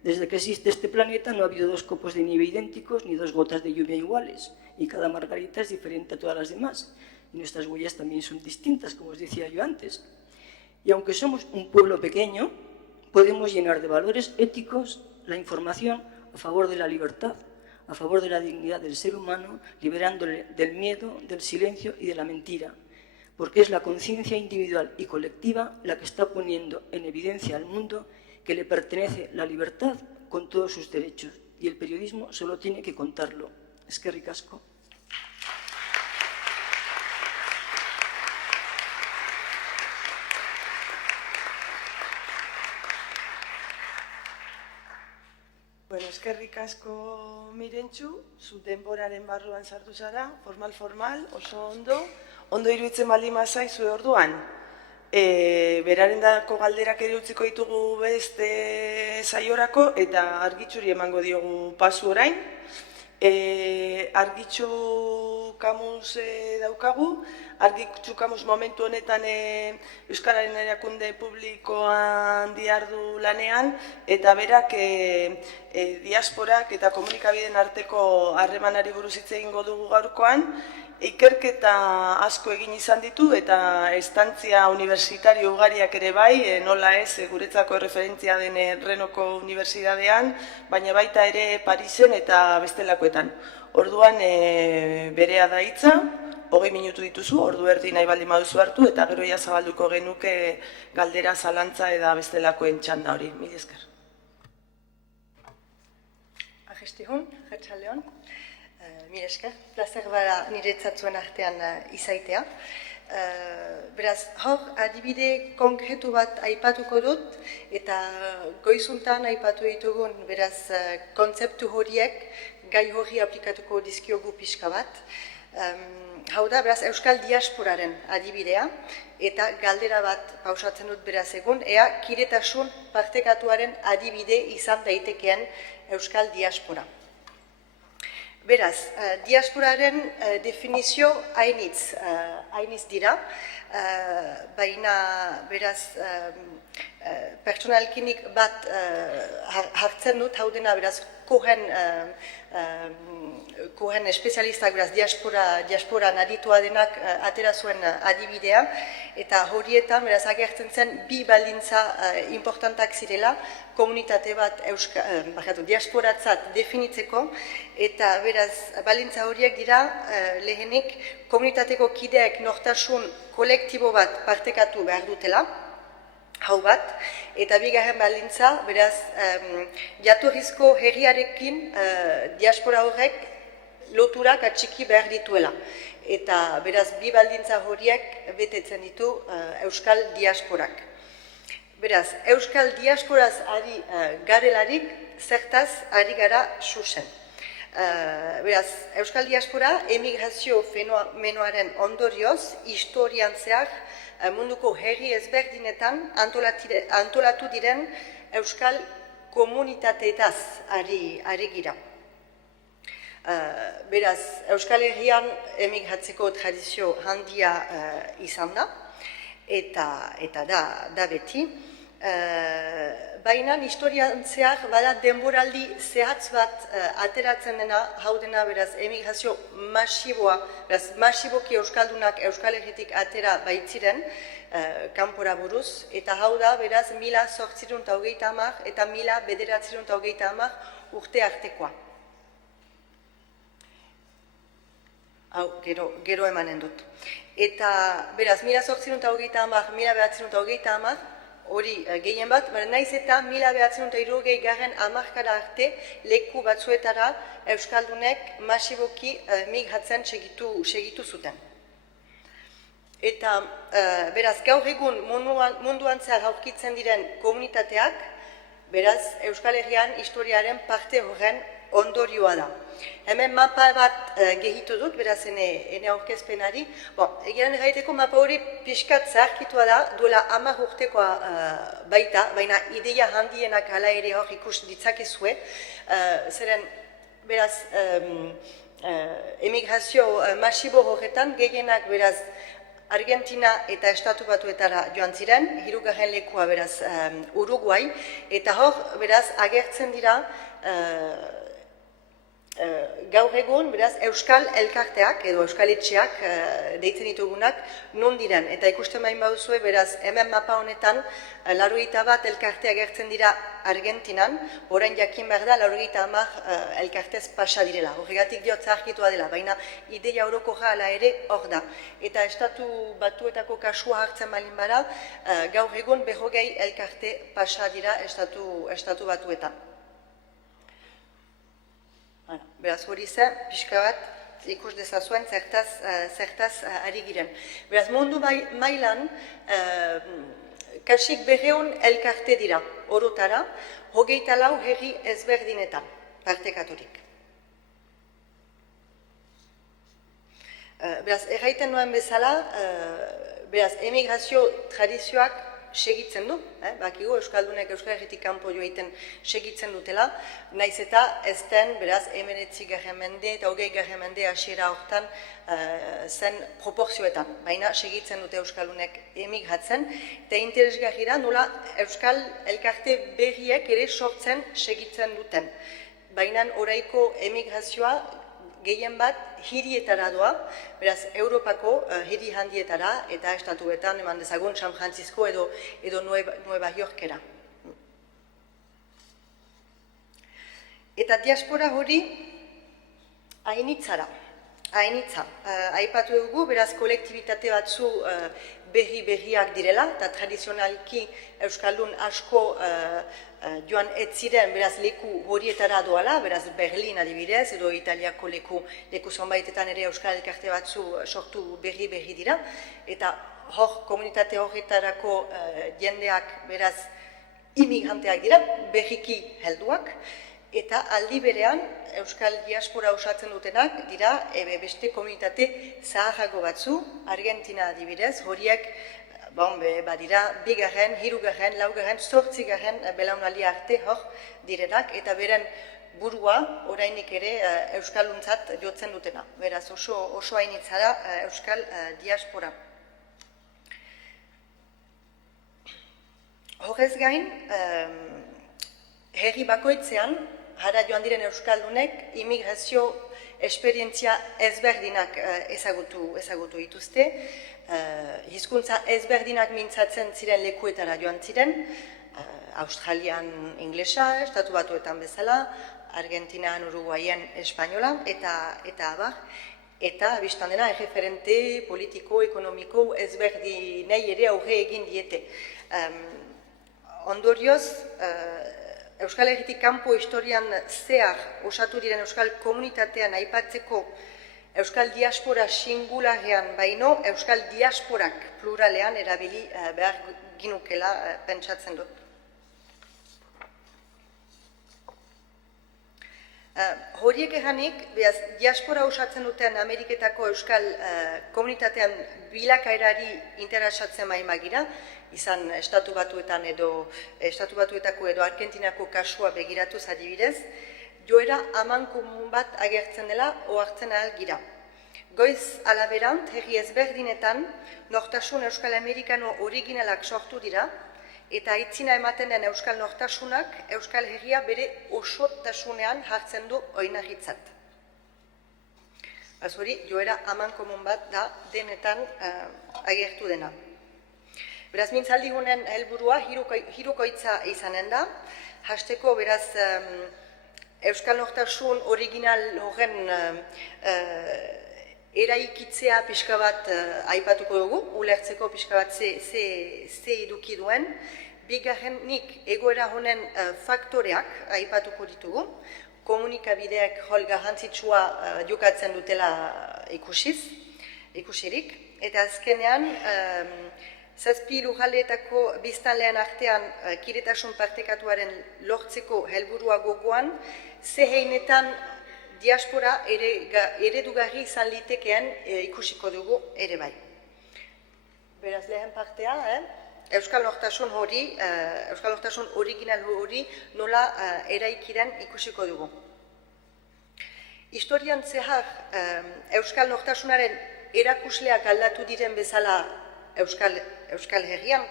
Desde que existe este planeta no ha habido 2 copos de nieve idénticos ni 2 gotas de lluvia iguales, y cada margarita es diferente a todas las demás. Y nuestras huellas también son distintas, como os decía yo antes. Y aunque somos un pueblo pequeño, podemos llenar de valores éticos la información a favor de la libertad, a favor de la dignidad del ser humano, liberándole del miedo, del silencio y de la mentira, porque es la conciencia individual y colectiva la que está poniendo en evidencia al mundo que le pertenece la libertad con todos sus derechos, y el periodismo solo tiene que contarlo. Eskerrik asko. Bueno, eskerrik asko Mirentxu, zu denboraren barruan sartu zara, formal, oso ondo iruditzen baldin bazaizu orduan. Berarendako galderak ere utziko ditugu beste saiorako eta Argitxuri emango diogu pasu orain. Argitxu Kamus daukagu, Argitxu Kamus momentu honetan Euskararen erakunde publikoan diardu lanean, eta berak diasporak eta komunikabideen arteko harremanari buruz hitz egingo dugu gaurkoan, ikerketa asko egin izan ditu eta estantzia universitario ugariak ere bai, nola ez guretzako referentzia den Renoko Unibertsitatean, baina baita ere Parisen eta bestelakoetan. Orduan berea da hitza, 20 minutu dituzu, ordu erdi nahi baldin baduzu hartu, eta gero ja zabalduko genuke galdera, zalantza eta bestelakoen txanda hori. Mila esker. Arrestihun, Jertxaldeon. Mila esker, plazer bara niretzat zuen artean izaitea. Beraz, hor, adibide konkretu bat aipatuko dut, eta goizuntan aipatu ditugun, beraz, kontzeptu horiek gai hori aplikatuko dizkiogu pixka bat. Hau da, beraz, Euskal Diasporaren adibidea, eta galdera bat pausatzen dut beraz egun, ea kiretasun partekatuaren adibide izan daitekeen Euskal Diaspora. Beraz, diasporaren definizio hainitz dira, baina beraz pertsonalkinik bat hartzen dut, hau dena beraz kohen espezialistak beraz diasporan aditua denak atera zuen adibidea, eta horietan beraz agertzen zen bi baldintza importantak zirela, komunitate bat diasporatzat definitzeko, eta beraz baldintza horiek dira lehenik komunitateko kideek nortasun kolektibo bat partekatu behar dutela, hau bat, eta bigarren baldintza, beraz, jatorrizko herriarekin diaspora horrek loturak atxiki behar dituela. Eta beraz, bi baldintza horiek betetzen ditu euskal diasporak. Beraz, euskal diasporaz ari garelarik, zertaz ari gara susen. Beraz, euskal diaspora emigrazio fenomenoaren ondorioz, historian zehar, munduko herri ezberdinetan antolatu diren euskal komunitateetaz ari gira. Beraz, Euskal Herrian emigratzeko tradizio handia izan da, eta da beti. Baina, historian zehar, bada denboraldi zehatz bat ateratzen dena, hau dena, beraz, emigrazio masiboa, beraz, masiboki euskaldunak Euskal Herritik atera baitziren, kanpora buruz, eta hau da, beraz, 1830 eta 1930 urte artekoa. Hau, gero emanen dut. Eta, beraz, 1830-1930, hori gehien bat, naiz eta 1960 hamarkada arte leku batzuetara euskaldunek masiboki migratzen segitu zuten. Eta, beraz, gaur egun munduan zehar aurkitzen diren komunitateak, beraz, Euskal Herrian historiaren parte horren ondorioa da. Hemen mapa bat gehitu dut, beraz, ene aurkezpenari. Egiaren erraiteko mapa hori pixkat zaharkitua da, duela 10 urtekoa baita, baina ideia handienak hala ere hor ikus ditzakezue. Zeren, beraz, emigrazio masibo horretan, gehienak, beraz, Argentina eta Estatu Batuetara joan ziren, hirugarren lekua, beraz, Uruguai, eta hor, beraz, agertzen dira gaur egun, beraz, euskal elkarteak edo euskal etxeak deitzen ditugunak non diren. Eta ikusten bain baduzue, beraz, hemen mapa honetan, 81 elkarte agertzen dira Argentinan, orain jakin behar da, 80 elkartez pasa direla. Horregatik diot zaharkitua dela, baina ideia orokorra ala ere hor da. Eta Estatu Batuetako kasua hartzen balin bara, gaur egun 40 elkarte pasa dira Estatu Batuetan. Beraz, hori zen, pixka bat ikus dezazuen zertaz ari giren. Beraz, mundu mailan, kasik 200 elkarte dira, orotara, 24 herri ezberdinetan, partekaturik. Beraz, erraiten nuen bezala, beraz, emigrazio tradizioak segitzen du, bakigu, euskaldunek Euskal Herritik kanpo joaiten segitzen dutela, naiz eta ez den, beraz, 19. mende eta 20. mende hasiera hortan zen proporzioetan, baina segitzen dute euskaldunek emigratzen, eta interesgarria nola Euskal Elkarte berriek ere sortzen segitzen duten. Baina oraiko emigrazioa gehien bat hirietara doa, beraz, Europako hiri handietara eta estatuetan eman dezagun San Francisco edo Nueva Yorkera. Eta diaspora hori hainitza. Aipatu dugu, beraz, kolektibitate batzu berriak direla, eta tradizionalki Euskaldun asko joan ez ziren, beraz, leku horietara doala, beraz, Berlin adibidez, edo Italiako leku zonbaitetan ere Euskal Elkarte batzu sortu berri dira, eta hor, komunitate horretarako jendeak, beraz, imigranteak dira, berriki helduak, eta aldi berean, Euskal diaspora osatzen dutenak dira beste komunitate zaharrago batzu, Argentina adibidez, horiek badira 2., 3., 4., 8. belaunaldi arte hor direnak, eta beren burua orainik ere Euskaluntzat jotzen dutena. Beraz, oso hainitza da Euskal diaspora. Horrez gain, herri bakoitzean, hara joan diren euskaldunek imigrazio esperientzia ezberdinak ezagutu dituzte, hizkuntza ezberdinak mintzatzen ziren lekuetara joan ziren, Australian inglesa, Estatu Batuetan bezala, Argentinan, Uruguaien espainola, eta abar, eta biztan dena erreferente politiko, ekonomiko ezberdinei ere aurre egin diete. ondorioz, Euskal Herritik kanpo historian zehar osatu diren Euskal komunitatean aipatzeko Euskal diaspora singularean baino, Euskal diasporak pluralean erabili behar ginukela pentsatzen dut. Horiek eganik, diaspora osatzen duten Ameriketako Euskal komunitatean bilakaerari interesatzen magira, izan Estatu Batuetako edo Argentinako kasua begiratuz adibidez, joera amankomun bat agertzen dela ohartzen ahal gira. Goiz alaberant, herri ezberdinetan, nortasun Euskal Amerikano originalak sortu dira, eta aitzina ematen den Euskal nortasunak Euskal Herria bere osotasunean jartzen du oinarritzat. Hori, joera amankomun bat da denetan agertu dena. Beraz, mintzaldi honen helburua hirukoitza izanen da, hasteko beraz Euskal nortasun original horren eraikitzea pixka bat aipatuko dugu, ulertzeko pixka bat ze eduki duen. Bigarrenik egoera honen faktoreak aipatuko ditugu, komunikabideak rol garrantzitsua jokatzen dutela ikusirik, eta azkenean zazpi lurraldeetako biztanleen artean kiretasun partekatuaren lortzeko helburua gogoan, ze heinetan diaspora eredugarri izan litekeen ikusiko dugu ere bai. Beraz, lehen partea, Euskal nortasun original hori nola eraikiren ikusiko dugu. Historian zehar, Euskal nortasunaren erakusleak aldatu diren bezala Euskal Herrian,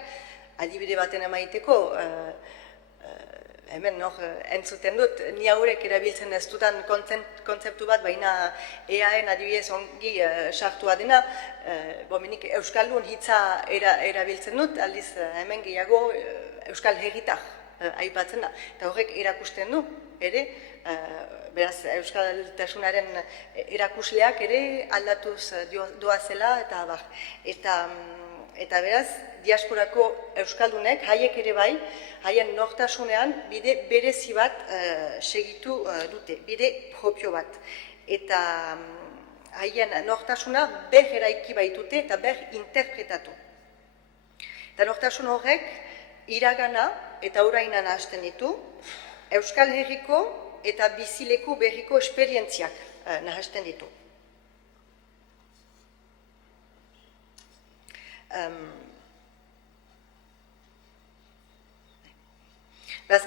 adibide baten emaiteko, hemen entzuten dut, ni haurek erabiltzen ez dutan kontzeptu bat, baina EAen adibidez ongi sartua dena, bomenik Euskaldun hitza erabiltzen dut, aldiz hemen gehiago Euskal Herritar aipatzen da. Eta horrek erakusten du, ere, beraz Euskaltasunaren erakusleak ere aldatuz doazela eta bar. Eta beraz, diasporako Euskaldunek, haiek ere bai, haien nortasunean bide berezi bat segitu dute, bide propio bat. Eta haien nortasuna ber eraiki baitute eta ber interpretatu. Eta nortasun horrek iragana eta orainan hasten ditu, Euskal Herriko eta bizileku berriko esperientziak nahasten ditu.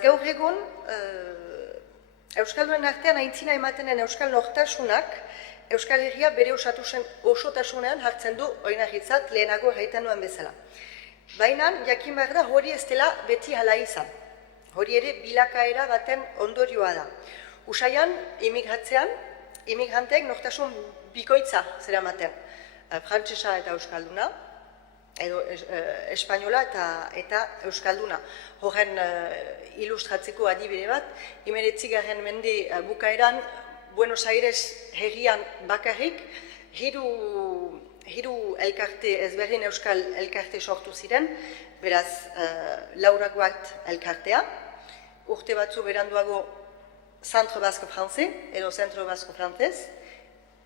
Gaur egun, Euskalduen artean aintzina ematen den Euskal nortasunak Euskal Herria bere osotasunean hartzen du oinarritzat lehenago erraiten nuen bezala. Baina, jakin behar da, hori ez dela beti hala izan. Hori ere bilakaera baten ondorioa da. Usaian, imigranteek nortasun bikoitza zeramaten. Frantsesa eta euskalduna, edo espainola eta euskalduna. Horren ilustratzeko adibide bat, 19. mende bukaeran Buenos Aires herrian bakarrik, hiru elkarte ezberdin euskal elkarte sortu ziren, beraz Lauragoat elkartea, urte batzu beranduago Centre Basque Francés edo Centro Basque Francés,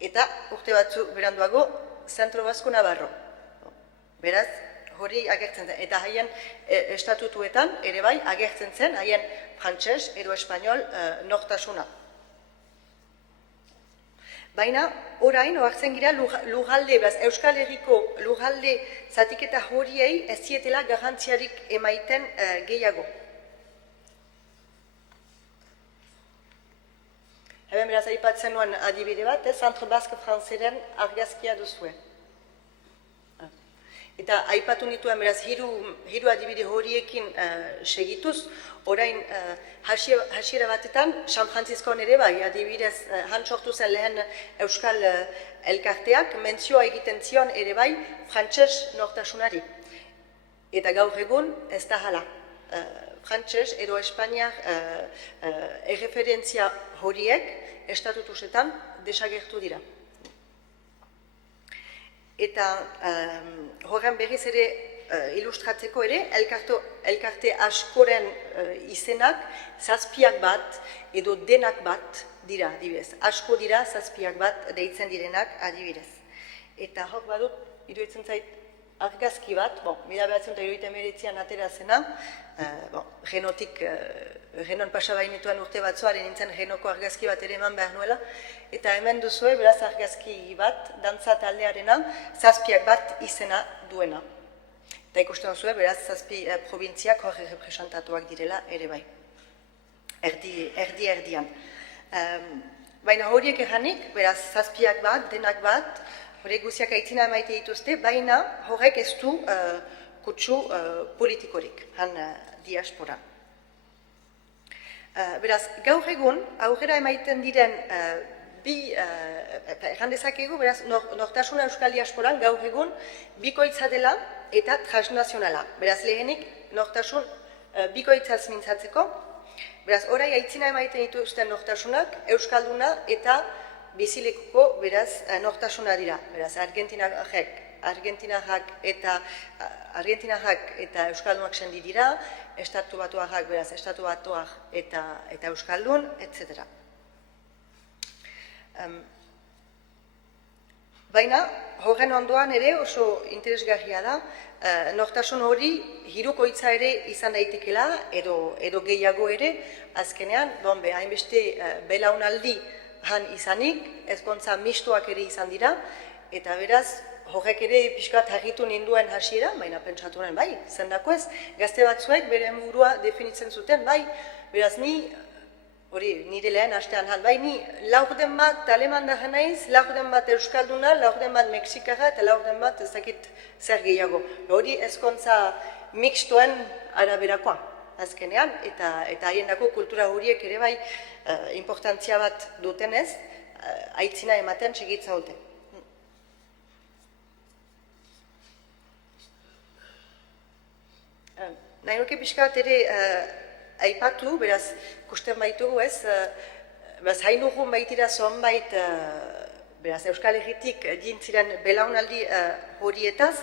eta urte batzu beranduago Centro Basque Navarro. Beraz, hori agertzen zen, eta haien estatutuetan ere bai agertzen zen haien frantses edo espainol nortasuna. Baina, orain, oartzen gira lurralde, Euskal Herriko lurralde zatiketa horiei ez zietela garrantziarik emaiten gehiago. Hemen beraz aipatzen nuen adibide bat, Centre Basque Francesen argazkia duzue. Eta aipatu nituen beraz hiru adibide horiekin segituz, orain hasiera batetan, San Franciscoan ere bai, adibidez han sortu zen lehen Euskal elkarteak, mentzioa egiten zion ere bai, frantses nortasunari. Eta gaur egun ez da hala. Frantses edo Espainiar erreferentzia horiek estatutusetan desagertu dira. Eta horren berriz ere ilustratzeko ere, elkarte askoren izenak, zazpiak bat edo denak bat dira, adibidez. Asko dira, zazpiak bat deitzen direnak, adibidez. Eta hor badut, iruditzen zait, argazki bat, 1979an atera zena, Genon pasabainetuan urte batzuaren nintzen Genoko argazki bat ere eman behar nuela, eta hemen duzue, beraz argazki bat, dantza taldearena, zazpiak bat izena duena. Eta ikusten duzue, beraz zazpi probintziak hori representatuak direla ere bai. Erdian. Baina horiek erranik, beraz zazpiak bat, denak bat, horiek guziak aitzina emaite dituzte, baina horrek ez du kutsu politikorik, han diasporan. Beraz, gaur egun, aurrera emaiten diren erran dezakegu, beraz, nortasuna euskal diasporan gaur egun bikoitza dela eta transnazionala. Beraz, lehenik, nortasun bikoitzaz mintzatzeko, beraz, orai aitzina emaiten dituzten nortasunak, euskalduna eta bizilekuko, beraz, nortasuna dira. Beraz, Argentinarrak eta euskaldunak sendi dira, estatu batuarrak, beraz, estatu batuak eta euskaldun, etc. Baina, horren ondoan ere oso interesgarria da, nortasun hori hirukoitza ere izan daitekela, edo gehiago ere, azkenean, hainbeste belaunaldi han izanik, ezkontza mistoak ere izan dira, eta beraz, horrek ere pixkat harritu ninduen hasiera, baina pentsatu nuen, bai, zendako ez, gazte batzuek bere burua definitzen zuten, bai, beraz ni, hori, nire lehen hastean han, bai, ni laurden bat alemandarra naiz, laurden bat euskalduna, laurden bat mexikarra, eta laurden bat ez dakit zer gehiago. Hori ezkontza mixtoen araberakoa, azkenean, eta haiendako kultura horiek ere bai importantzia bat dutenez, aitzina ematen segitzen dute. Nahi nuke pixka bat ere aipatu, beraz, ikusten baitugu ez, beraz, hainugun baitira zonbait, beraz, Euskal Herritik jintziren belaunaldi horietaz,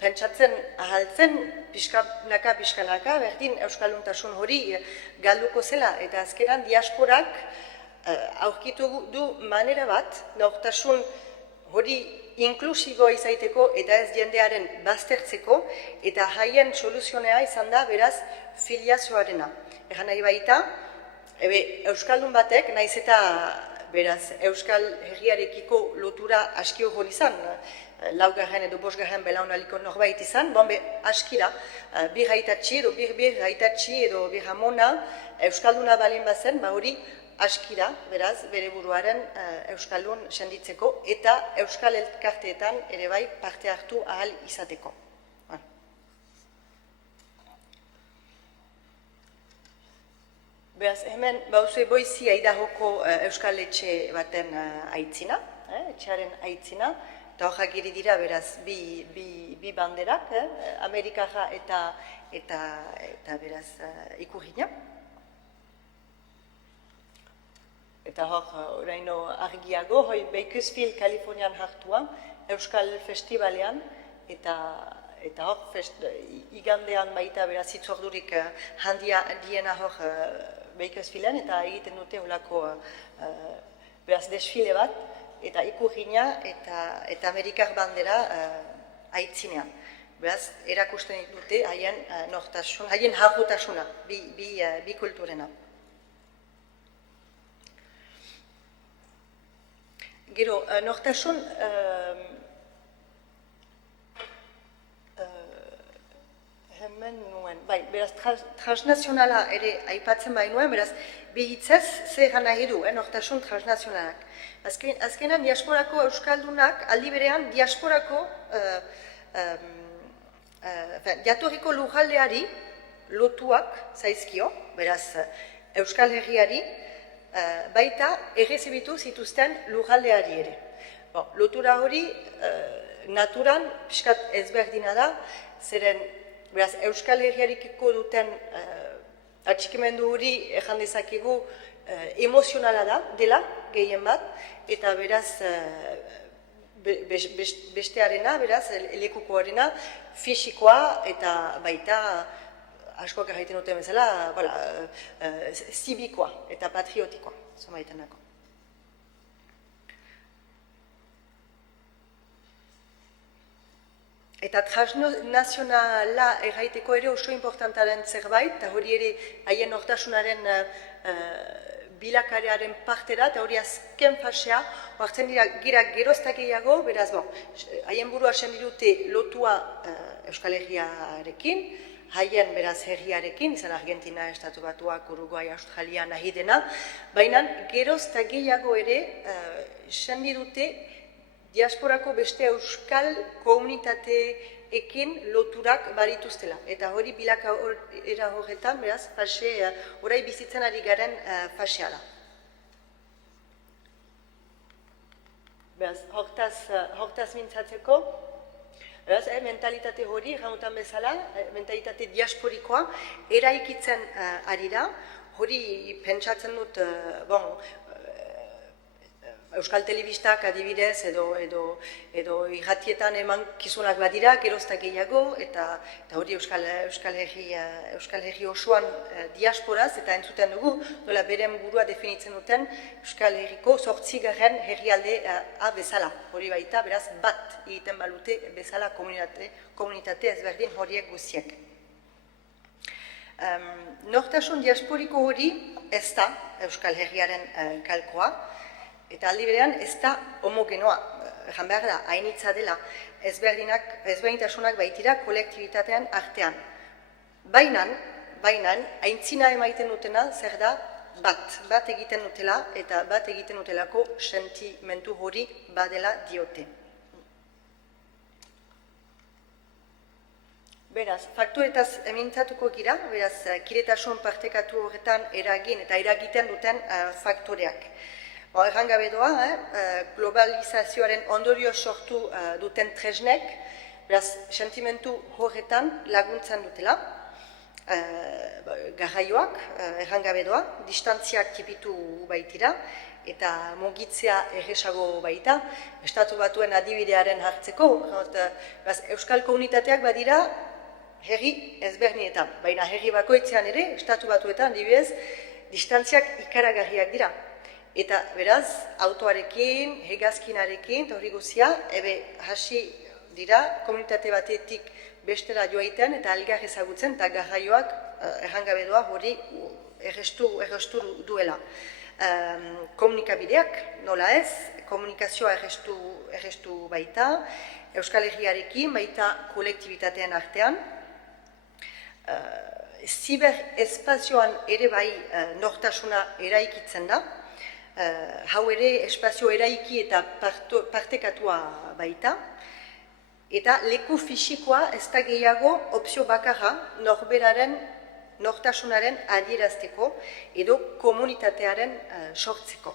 pentsatzen ahaltzen, pixkanaka, berdin Euskalduntasun hori galduko zela, eta azkenan diasporak aurkitu du manera bat, nortasun hori inklusiboa izaiteko eta ez jendearen baztertzeko, eta haien soluzionea izan da, beraz, filiazioarena. Egan nahi baita, Euskaldun batek, naiz eta beraz, Euskal Herriarekiko lotura askio hon izan, laugarren edo bosgarren belaunaliko norbait izan, askira, bir gaitatxi edo bir hamona Euskalduna balin bazen, hori askira, beraz, bere buruaren Euskaldun senditzeko eta Euskal elkarteetan ere bai parte hartu ahal izateko. Beraz, hemen, bauzue Boizia Idahoko Euskal Etxe baten aitzina, etxearen aitzina, eta horrak giri dira, beraz, bi banderak, Amerikarra eta beraz, ikurriña. Eta hor, oraino argiago, hoi Bakersfield, Kalifornian hartua, Euskal Festivalean, eta hor, igandean baita, beraz, itzordurik handia diena hor Bakersfielden, eta egiten dute holako, beraz, desfile bat, eta ikurriña eta Amerikar bandera aitzinean. Beraz, erakusten dute haien nortasun, haien harrotasuna, bi kulturena. Gero, nortasun, hemen nuen, bai, beraz, transnazionala ere aipatzen bai nuen, beraz, bihitzez zer gana edu, nortasun transnazionalak. Azkenan, diasporako euskaldunak, aldi berean, diasporako, jatorriko lujaldeari lotuak zaizkio, beraz, Euskal Herriari, baita errezibitu zituzten lujaldeari ere. Lotura hori, naturan, pixkat ezberdina da, zeren, beraz, Euskal Herriarikiko duten atxikimendu hori ejan dezakegu emozionala da, dela, gehien bat, eta beraz, bestearena, beraz, lekukoarena, fisikoa eta baita, askoak egiten duten bezala, zibikoa eta patriotikoa, zomaitenako. Eta transnazionala erraiteko ere oso importantaren zerbait, eta hori ere haien nortasunaren bilakarearen partera, eta hori azken fasea, hartzen dira geroztak gehiago, beraz, haien burua sen dirute lotua Euskal Herriarekin, haien beraz herriarekin, izan Argentina, Estatu Batuak, Uruguay, Australia nahi dena, baina geroztak gehiago ere sen dirute diasporako beste euskal komunitateekin loturak barituztela. Eta hori bilaka era horretan, beraz, fase, orai bizitzen ari garen fasea da. Beraz, hortaz mintzatzeko, beraz, mentalitate hori, erramutan bezala, mentalitate diasporikoa, eraikitzen ari da, hori pentsatzen dut, Euskal Telebistak adibidez edo irratietan eman kizunak badira, geroztak gehiago, eta hori Euskal Herri osoan diasporaz, eta entzuten dugu, nola beren burua definitzen duten Euskal Herriko 8. herrialdea bezala. Hori baita, beraz, bat egiten balute bezala komunitate ezberdin horiek guztiek. Nortasun diasporiko hori ez da Euskal Herriaren kalkoa, eta aldi berean ez da homogenoa, jan behar da, hainitza dela, ezberdintasunak baitira kolektibitatean artean. Baina, aintzina emaiten dutena zer da bat egiten dutela eta bat egiten dutelako sentimentu hori badela diote. Beraz, fakturetaz mintzatuko gira, beraz, kiretasun partekatu horretan eragin eta eragiten duten faktoreak. Errangabe doa, globalizazioaren ondorio sortu duten tresnek, beraz, sentimentu horretan laguntzen dutela, garraioak, errangabe doa, distantziak tipitu baitira, eta mugitzea erresago baita, Estatu Batuen adibidearen hartzeko, Euskal komunitateak badira herri ezberdinetan, baina herri bakoitzean ere, Estatu Batuetan adibidez, distantziak ikaragarriak dira. Eta beraz, autoarekin, hegazkinarekin, eta hori guzia, hasi dira, komunitate batetik bestera joaiten eta algar ezagutzen, eta garraioak errangabe doa hori errestu duela. Komunikabideak, nola ez, komunikazioa errestu baita, Euskal Herriarekin, baita kolektibitatean artean, ziberespazioan ere bai nortasuna eraikitzen da, hau ere espazio eraiki eta partekatua baita, eta leku fisikoa ez da gehiago opzio bakarra norberaren nortasunaren adierazteko edo komunitatearen sortzeko.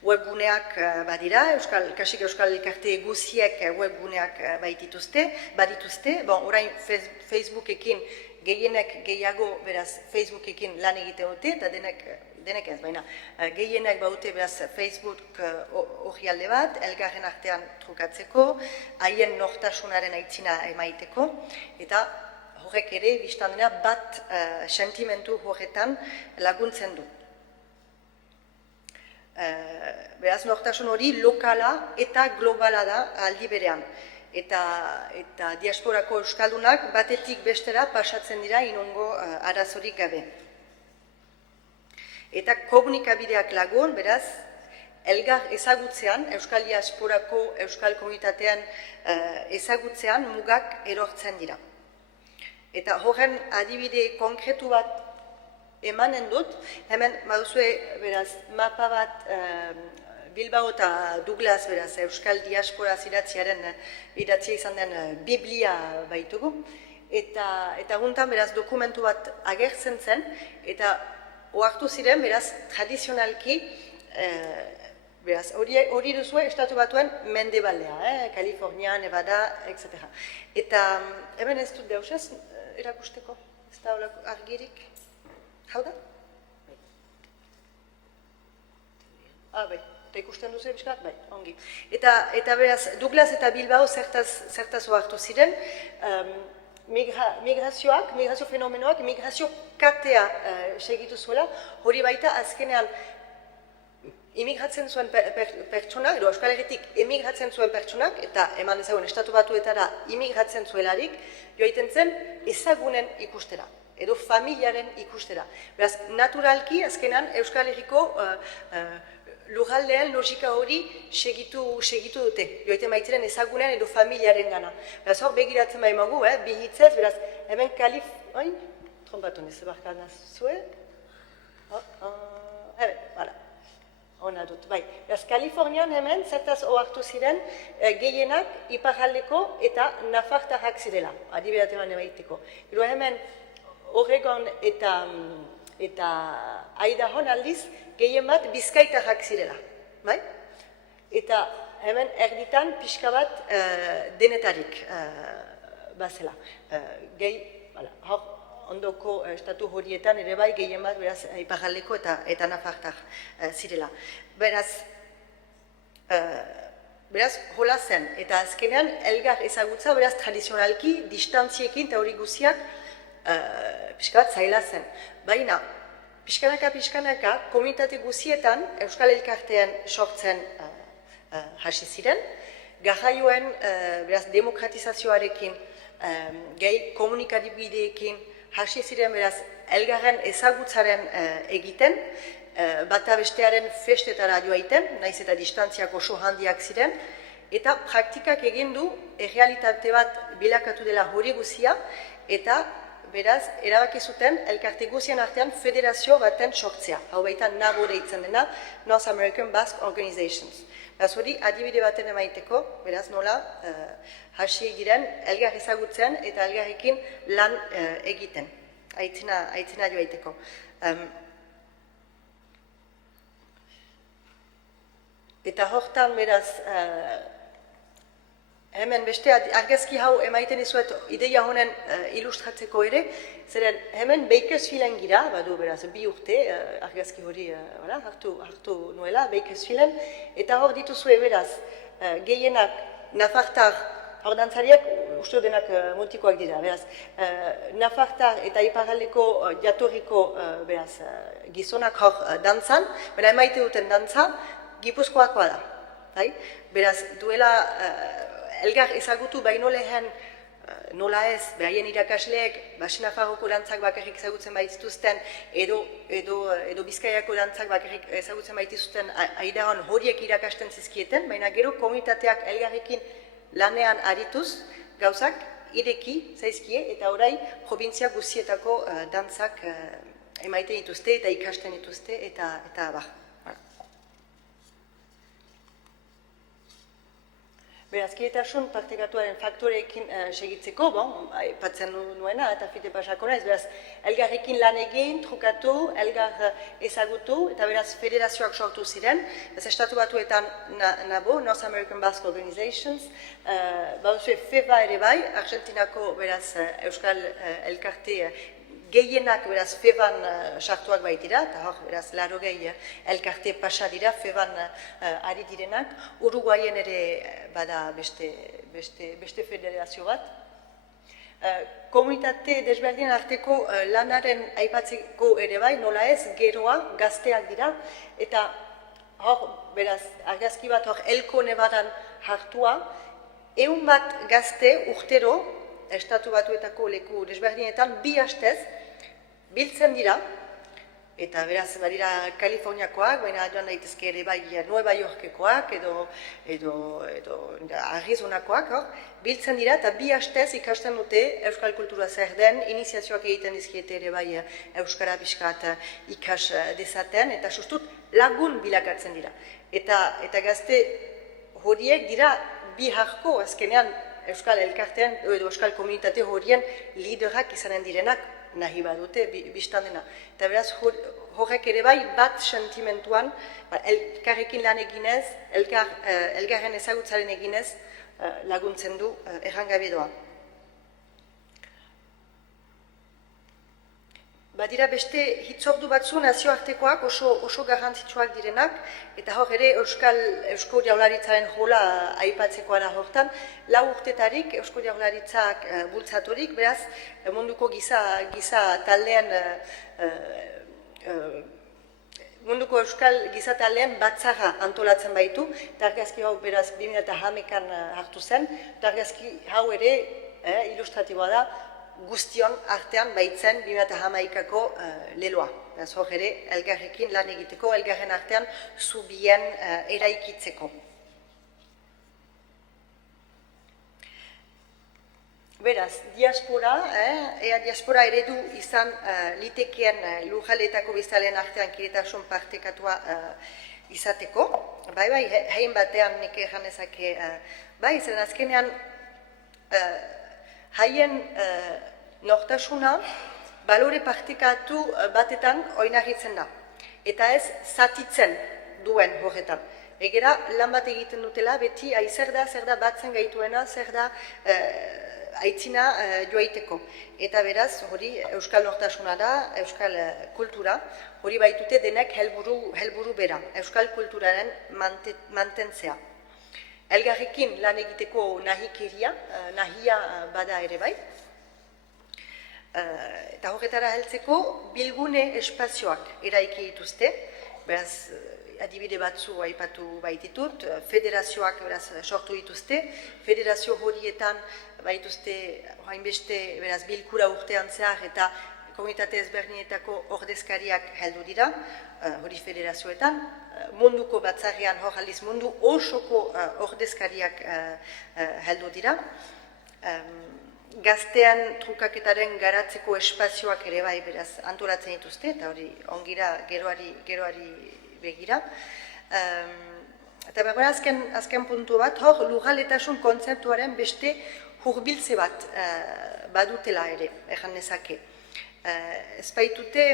Webguneak badira, kasik Euskal Elkarte guziek webguneak badituzte, orain Facebookekin gehienek gehiago, beraz, Facebookekin lan egite dute, eta denek ez, baina gehienek baute, beraz, Facebook hori alde bat, elgarren artean trukatzeko, haien nortasunaren aitzina emaiteko, eta horrek ere, biztan dena, bat sentimentu horretan laguntzen du. Beraz, nortasun hori lokala eta globala da aldi berean. Eta diasporako euskaldunak batetik bestera pasatzen dira inongo arazorik gabe. Eta komunikabideak lagun, beraz, elgar ezagutzean, euskal diasporako euskal komunitatean ezagutzean mugak erortzen dira. Eta horren adibide konkretu bat emanen dut, hemen baduzue, beraz, mapa bat Bilbao eta Douglas, beraz, Euskal Diaspora idatzia izan den Biblia baitugu, eta guntan, beraz, dokumentu bat agertzen zen, eta ohartu ziren, beraz, tradizionalki, beraz, hori duzue Estatu Batuen mendebaldea, California, Nevada, etc. Eta hemen ez dut deusez erakusteko, ez da argirik, hau da? Bai. Eta ikusten duzu ebiskat? Bai, ongi. Eta beraz, Douglas eta Bilbao zertaz ohartu ziren, migrazio fenomenoak, migrazio katea segitu zuela, hori baita azkenean imigratzen zuen pertsonak, edo Euskal Herritik emigratzen zuen pertsonak, eta eman ezagun Estatu Batuetara imigratzen zuelarik, joaiten zen ezagunen ikustera, edo familiaren ikustera. Beraz, naturalki azkenean Euskal Herriko lurraldean logika hori segitu dute. Joaiten baitziren ezagunen edo familiaren gana. Beraz, hor begiratzen baimagu, bi hitzez, beraz, hemen trompatu nezebarkan azue. Hala. Ona dut, bai. Beraz, Kalifornian hemen, zertaz ohartu ziren, gehienak iparraldeko eta nafartarrak zirela, adibidate bat emaiteko. Gero hemen, Oregon eta Idaho aldiz, gehien bat bizkaitarrak zirela, bai? Eta hemen erditan pixka bat denetarik bazela. Hor, ondoko estatu horietan ere bai gehien bat beraz iparraldeko eta nafartar zirela. Beraz, hola zen, eta azkenean elgar ezagutza beraz tradizionalki, distantziekin eta hori guziak pixka bat zaila zen. Baina, pixkanaka, komunitate guzietan Euskal Elkartean sortzen hasi ziren, garraioen beraz demokratizazioarekin, gehi komunikadibideekin, hasi ziren beraz elgarren ezagutzaren egiten, bata bestearen festetara joaiten, naiz eta distantziak oso handiak ziren, eta praktikak egin du errealitate bat bilakatu dela hori guzia, eta beraz erabaki zuten elkarte guzien artean federazio baten sortzea. Hau baita NABO deitzen dena, North American Basque Organizations. Beraz hori adibide baten emaiteko, beraz nola hasi diren elgar ezagutzen eta elgarrekin lan egiten. Aitzina joaiteko. Eta hortan beraz, hemen beste argazki hau emaiten dizuet ideia honen ilustratzeko ere, zeren hemen Bakersfielden gira, badu beraz 2 urte argazki hori hartu nuela Bakersfielden, eta hor dituzue beraz gehienak nafartar, hor dantzariak uste denak multikoak dira, beraz nafartar eta iparraldeko jatorriko beraz gizonak hor dantzan, bera emaite duten dantza Gipuzkoakoa da. Beraz, duela elgar ezagutu baino lehen nola ez, behaien irakasleek, Nafarroko dantzak bakarrik ezagutzen baitzituzten, edo Bizkaiako dantzak bakarrik ezagutzen baitzituzten Aidaron horiek irakasten zizkieten, baina gero komunitateak elgarrekin lanean arituz, gauzak ireki zaizkie, eta orai provintzia guzietako dantzak emaiten dituzte eta ikasten dituzte, eta bar. Berazkietasun partekatuaren faktoreekin segitzeko, aipatzen nuena eta fite pasako naiz, beraz, elgarrekin lan egin, trukatu, elgar ezagutu, eta beraz, federazioak sortu ziren, beraz, Estatu Batuetan NABO, North American Basque Organizations, baduzue FEBA ere bai, Argentinako, beraz, Euskal Elkarte gehienak beraz FEBan sartuak baitira, eta hor, beraz, 80 elkarte pasa dira FEBan ari direnak, Uruguayen ere bada beste federazio bat. Komunitate desberdinen arteko lanaren aipatzeko ere bai, nola ez, geroa, gazteak dira, eta hor, beraz, argazki bat hor, Elko Nevadan hartua, 100 bat gazte urtero, Estatu Batuetako leku desberdinetan, 2 astez, biltzen dira, eta beraz, badira Kaliforniakoak, baina joan daitezke ere bai Nueva Yorkekoak, edo Arizonakoak, biltzen dira, eta 2 astez ikasten dute Euskal Kultura zer den, iniziazioak egiten dizkiete ere bai Euskara pixkat ikas dezaten, eta sustut lagun bilakatzen dira. Eta gazte horiek dira bi harko azkenean Euskal Elkartean, edo Euskal Komunitate horien liderak izanen direnak nahi badute biztan dena. Eta beraz, horrek ere bai bat sentimentuan, elkarrekin lan eginez, elgarren ezagutzaren eginez laguntzen du errangabe doa. badira beste hitzordu batzu nazioartekoak oso garrantzitsuak direnak, eta hor ere Eusko Jaurlaritzaren jola aipatzekoa da hortan, 4 urtetarik Eusko Jaurlaritzak bultzaturik, beraz, munduko giza taldean munduko euskal gizataldean batzarra antolatzen baitu, eta argazki hau beraz 2011an hartu zen, eta argazki hau ere ilustratiboa da, guztion artean baitzen 2011ko leloa. Beraz hor ere, elgarrekin lan egiteko, elgarren artean zubien eraikitzeko. Beraz, diaspora, diaspora eredu izan litekeen lurraldeetako biztanleen artean kiretasun partekatua izateko. Bai, hein batean nik egan ezake, bai, zen azkenean haien nortasuna balore partekatu batetan oinarritzen da. Eta ez zatitzen duen horretan. Egera, lan bat egiten dutela, beti zer da batzen gaituena, zer da aitzina joaiteko. Eta beraz, hori euskal nortasuna da, euskal kultura, hori baitute denek helburu bera, euskal kulturaren mantentzea. Elgarrekin lan egiteko nahia bada ere bai. Eta horretara heltzeko bilgune espazioak eraiki dituzte, beraz, adibide batzu aipatu baititut, federazioak beraz sortu dituzte, federazio horietan baituzte hainbeste beraz bilkura urtean zehar eta komunitate ezberdinetako ordezkariak heldu dira, hori federazioetan, munduko batzarrean hor aldiz mundu osoko ordezkariak heldu dira, gaztean trukaketaren garatzeko espazioak ere bai beraz antolatzen dituzte, eta hori ongira geroari begira. Eta beraz azken puntu bat, hor lurraldetasun kontzeptuaren beste hurbiltze bat badutela ere, ejan nezake. Ez baitute,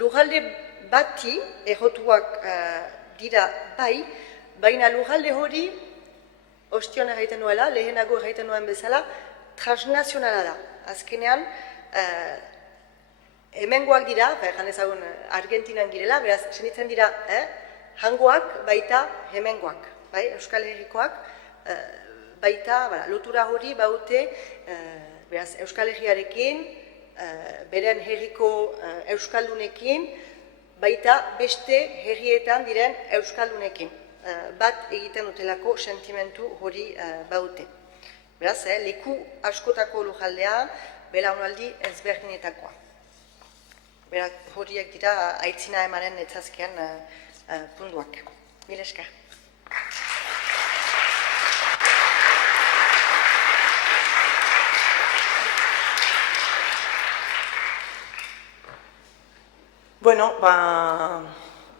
lurralde bati errotuak dira bai, baina lurralde hori, ostion erraiten nuela, lehenago erraiten nuen bezala, transnazionala da. Azkenean, hemengoak dira, egan ezagun Argentinan girela, beraz, senitzen dira, hangoak baita hemengoak, bai, Euskal Herrikoak, baita, lotura hori baute, beraz, Euskal Herriarekin, beren herriko Euskaldunekin, baita beste herrietan diren Euskaldunekin. Bat egiten dutelako sentimentu hori baute. Beraz, leku askotako lujaldea, belaunaldi ezberdinetakoa. Beraz, horiek dira aitzina emanen etzazkean puntuak. Mil esker. Bueno,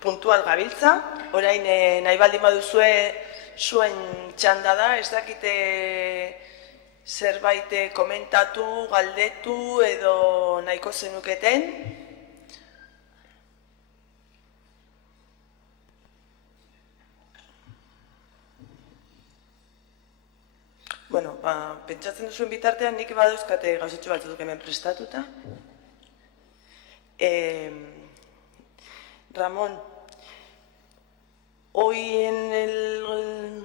puntual gabiltza, orain nahi baldin baduzue zuen txanda da, ez dakite zerbait komentatu, galdetu edo nahiko zenuketen. Bueno, pentsatzen duzuen bitartean nik badauzkate gauzatxo batzuk hemen prestatuta. Ramón, hoy en el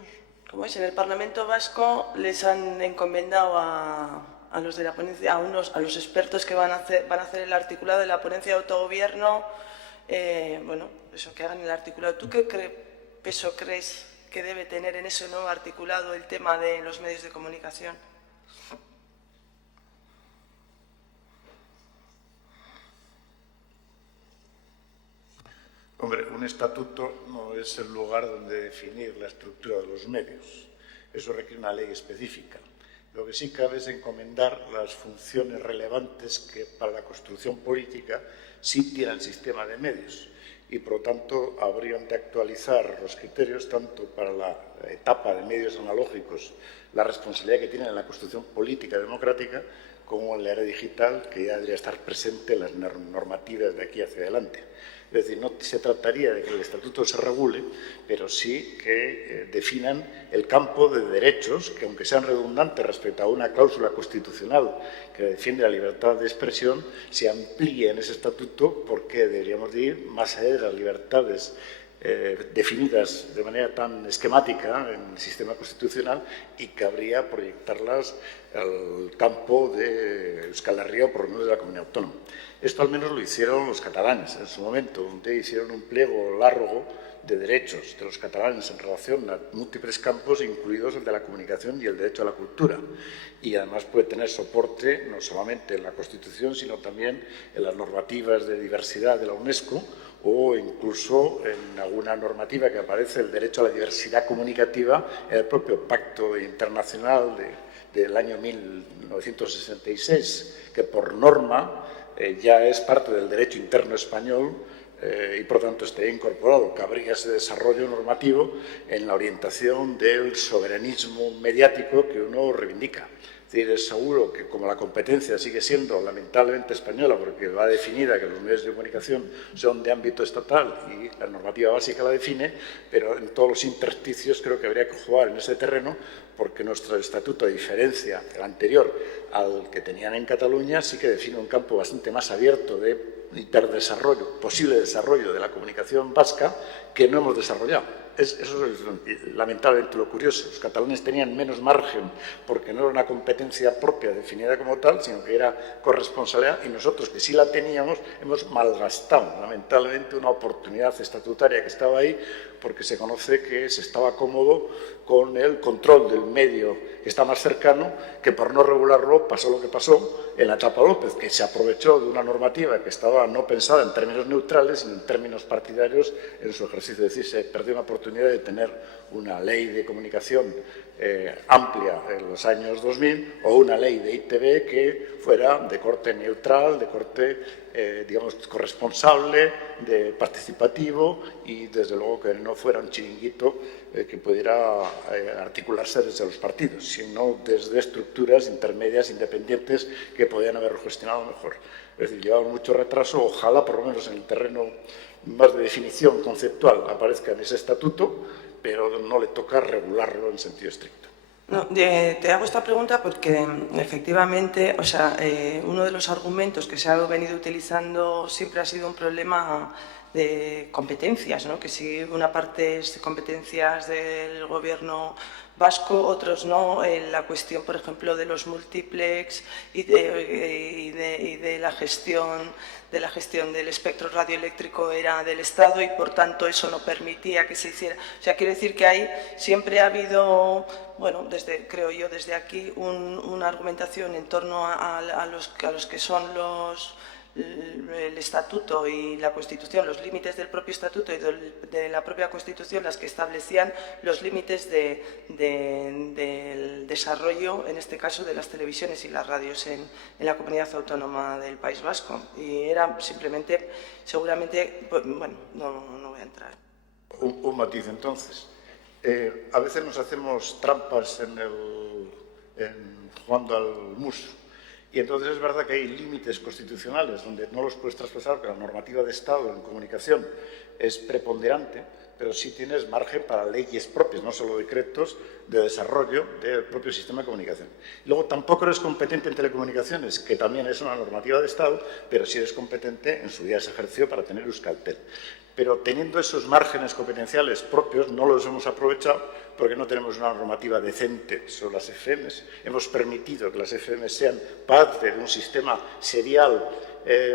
Parlamento Vasco les han encomendado a los de la ponencia, a los expertos que van a hacer el articulado de la ponencia de autogobierno, bueno, eso, que hagan el articulado. ¿Tú qué peso crees que debe tener en ese nuevo articulado el tema de los medios de comunicación? Hombre, un estatuto no es el lugar donde definir la estructura de los medios. Eso requiere una ley específica. Lo que sí cabe es encomendar las funciones relevantes que para la construcción política sí tiene el sistema de medios. Y por lo tanto habrían de actualizar los criterios tanto para la etapa de medios analógicos, la responsabilidad que tienen en la construcción política democrática, como en la era digital, que ya debería estar presente en las normativas de aquí hacia adelante. Es decir, no se trataría de que el estatuto se regule, pero sí que definan el campo de derechos que, aunque sean redundantes respecto a una cláusula constitucional que defiende la libertad de expresión, se amplíe en ese estatuto porque deberíamos de ir más allá de las libertades definidas de manera tan esquemática en el sistema constitucional y cabría proyectarlas al campo de Euskal Herria o por lo menos de la comunidad autónoma. Esto al menos lo hicieron los catalanes en su momento, donde hicieron un pliego largo de derechos de los catalanes en relación a múltiples campos, incluidos el de la comunicación y el derecho a la cultura. Y además puede tener soporte no solamente en la Constitución, sino también en las normativas de diversidad de la UNESCO o incluso en alguna normativa que aparece el derecho a la diversidad comunicativa en el propio Pacto Internacional del año 1966, que por norma ya es parte del derecho interno español y por tanto estaría incorporado. Cabría ese desarrollo normativo en la orientación del soberanismo mediático que uno reivindica. Es decir, es seguro que como la competencia sigue siendo lamentablemente española, porque va definida que los medios de comunicación son de ámbito estatal y la normativa básica la define, pero en todos los intersticios creo que habría que jugar en ese terreno, porque nuestro estatuto, a diferencia del anterior al que tenían en Cataluña, sí que define un campo bastante más abierto de hiperdesarrollo, posible desarrollo de la comunicación vasca, que no hemos desarrollado. Eso es lamentablemente lo curioso. Los catalanes tenían menos margen porque no era una competencia propia definida como tal, sino que era corresponsabilidad, y nosotros, que sí la teníamos, hemos malgastado lamentablemente una oportunidad estatutaria que estaba ahí, porque se conoce que se estaba cómodo con el control del medio que está más cercano, que por no regularlo pasó lo que pasó en la etapa López, que se aprovechó de una normativa que estaba no pensada en términos neutrales, sino en términos partidarios en su ejercicio. Es decir, se perdió una oportunidad de tener una ley de comunicación amplia en los años 2000 o una ley de ITV que fuera de corte neutral, de corte digamos, corresponsable, de participativo y, desde luego, que no fuera un chiringuito que pudiera articularse desde los partidos, sino desde estructuras intermedias independientes que podían haberlo gestionado mejor. Es decir, llevamos mucho retraso. Ojalá, por lo menos en el terreno más de definición conceptual, aparezca en ese estatuto, pero no le toca regularlo en sentido estricto. No, te hago esta pregunta porque efectivamente, o sea, uno de los argumentos que se ha venido utilizando siempre ha sido un problema de competencias, ¿no? Que si una parte es competencias del gobierno vasco, otros no, la cuestión, por ejemplo, de los multiplex y de la gestión del espectro radioeléctrico era del Estado y, por tanto, eso no permitía que se hiciera. O sea, quiere decir que ahí siempre ha habido, bueno, creo yo, desde aquí, una argumentación en torno a los que son el Estatuto y la Constitución, los límites del propio Estatuto y de la propia Constitución, las que establecían los límites del desarrollo, en este caso, de las televisiones y las radios en la comunidad autónoma del País Vasco. Y era simplemente, seguramente, bueno, no voy a entrar. Un matiz, entonces. A veces nos hacemos trampas jugando al mus. Y entonces es verdad que hay límites constitucionales donde no los puedes traspasar, porque la normativa de Estado en comunicación es preponderante, pero sí tienes margen para leyes propias, no solo decretos de desarrollo del propio sistema de comunicación. Luego tampoco eres competente en telecomunicaciones, que también es una normativa de Estado, pero sí eres competente, en su día se ejerció para tener Euskaltel. Pero teniendo esos márgenes competenciales propios, no los hemos aprovechado porque no tenemos una normativa decente sobre las FMs. Hemos permitido que las FMs sean parte de un sistema serial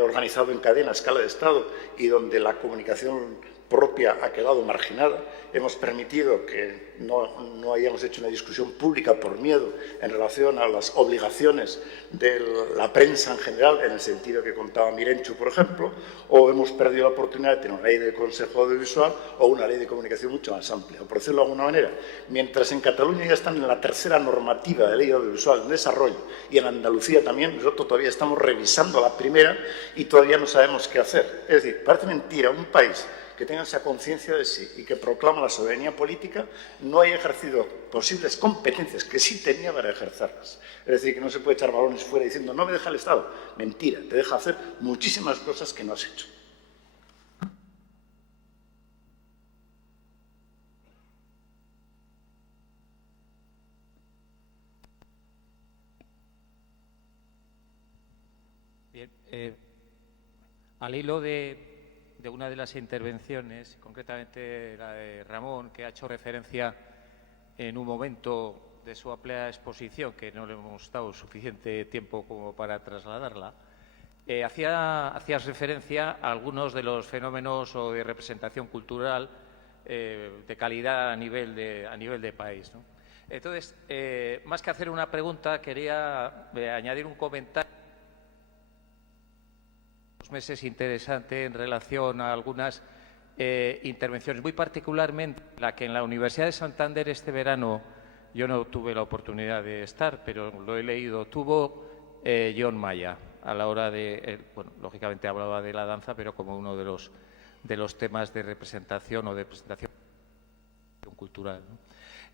organizado en cadena a escala de Estado y donde la comunicación propia ha quedado marginada. Hemos permitido que no hayamos hecho una discusión pública por miedo en relación a las obligaciones de la prensa en general, en el sentido que contaba Mirenchu, por ejemplo, o hemos perdido la oportunidad de tener una ley de Consejo Audiovisual o una ley de comunicación mucho más amplia. O, por decirlo de alguna manera, mientras en Cataluña ya están en la tercera normativa de ley audiovisual en desarrollo y en Andalucía también, nosotros todavía estamos revisando la primera y todavía no sabemos qué hacer. Es decir, parece mentira, un país que tenga esa conciencia de sí y que proclama la soberanía política, no haya ejercido posibles competencias que sí tenía para ejercerlas. Es decir, que no se puede echar balones fuera diciendo no me deja el Estado. Mentira, te deja hacer muchísimas cosas que no has hecho. Bien, al hilo de una de las intervenciones, concretamente la de Ramón, que ha hecho referencia en un momento de su amplia exposición, que no le hemos dado suficiente tiempo como para trasladarla, hacías referencia a algunos de los fenómenos o de representación cultural de calidad a nivel de país, ¿no? Entonces, más que hacer una pregunta, quería añadir un comentario. Meses interesante en relación a algunas intervenciones, muy particularmente la que en la Universidad de Santander este verano, yo no tuve la oportunidad de estar, pero lo he leído, tuvo John Maya, a la hora de, bueno, lógicamente hablaba de la danza, pero como uno de los temas de representación o de presentación cultural, ¿no?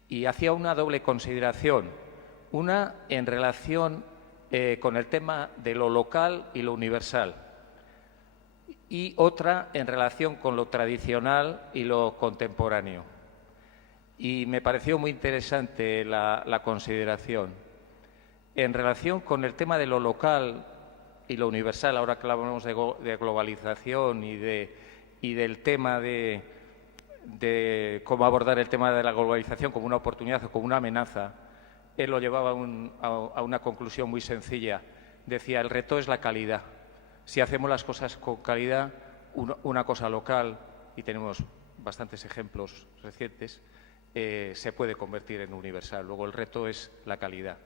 Y hacía una doble consideración, una en relación con el tema de lo local y lo universal, y otra en relación con lo tradicional y lo contemporáneo. Y me pareció muy interesante la consideración. En relación con el tema de lo local y lo universal, ahora que hablamos de globalización y del tema de cómo abordar el tema de la globalización como una oportunidad o como una amenaza, él lo llevaba a una conclusión muy sencilla. Decía, el reto es la calidad. Si hacemos las cosas con calidad, una cosa local, y tenemos bastantes ejemplos recientes, se puede convertir en universal. Luego el reto es la calidad.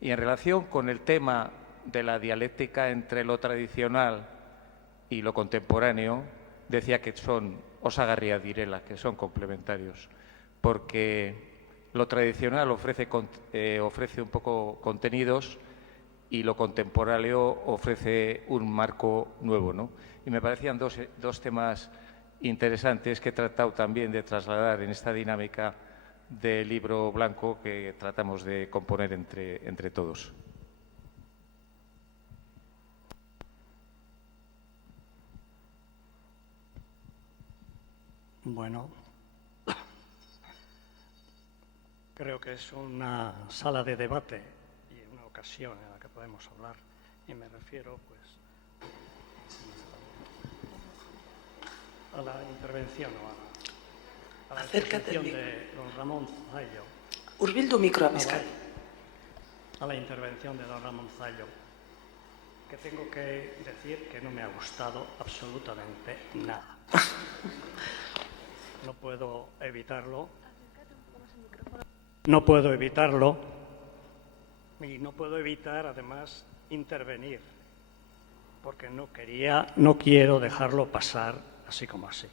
Y en relación con el tema de la dialéctica entre lo tradicional y lo contemporáneo, decía que son osagarria direla, que son complementarios, porque lo tradicional ofrece un poco contenidos y lo contemporáneo ofrece un marco nuevo, ¿no? Y me parecían dos temas interesantes que he tratado también de trasladar en esta dinámica del libro blanco que tratamos de componer entre todos. Bueno, creo que es una sala de debate y una ocasión en la que podemos hablar, y me refiero pues a la intervención a la intervención de don Ramón Zallo. Hurbildu mikroa bizkar. A la intervención de don Ramón Zallo, que tengo que decir que no me ha gustado absolutamente nada. No puedo evitarlo. No puedo evitarlo y no puedo evitar, además, intervenir, porque no quiero dejarlo pasar así como así.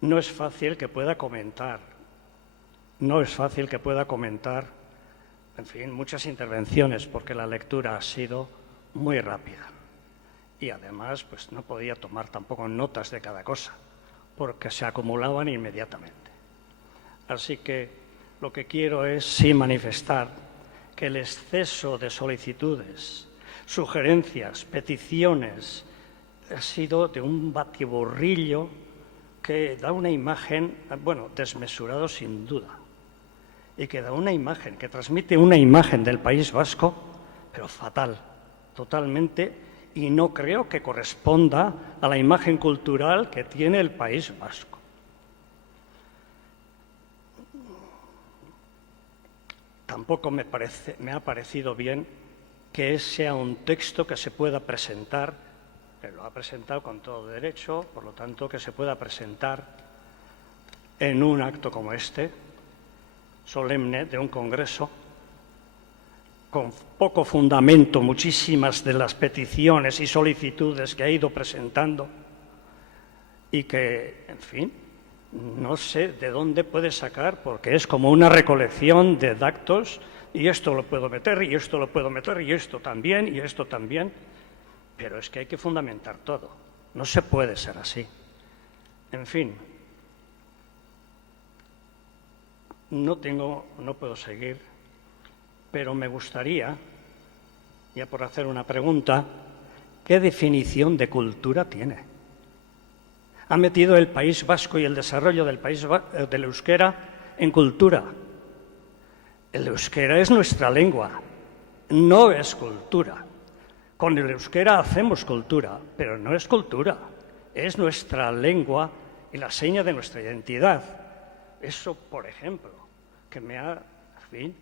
No es fácil que pueda comentar, en fin, muchas intervenciones, porque la lectura ha sido muy rápida. Y además, pues no podía tomar tampoco notas de cada cosa, porque se acumulaban inmediatamente. Así que lo que quiero es sí manifestar que el exceso de solicitudes, sugerencias, peticiones, ha sido de un batiburrillo que da una imagen, bueno, desmesurado sin duda, y que da una imagen, que transmite una imagen del País Vasco, pero fatal, totalmente, y no creo que corresponda a la imagen cultural que tiene el País Vasco. Tampoco me ha parecido bien que sea un texto que se pueda presentar, que lo ha presentado con todo derecho, por lo tanto que se pueda presentar en un acto como este, solemne, de un congreso, con poco fundamento, muchísimas de las peticiones y solicitudes que ha ido presentando y que, en fin, no sé de dónde puede sacar, porque es como una recolección de datos, y esto lo puedo meter, y esto lo puedo meter, y esto también, pero es que hay que fundamentar todo. No se puede ser así. En fin, no puedo seguir, pero me gustaría, ya por hacer una pregunta, ¿qué definición de cultura tiene? Ha metido el País Vasco y el desarrollo del euskera en cultura. El euskera es nuestra lengua, no es cultura. Con el euskera hacemos cultura, pero no es cultura, es nuestra lengua y la seña de nuestra identidad. Eso, por ejemplo, que me ha... En fin.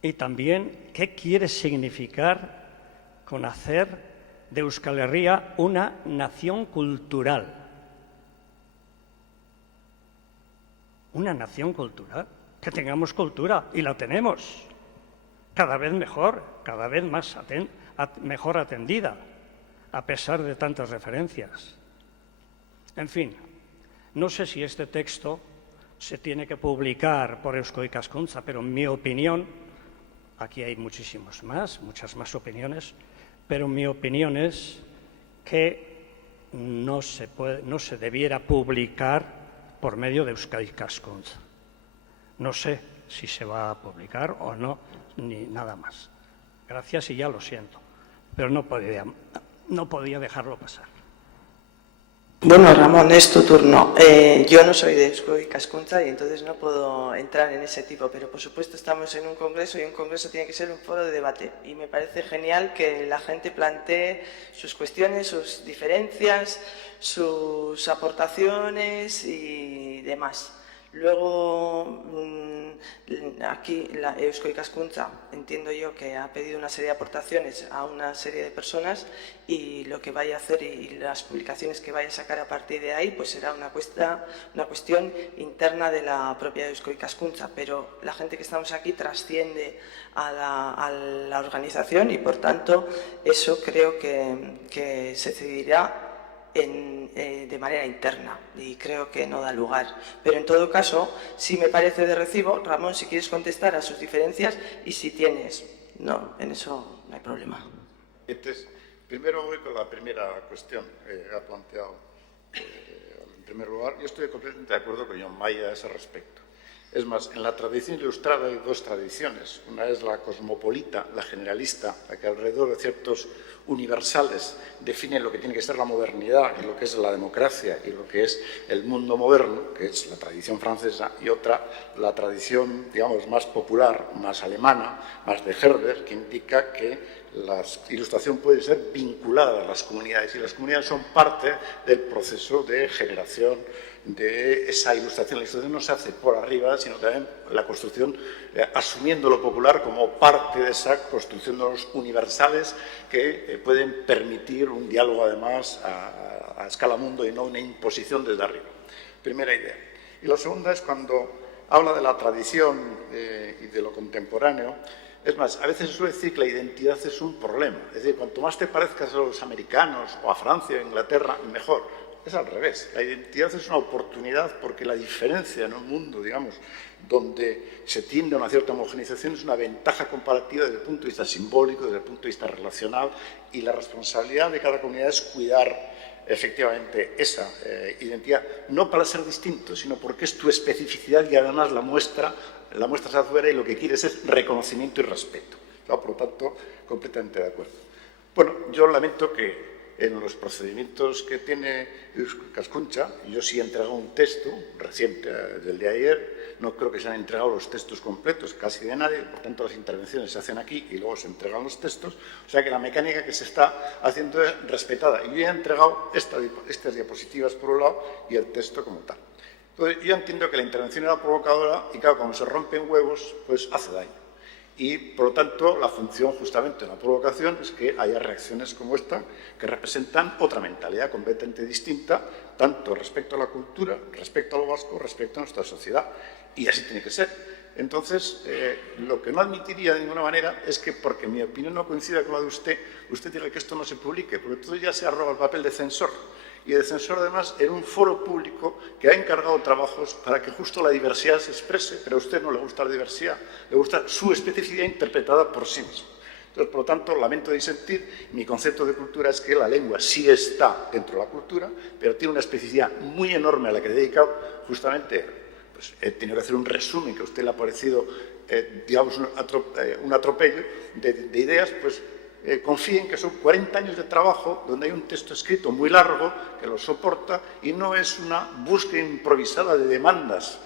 Y también, ¿qué quiere significar con hacer de Euskal Herria una nación cultural? Una nación cultural. Que tengamos cultura, y la tenemos. Cada vez mejor, cada vez más mejor atendida, a pesar de tantas referencias. En fin, no sé si este texto se tiene que publicar por Eusko Ikaskuntza, pero en mi opinión, aquí hay muchas más opiniones, pero mi opinión es que no se debiera publicar por medio de Eusko Ikaskuntza. No sé si se va a publicar o no, ni nada más. Gracias y ya lo siento, pero no podía dejarlo pasar. Bueno, Ramón, es tu turno. Yo no soy de Eusko Ikaskuntza y entonces no puedo entrar en ese tipo, pero por supuesto estamos en un congreso y un congreso tiene que ser un foro de debate. Y me parece genial que la gente plantee sus cuestiones, sus diferencias, sus aportaciones y demás. Luego, aquí la Eusko Ikaskuntza, entiendo yo que ha pedido una serie de aportaciones a una serie de personas y lo que vaya a hacer y las publicaciones que vaya a sacar a partir de ahí, pues será una cuestión interna de la propia Eusko Ikaskuntza, pero la gente que estamos aquí trasciende a la organización y, por tanto, eso creo que se decidirá de manera interna y creo que no da lugar. Pero en todo caso, sí me parece de recibo, Ramón, si quieres contestar a sus diferencias y si tienes. No, en eso no hay problema. Entonces, primero voy con la primera cuestión que ha planteado. En primer lugar, yo estoy completamente de acuerdo con Jon Maya a ese respecto. Es más, en la tradición ilustrada hay dos tradiciones. Una es la cosmopolita, la generalista, la que alrededor de ciertos universales define lo que tiene que ser la modernidad y lo que es la democracia y lo que es el mundo moderno, que es la tradición francesa, y otra, la tradición, digamos, más popular, más alemana, más de Herder, que indica que la ilustración puede ser vinculada a las comunidades y las comunidades son parte del proceso de generación de esa ilustración. La ilustración no se hace por arriba, sino también la construcción, asumiendo lo popular como parte de esa construcción de los universales que pueden permitir un diálogo, además, a escala mundo y no una imposición desde arriba. Primera idea. Y la segunda es cuando habla de la tradición y de lo contemporáneo. Es más, a veces se suele decir que la identidad es un problema. Es decir, cuanto más te parezcas a los americanos o a Francia o a Inglaterra, mejor. Es al revés. La identidad es una oportunidad porque la diferencia en un mundo, digamos, donde se tiende a una cierta homogeneización es una ventaja comparativa desde el punto de vista simbólico, desde el punto de vista relacional, y la responsabilidad de cada comunidad es cuidar efectivamente esa identidad, no para ser distinto, sino porque es tu especificidad y además la muestras afuera y lo que quieres es reconocimiento y respeto. Por lo tanto, completamente de acuerdo. Bueno, yo lamento que en los procedimientos que tiene Eusko Ikaskuntza, yo sí he entregado un texto reciente del de ayer, no creo que se han entregado los textos completos casi de nadie, por tanto las intervenciones se hacen aquí y luego se entregan los textos, o sea que la mecánica que se está haciendo es respetada. Y yo he entregado estas diapositivas por un lado y el texto como tal. Entonces, yo entiendo que la intervención era provocadora y claro, cuando se rompen huevos, pues hace daño. Y, por lo tanto, la función justamente de la provocación es que haya reacciones como esta que representan otra mentalidad completamente distinta, tanto respecto a la cultura, respecto a lo vasco, respecto a nuestra sociedad. Y así tiene que ser. Entonces, lo que no admitiría de ninguna manera es que, porque mi opinión no coincida con la de usted diga que esto no se publique, porque entonces ya se arroga el papel de censor. Y el censor, además, en un foro público que ha encargado trabajos para que justo la diversidad se exprese, pero a usted no le gusta la diversidad, le gusta su especificidad interpretada por sí mismo. Entonces, por lo tanto, lamento disentir, mi concepto de cultura es que la lengua sí está dentro de la cultura, pero tiene una especificidad muy enorme a la que he dedicado, justamente, pues he tenido que hacer un resumen que a usted le ha parecido, digamos, un atropello de ideas, pues confíen que son 40 años de trabajo donde hay un texto escrito muy largo que lo soporta y no es una búsqueda improvisada de demandas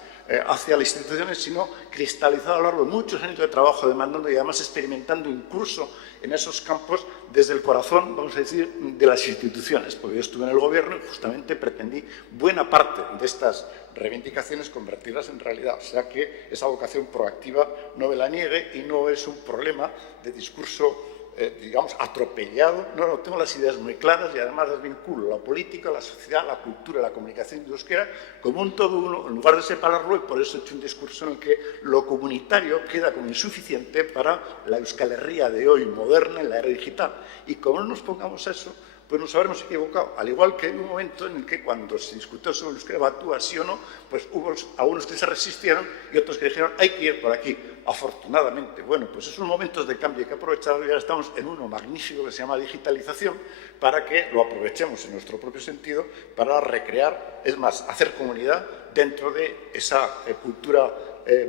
hacia las instituciones, sino cristalizado a lo largo de muchos años de trabajo, demandando y además experimentando incluso en esos campos desde el corazón, vamos a decir, de las instituciones. Porque yo estuve en el gobierno y justamente pretendí buena parte de estas reivindicaciones convertirlas en realidad. O sea que esa vocación proactiva no me la niegue y no es un problema de discurso digamos, atropellado. No, tengo las ideas muy claras y además las vinculo la política, la sociedad, la cultura, la comunicación y euskera como un todo uno, en lugar de separarlo, y por eso he hecho un discurso en el que lo comunitario queda como insuficiente para la Euskal Herria de hoy, moderna, en la era digital. Y como no nos pongamos eso, pues nos habremos equivocado. Al igual que en un momento en el que cuando se discutió sobre el euskera Batua, sí o no, pues hubo algunos que se resistieron y otros que dijeron hay que ir por aquí. Afortunadamente, bueno, pues esos momentos de cambio que aprovechar y ahora estamos en uno magnífico que se llama digitalización para que lo aprovechemos en nuestro propio sentido para recrear, es más, hacer comunidad dentro de esa cultura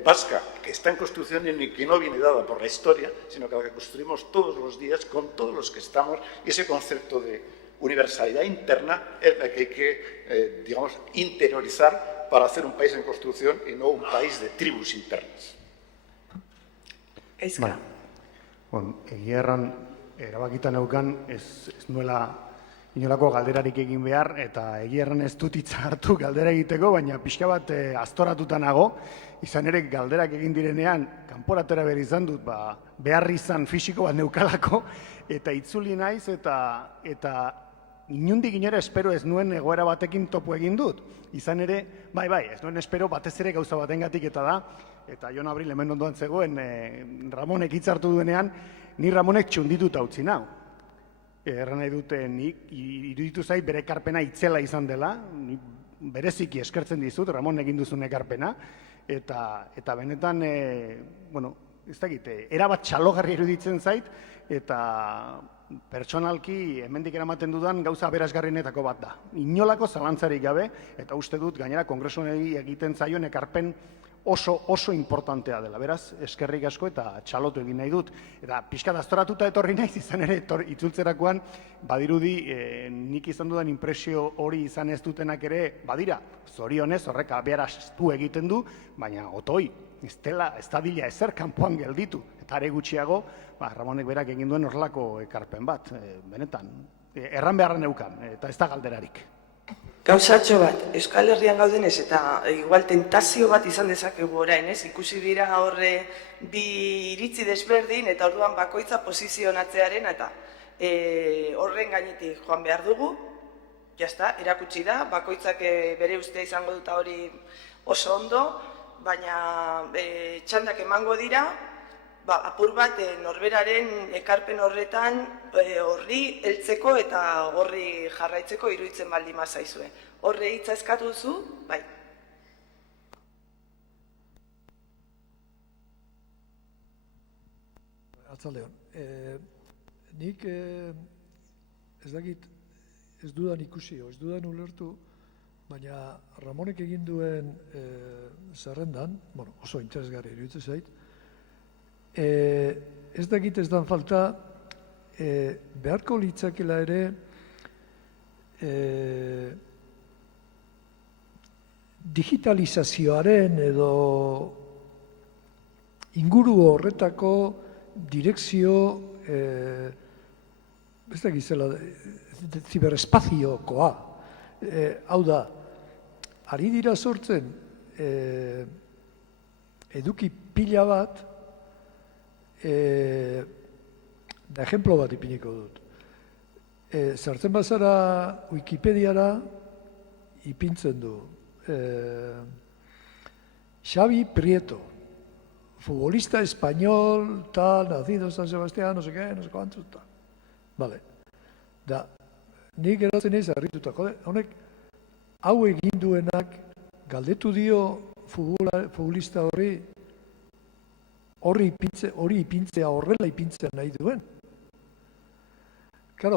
vasca que está en construcción y que no viene dada por la historia, sino que la que construimos todos los días con todos los que estamos, y ese concepto de universalidad interna es la que hay que, digamos, interiorizar para hacer un país en construcción y no un país de tribus internas. Eizka. Bueno, egia erran, erabakitan neukan, ez nuela inolako galderarik egin behar, eta egia erran ez dut hitza hartu galdera egiteko, baina pixka bat aztoratuta nago, izan ere galderak egin direnean, kanporatera behar izan dut, behar izan fisiko bat neukalako, eta itzuli naiz, eta inundik inora espero ez nuen egoera batekin topo egin dut. Izan ere, bai, ez nuen espero batez ere gauza batengatik eta da, eta Jon Abril hemen ondoan zegoen, Ramonek hitzartu duenean, ni Ramonek txundituta utzi nau. Erran nahi dute, nik iruditu zait bere ekarpena itzela izan dela, bereziki eskertzen dizut, Ramon egin duzun ekarpena, eta benetan, bueno, ez dakit, erabat txalogarri iruditzen zait, eta pertsonalki hemendik eramaten dudan gauza aberasgarrienetako bat da. Inolako zalantzarik gabe, eta uste dut gainera kongresuan egiten zaion ekarpen oso importantea dela. Beraz, eskerrik asko eta txalotu egin nahi dut. Eta pixka dastoratuta etorri naiz, izan ere itzultzerakoan, badirudi nik izan dudan impresio hori izan ez dutenak ere, badira, zorionez horrek aberaztu egiten du, baina otoi, ez dadila ezer kanpoan gelditu. Eta are gutxiago, Ramonek berak egin duen horrelako ekarpen bat, benetan, erran beharra neukan, eta ez da galderarik. Gauzatxo bat, Euskal Herrian gaudenez eta igual tentazio bat izan dezakegu orain, ez? Ikusi dira horre bi iritzi desberdin eta orduan bakoitza posizionatzearen eta horren gainetik joan behar dugu, jazta, erakutsi da, bakoitzak bere ustea izango duta hori oso ondo, baina txandak emango dira, apur bat norberaren ekarpen horretan horri heltzeko eta horri jarraitzeko iruditzen baldin bazaizue. Horre hitza eskatu duzu, bai. Atzaldeon, nik ez dakit ez dudan ikusi, ez dudan ulertu, baina Ramonek egin duen zerrendan, oso interesgarri iruditzen zait, ez dakit ez dan falta beharko litzakela ere digitalizazioaren edo inguru horretako direkzio ez dakit zela ziberespaziokoa. Hau da, ari dira sortzen eduki pila bat, da ejemplo bat ipiniko dut. Sartzen bazara Wikipediara ipintzen du. Xavi Prieto, futbolista español, tal, nacido en San Sebastián, no sé qué, no sé cuántos, tal. Vale. Da, nik geratzen ez harrituta. Honek, hau egin duenak, galdetu dio futbolista hori ipintzea, horrela ipintzea nahi duen. Claro,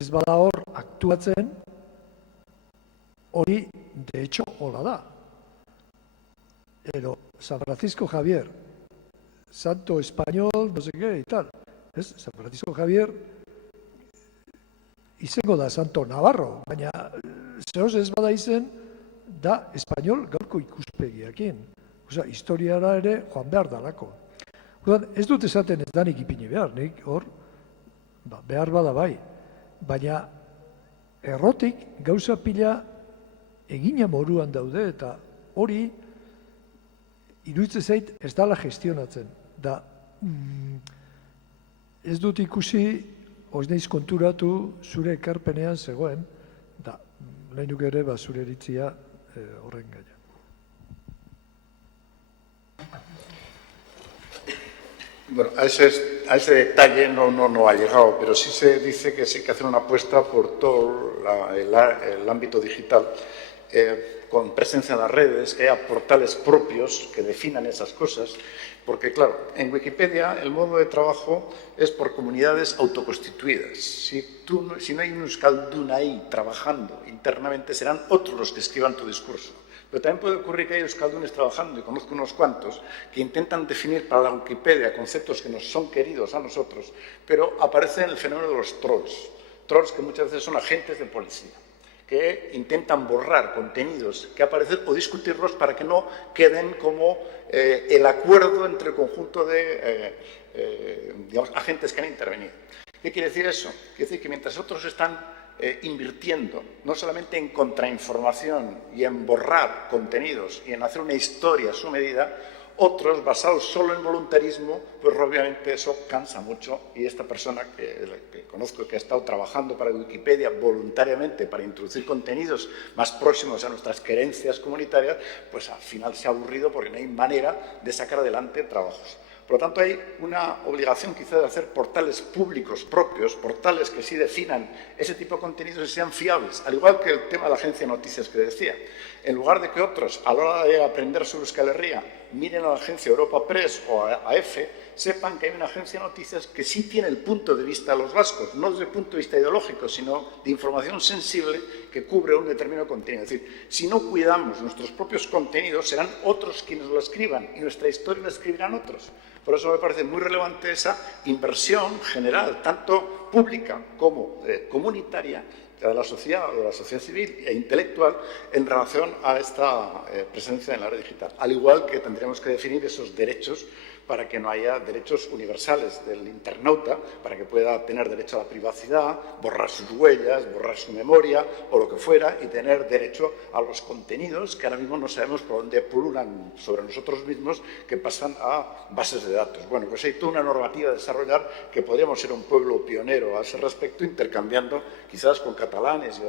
ez bada hor aktuatzen, hori de hecho hola da. Ero, San Francisco Javier, santo español, no sé qué y tal. San Francisco Javier izango da Santo Navarro, baina zehoz ez bada izen, da espainol gaurko ikuspegiakin. Osa, historiara ere joan behar dalako. Ez dut esaten ez danik ipini behar, nik hor, behar bada bai, baina errotik gauza pila egina moruan daude eta hori iruditzen zait ez dala gestionatzen. Da, ez dut ikusi, oiz naiz konturatu zure ekarpenean zegoen, da, lehenuk ere zure iritzia horren gaia. Bueno, a ese detalle no ha llegado, pero sí se dice que sí que hacer una apuesta por todo el ámbito digital, con presencia en las redes, que haya portales propios que definan esas cosas, porque claro, en Wikipedia el modo de trabajo es por comunidades autoconstituidas. Si no hay un euskaldun ahí trabajando internamente, serán otros los que escriban tu discurso. Pero también puede ocurrir que hay euskaldunes trabajando, y conozco unos cuantos, que intentan definir para la Wikipedia conceptos que nos son queridos a nosotros, pero aparece el fenómeno de los trolls. Trolls que muchas veces son agentes de policía, que intentan borrar contenidos que aparecen o discutirlos para que no queden como el acuerdo entre el conjunto de digamos, agentes que han intervenido. ¿Qué quiere decir eso? Quiere decir que mientras otros están invirtiendo no solamente en contrainformación y en borrar contenidos y en hacer una historia a su medida, otros basados solo en voluntarismo, pues obviamente eso cansa mucho y esta persona que conozco que ha estado trabajando para Wikipedia voluntariamente para introducir contenidos más próximos a nuestras creencias comunitarias, pues al final se ha aburrido porque no hay manera de sacar adelante trabajos. Por lo tanto, hay una obligación quizá de hacer portales públicos propios, portales que sí definan ese tipo de contenidos y sean fiables, al igual que el tema de la agencia de noticias que decía. En lugar de que otros, a la hora de aprender sobre Euskal Herria, miren a la agencia Europa Press o a EFE, sepan que hay una agencia de noticias que sí tiene el punto de vista de los vascos, no desde el punto de vista ideológico, sino de información sensible que cubre un determinado contenido. Es decir, si no cuidamos nuestros propios contenidos, serán otros quienes lo escriban y nuestra historia la escribirán otros. Por eso me parece muy relevante esa inversión general, tanto pública como comunitaria, de la sociedad civil e intelectual en relación a esta presencia en la red digital. Al igual que tendremos que definir esos derechos para que no haya derechos universales del internauta, para que pueda tener derecho a la privacidad, borrar sus huellas, borrar su memoria o lo que fuera y tener derecho a los contenidos que ahora mismo no sabemos por dónde pululan sobre nosotros mismos que pasan a bases de datos. Bueno, pues hay toda una normativa a desarrollar que podríamos ser un pueblo pionero a ese respecto, intercambiando quizás con catalanes y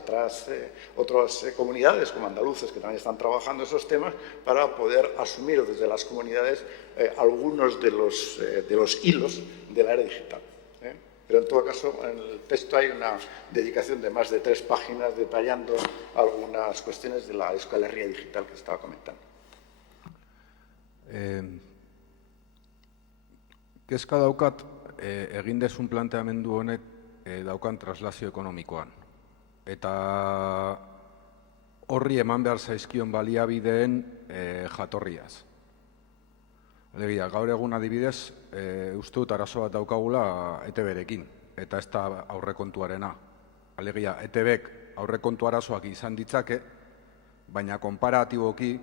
otras comunidades como andaluces que también están trabajando esos temas para poder asumir desde las comunidades algunos de los hilos de la era digital. Pero en todo caso, en el texto hay una dedicación de más de 3 páginas detallando algunas cuestiones de la Euskal Herria digital que estaba comentando. Kezka daukat, egin dezun planteamendu honek daukan traslazio ekonomikoan. Eta horri eman behar zaizkion baliabideen jatorriaz. Alegia, gaur egun adibidez, uste dut arazo bat daukagula ETB-rekin, eta ez da aurrekontuarena. Alegia, ETB-ek aurrekontu arazoak izan ditzake, baina konparatiboki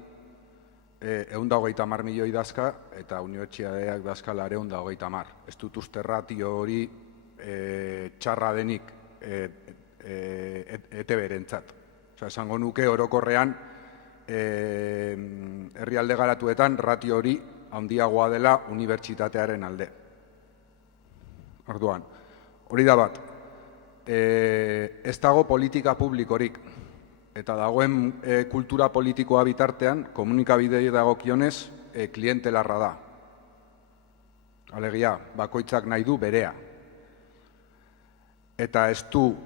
130 milioi dazka, eta unibertsitateak dazkala 230. Ez dut uste ratio hori txarra denik ETB-rentzat. Esango nuke orokorrean, herrialde garatuetan ratio hori handiagoa dela unibertsitatearen alde. Orduan, hori da bat, ez dago politika publikorik, eta dagoen kultura politikoa bitartean, komunikabidei dagokionez, klientelarra da. Alegia, bakoitzak nahi du berea. Eta ez dugu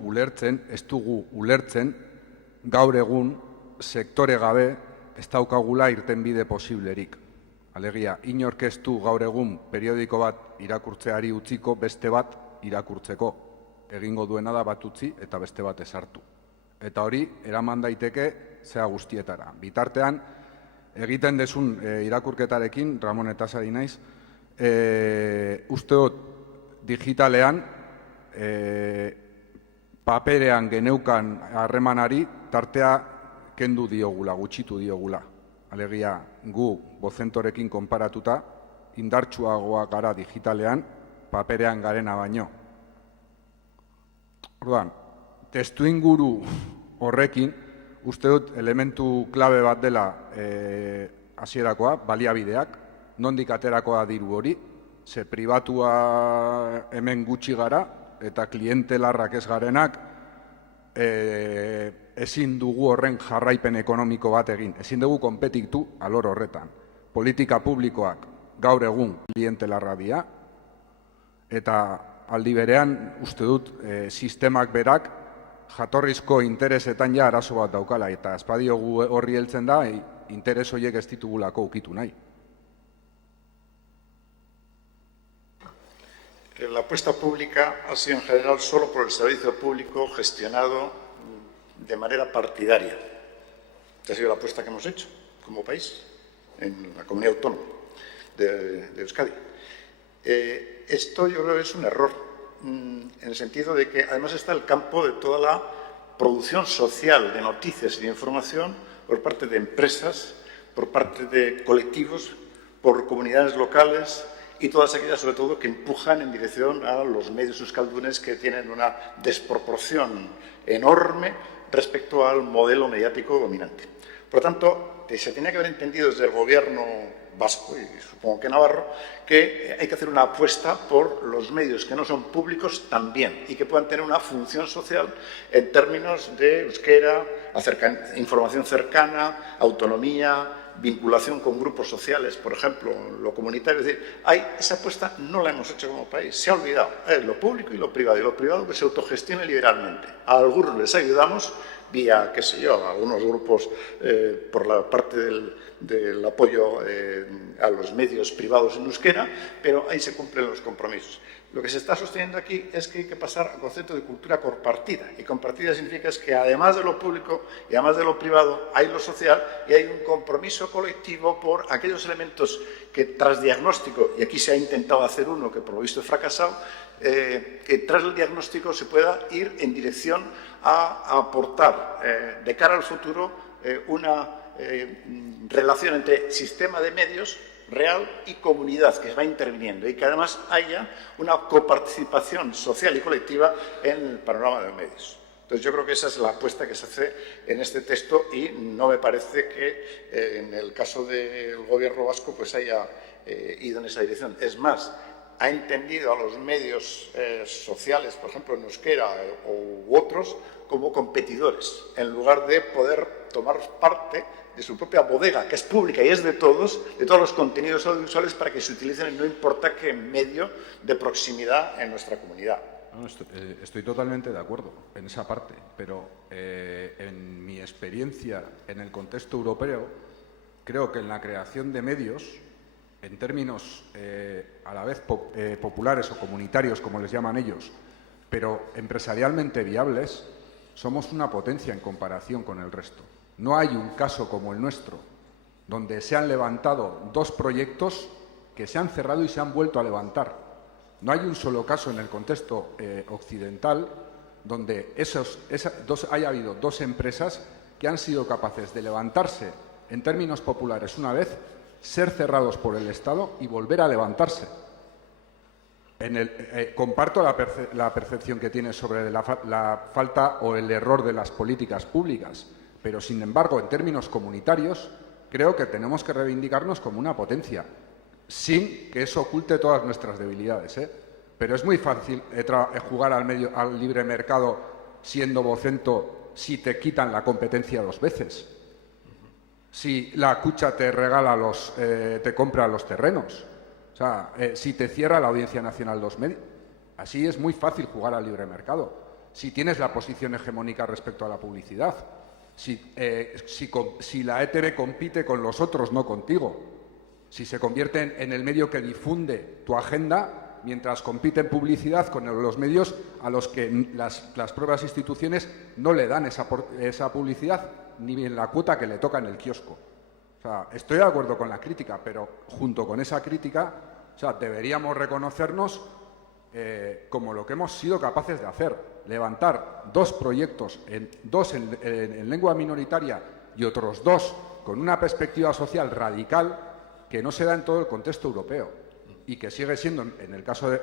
ulertzen, gaur egun, sektore gabe, ez daukagula irtenbide posiblerik. Alegia, inork ez du gaur egun periodiko bat irakurtzeari utziko beste bat irakurtzeko. Egingo duena da bat utzi eta beste bat ezartu. Eta hori, eraman daiteke zea guztietara. Bitartean, egiten dezun irakurketarekin, Ramon eta Sari naiz, uste dut digitalean paperean geneukan harremanari tartea kendu diogula, gutxitu diogula. Alegia, gu bozentorekin konparatuta, indartsuagoa gara digitalean, paperean garena baino. Orduan, testuinguru horrekin, uste dut elementu klabe bat dela hasierakoa, baliabideak, nondik aterakoa diru hori, ze pribatua hemen gutxi gara, eta klientelarrak ez garenak, ezin dugu horren jarraipen ekonomiko bat egin, ezin dugu konpetitu alor horretan. Politika publikoak gaur egun klientelarra dira, eta aldi berean, uste dut, sistemak berak jatorrizko interesetan ja arazo bat daukala, eta espadiogu horri heltzen da, interes horiek ez ditugulako ukitu nahi. La apuesta pública ha sido en general solo por el servicio público gestionado de manera partidaria. Esta ha sido la apuesta que hemos hecho como país en la comunidad autónoma de Euskadi. Esto yo creo que es un error, en el sentido de que además está el campo de toda la producción social de noticias y de información por parte de empresas, por parte de colectivos, por comunidades locales y todas aquellas, sobre todo, que empujan en dirección a los medios euskaldunes que tienen una desproporción enorme respecto al modelo mediático dominante. Por lo tanto, se tiene que haber entendido desde el gobierno vasco y supongo que navarro, que hay que hacer una apuesta por los medios que no son públicos también y que puedan tener una función social en términos de euskera, información cercana, autonomía, vinculación con grupos sociales, por ejemplo, lo comunitario. Es decir, esa apuesta no la hemos hecho como país, se ha olvidado. Lo público y lo privado que se autogestione liberalmente. A algunos les ayudamos vía, qué sé yo, a algunos grupos por la parte del apoyo a los medios privados en euskera, pero ahí se cumplen los compromisos. Lo que se está sosteniendo aquí es que hay que pasar al concepto de cultura compartida. Y compartida significa que además de lo público y además de lo privado hay lo social y hay un compromiso colectivo por aquellos elementos que tras diagnóstico, y aquí se ha intentado hacer uno que por lo visto he fracasado, que tras el diagnóstico se pueda ir en dirección a aportar de cara al futuro una relación entre sistema de medios real y comunidad que va interviniendo y que además haya una coparticipación social y colectiva en el panorama de los medios. Entonces yo creo que esa es la apuesta que se hace en este texto y no me parece que en el caso del gobierno vasco pues haya ido en esa dirección. Es más, ha entendido a los medios sociales, por ejemplo en euskera u otros, como competidores, en lugar de poder tomar parte de su propia bodega, que es pública y es de todos los contenidos audiovisuales para que se utilicen, no importa qué medio de proximidad en nuestra comunidad. No, estoy totalmente de acuerdo en esa parte, pero en mi experiencia en el contexto europeo, creo que en la creación de medios, en términos a la vez populares o comunitarios, como les llaman ellos, pero empresarialmente viables, somos una potencia en comparación con el resto. No hay un caso como el nuestro, donde se han levantado dos proyectos que se han cerrado y se han vuelto a levantar. No hay un solo caso en el contexto occidental donde haya habido dos empresas que han sido capaces de levantarse en términos populares una vez, ser cerrados por el Estado y volver a levantarse. Comparto la percepción que tiene sobre la falta o el error de las políticas públicas, pero, sin embargo, en términos comunitarios, creo que tenemos que reivindicarnos como una potencia, sin que eso oculte todas nuestras debilidades. Pero es muy fácil jugar al libre mercado siendo vocento si te quitan la competencia dos veces, si la Kutxa te regala te compra los terrenos, o sea, si te cierra la Audiencia Nacional dos medios. Así es muy fácil jugar al libre mercado, si tienes la posición hegemónica respecto a la publicidad. Si la ETV compite con los otros, no contigo, si se convierte en el medio que difunde tu agenda, mientras compite en publicidad con los medios a los que las propias instituciones no le dan esa publicidad ni en la cuota que le toca en el kiosco. O sea, estoy de acuerdo con la crítica, pero junto con esa crítica, o sea, deberíamos reconocernos como lo que hemos sido capaces de hacer. levantar 2 proyectos, dos en lengua minoritaria y otros 2 con una perspectiva social radical que no se da en todo el contexto europeo y que sigue siendo, en el caso de,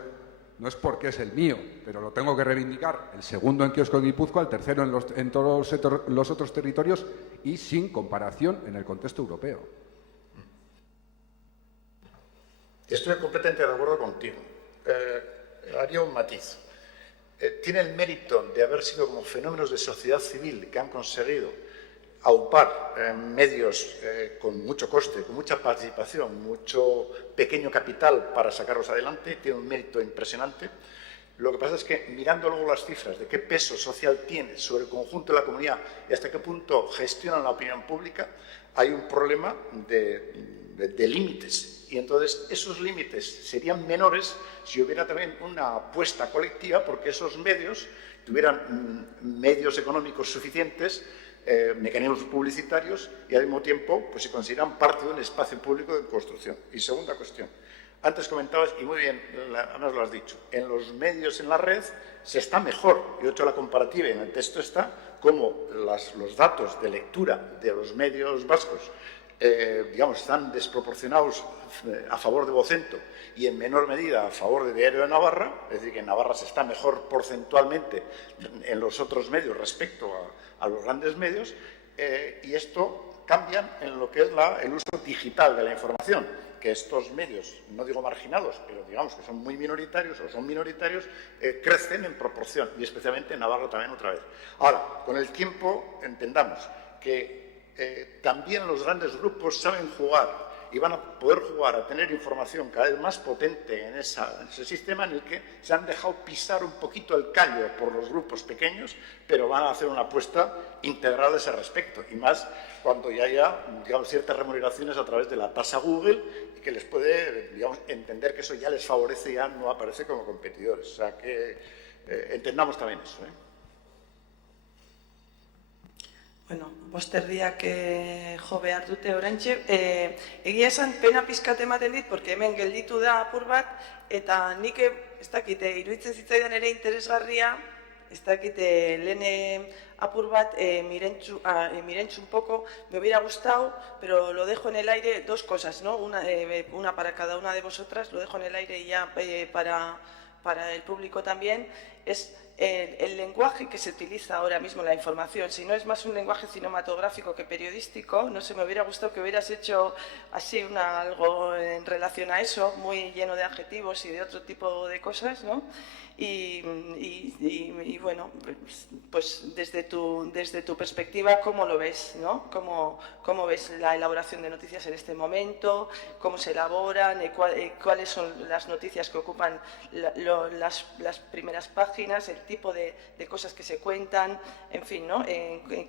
no es porque es el mío, pero lo tengo que reivindicar, el segundo en Kiosco de Guipúzcoa, el tercero en todos los otros territorios y sin comparación en el contexto europeo. Estoy completamente de acuerdo contigo. Haría un matiz. Tiene el mérito de haber sido como fenómenos de sociedad civil que han conseguido aupar medios con mucho coste, con mucha participación, mucho pequeño capital para sacarlos adelante, tiene un mérito impresionante. Lo que pasa es que mirando luego las cifras de qué peso social tiene sobre el conjunto de la comunidad y hasta qué punto gestionan la opinión pública, hay un problema de límites. Y entonces esos límites serían menores si hubiera también una apuesta colectiva porque esos medios tuvieran medios económicos suficientes, mecanismos publicitarios y al mismo tiempo pues, se consideran parte de un espacio público de construcción. Y segunda cuestión, antes comentabas, y muy bien, además lo has dicho, en los medios en la red se está mejor. Yo he hecho la comparativa y en el texto está cómo los datos de lectura de los medios vascos digamos, están desproporcionados a favor de Vocento y en menor medida a favor de Diario de Navarra, es decir, que en Navarra se está mejor porcentualmente en los otros medios respecto a los grandes medios, y esto cambia en lo que es el uso digital de la información, que estos medios, no digo marginados, pero digamos que son muy minoritarios o son minoritarios, crecen en proporción, y especialmente en Navarra también otra vez. Ahora, con el tiempo entendamos que también los grandes grupos saben jugar y van a poder jugar a tener información cada vez más potente en ese sistema en el que se han dejado pisar un poquito el callo por los grupos pequeños, pero van a hacer una apuesta integral a ese respecto, y más cuando ya haya, digamos, ciertas remuneraciones a través de la tasa Google y que les puede, digamos, entender que eso ya les favorece y ya no aparece como competidores. O sea que entendamos también eso, Bueno, bosterdiak jo behar dute oraintxe. Egia esan pena pizkat ematen dit, porque hemen gelditu da apur bat, eta nik ez dakite, iruditzen zitzaidan ere interesgarria, ez dakite lehen apur bat mirentzu un poco, me hubiera gustado, pero lo dejo en el aire, 2 cosas, ¿no? Una para cada una de vosotras, lo dejo en el aire y ya para el público también, es el lenguaje que se utiliza ahora mismo en la información. Si no es más un lenguaje cinematográfico que periodístico, no sé, me hubiera gustado que hubieras hecho así algo en relación a eso, muy lleno de adjetivos y de otro tipo de cosas, ¿no? Y bueno, pues desde tu perspectiva, ¿cómo lo ves, no? ¿Cómo ves la elaboración de noticias en este momento? ¿Cómo se elaboran? ¿Cuáles son las noticias que ocupan las primeras páginas? El tipo de cosas que se cuentan, en fin, ¿no?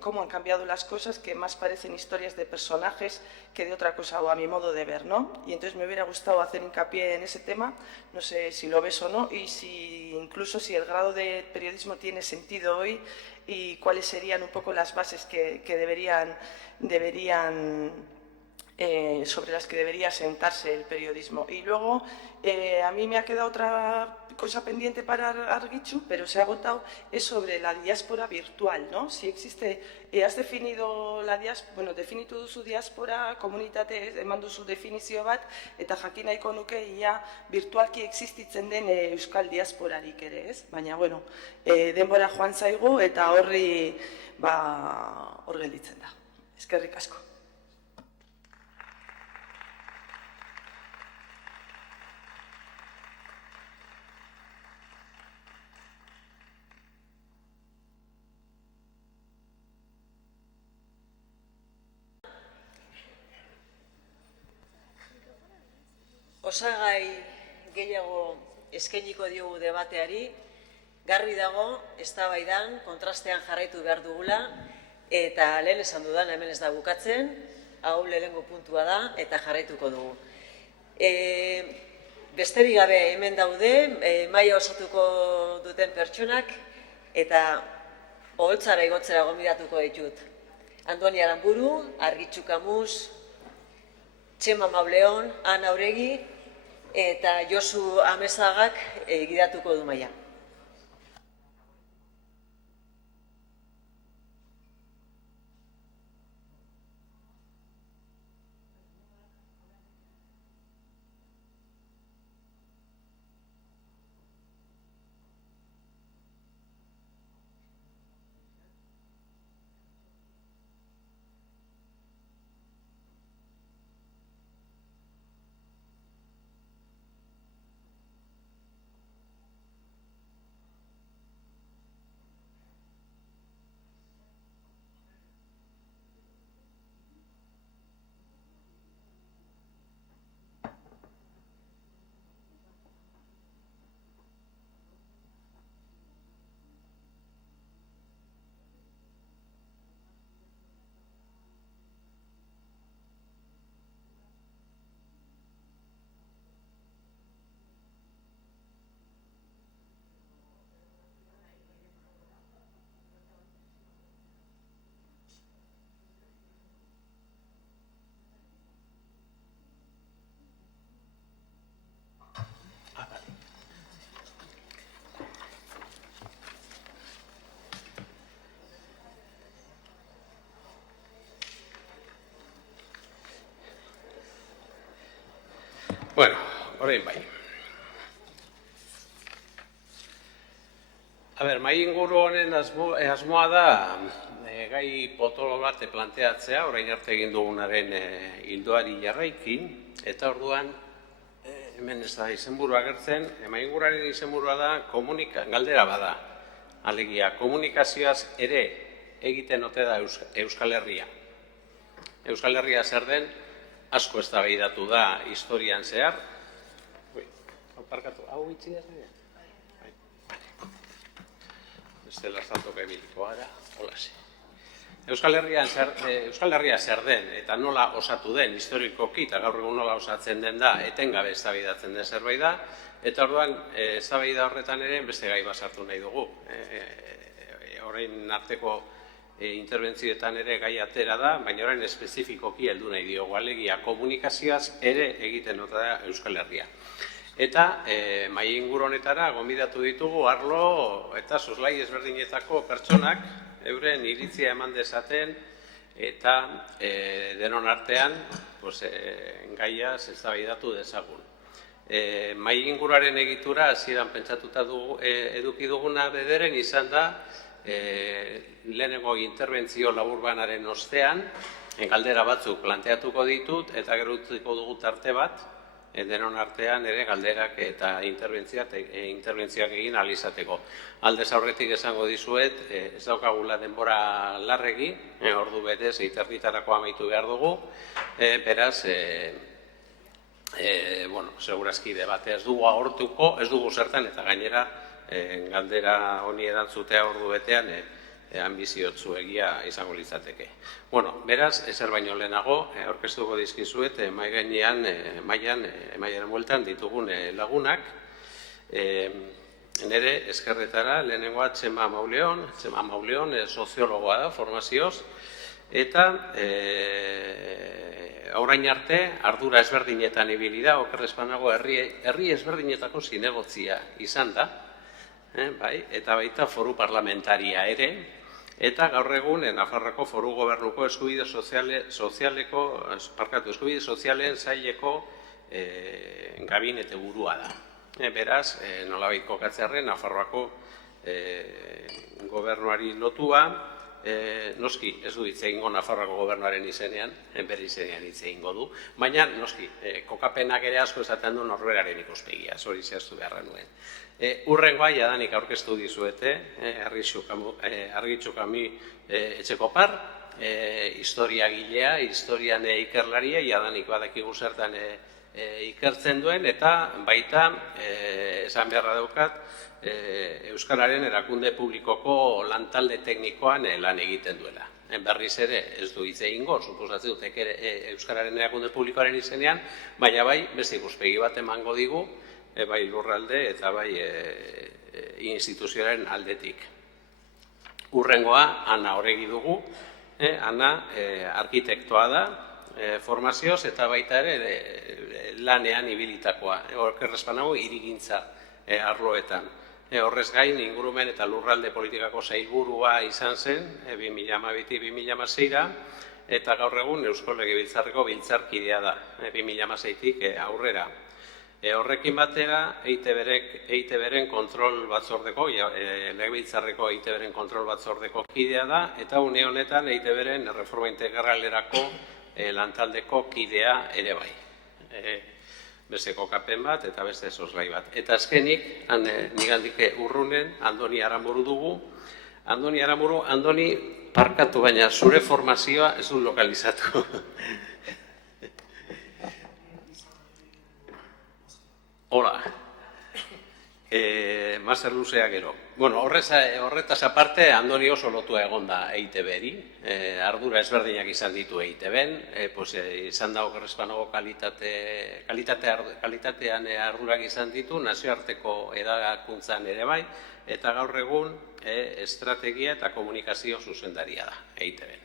Cómo han cambiado las cosas, que más parecen historias de personajes que de otra cosa, o a mi modo de ver, ¿no? Y entonces me hubiera gustado hacer hincapié en ese tema, no sé si lo ves o no, y incluso si el grado de periodismo tiene sentido hoy y cuáles serían un poco las bases que sobre las que debería sentarse el periodismo. Y luego, a mí me ha quedado otra cosa pendiente para Argitxu, pero se ha agotado, es sobre la diáspora virtual, ¿no? Si existe, has definido la diáspora, bueno, definitu duzu diáspora, komunitate, eman duzu definizio bat, eta jakin nahiko nuke ia virtualki existitzen den euskal diasporarik ere, ez? Baina, bueno, denbora joan zaigu eta horri, hor gelditzen da. Eskerrik asko. Osagai gehiago eskainiko diogu debateari, garbi dago, eztabaidan, kontrastean jarraitu behar dugula, eta lehen esan dudan, hemen ez da bukatzen, hau lehenengo puntua da, eta jarraituko dugu. Besterik gabe hemen daude, maila osatuko duten pertsonak, eta oholtzara igotzera gonbidatuko ditut. Andoni Aramburu, Argitxu Kamus, Txema Mauleon, Ana Oregi, eta Josu Amezagak gidatuko du maila. Bueno, orain bai. Mai inguru honen asmoa da gai potolo bat planteatzea, orain arte egin dugunaren ildoari jarraikin, eta orduan, hemen ez da izenburua agertzen, mai inguraren izenburua da galdera bada. Alegia, komunikazioaz ere egiten ote da Euskal Herria. Euskal Herria zer den, asko eztabaidatu da historian zehar. Hau itzi da zera? Ez dela saltoka ebiliko gara, holase. Euskal Herria zer den, eta nola osatu den historikoki, eta gaur egun nola osatzen den da, etengabe eztabaidatzen den zerbait da, eta orduan, eztabaida horretan ere, beste gai basartu nahi dugu. Orain arteko interbentzioetan ere gai atera da, baina orain espezifikoki heldu nahi diogu, alegia komunikazioaz ere egiten nota da Euskal Herria. Eta mai inguru honetara gonbidatu ditugu arlo eta soslai ezberdinetako pertsonak euren iritzia eman dezaten eta denon artean gaia eztabaidatu dezagun. Mai inguruaren egitura hasieran pentsatuta eduki duguna bederen izan da lehenengo interbentzio laburbanaren ostean galdera batzuk planteatuko ditut eta gero utziko dugu tarte bat denon artean ere galderak eta interbentzioak egin ahal izateko. Aldez aurretik esango dizuet, ez daukagula denbora larregi, ordu betez iterditarako amaitu behar dugu, beraz, segurazki debatea ez dugu agortuko, ez dugu zertan, eta gainera galdera honi erantzutea ordu betean anbiziotzu egia izango litzateke. Beraz, ezer baino lehenago, aurkeztuko dizkizuet, maiaren bueltan ditugun lagunak, nire eskerretara lehenengoa Txema Mauleon, soziologoa da, formazioz, eta orain arte, ardura ezberdinetan ibili da, okerrezpanago herri ezberdinetako zinegotzia izan da, eta baita foru parlamentaria ere, eta gaur egun Nafarroako foru gobernuko eskubide sozialen saileko gabinete burua da. Beraz, nolabait kokatzearren Nafarroako gobernuari lotua, noski ez du hitz egingo Nafarroako gobernuaren izenean, bere izenean hitz egingo du, baina noski kokapenak ere asko esaten du norberaren ikuspegia, hori zehaztu beharra nuen. Urrengoa jadanik aurkeztu dizuete, Argitxukami Etxekopar, historiagilea, historian ikerlaria, jadanik badakigu zertan ikertzen duen, eta baita, esan beharra daukat, Euskararen erakunde publikoko lantalde teknikoan lan egiten duela. Berriz ere ez du hitz egingo, suposatzen dut Euskararen erakunde publikoaren izenean, baina bai, beste ikuspegi bat emango digu, bai lurralde eta bai instituzioaren aldetik. Urrengoa, Ana Oregi dugu, Ana arkitektoa da, formazioz eta baita ere lanean ibilitakoa, okerrezpanago hirigintza arloetan. Horrez gain, ingurumen eta lurralde politikako sailburua izan zen, 2012-2016, eta gaur egun Eusko Legebiltzarreko biltzarkidea da, 2016-tik aurrera. Horrekin batera, EITB-ren kontrol batzordeko, Legebiltzarreko EITB-ren kontrol batzordeko kidea da, eta une honetan EITB-ren reforma integralerako lantaldeko kidea ere bai. Beste kokapen bat eta beste soslai bat. Eta azkenik, nigandik urrunen, Andoni Aramburu dugu. Andoni Aramburu, Andoni parkatu, baina zure formazioa ez du lokalizatu. Hola. Master luzea gero. Horretaz aparte, Andoni oso lotua egonda EITB-eri, ardura ezberdinak izan ditu EITB-en, izan da okerrezpanago kalitatean ardurak izan ditu, nazioarteko edakuntzan ere bai, eta gaur egun estrategia eta komunikazio zuzendaria da EITB-en.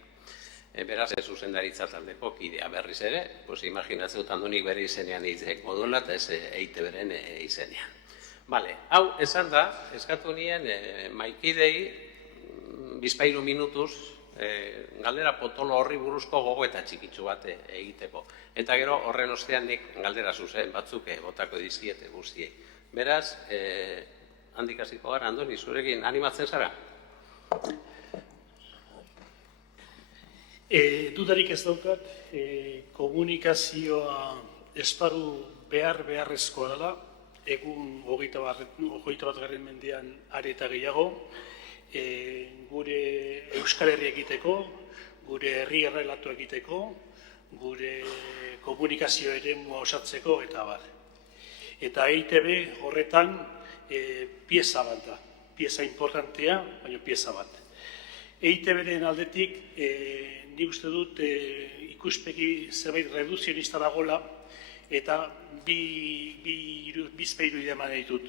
Beraz, zuzendaritza taldeko kidea berriz ere, imaginatzen dut Andonik bere izenean hitzek moduela eta ez EITB-ren izenean. Hau, esan da, eskatu nien maikidei bizpairu minutuz galdera potolo horri buruzko gogo eta txikitsu bat egiteko. Eta gero horren ostean nik galdera zuzen batzuk botako dizkiete guztiei. Beraz, handik hasiko gara, Andoni, zurekin animatzen zara? Dudarik ez daukat, komunikazioa esparru beharrezkoa dela, egun 21. mendean are eta gehiago, gure Euskal Herria egiteko, gure herri errelatu egiteko, gure komunikazio eremua osatzeko eta bar. Eta EITB horretan pieza bat da, pieza importantea, baina pieza bat. EITB-ren aldetik, ni uste dut ikuspegi zerbait reduzionista dagoela eta bizpeiru eman ditut.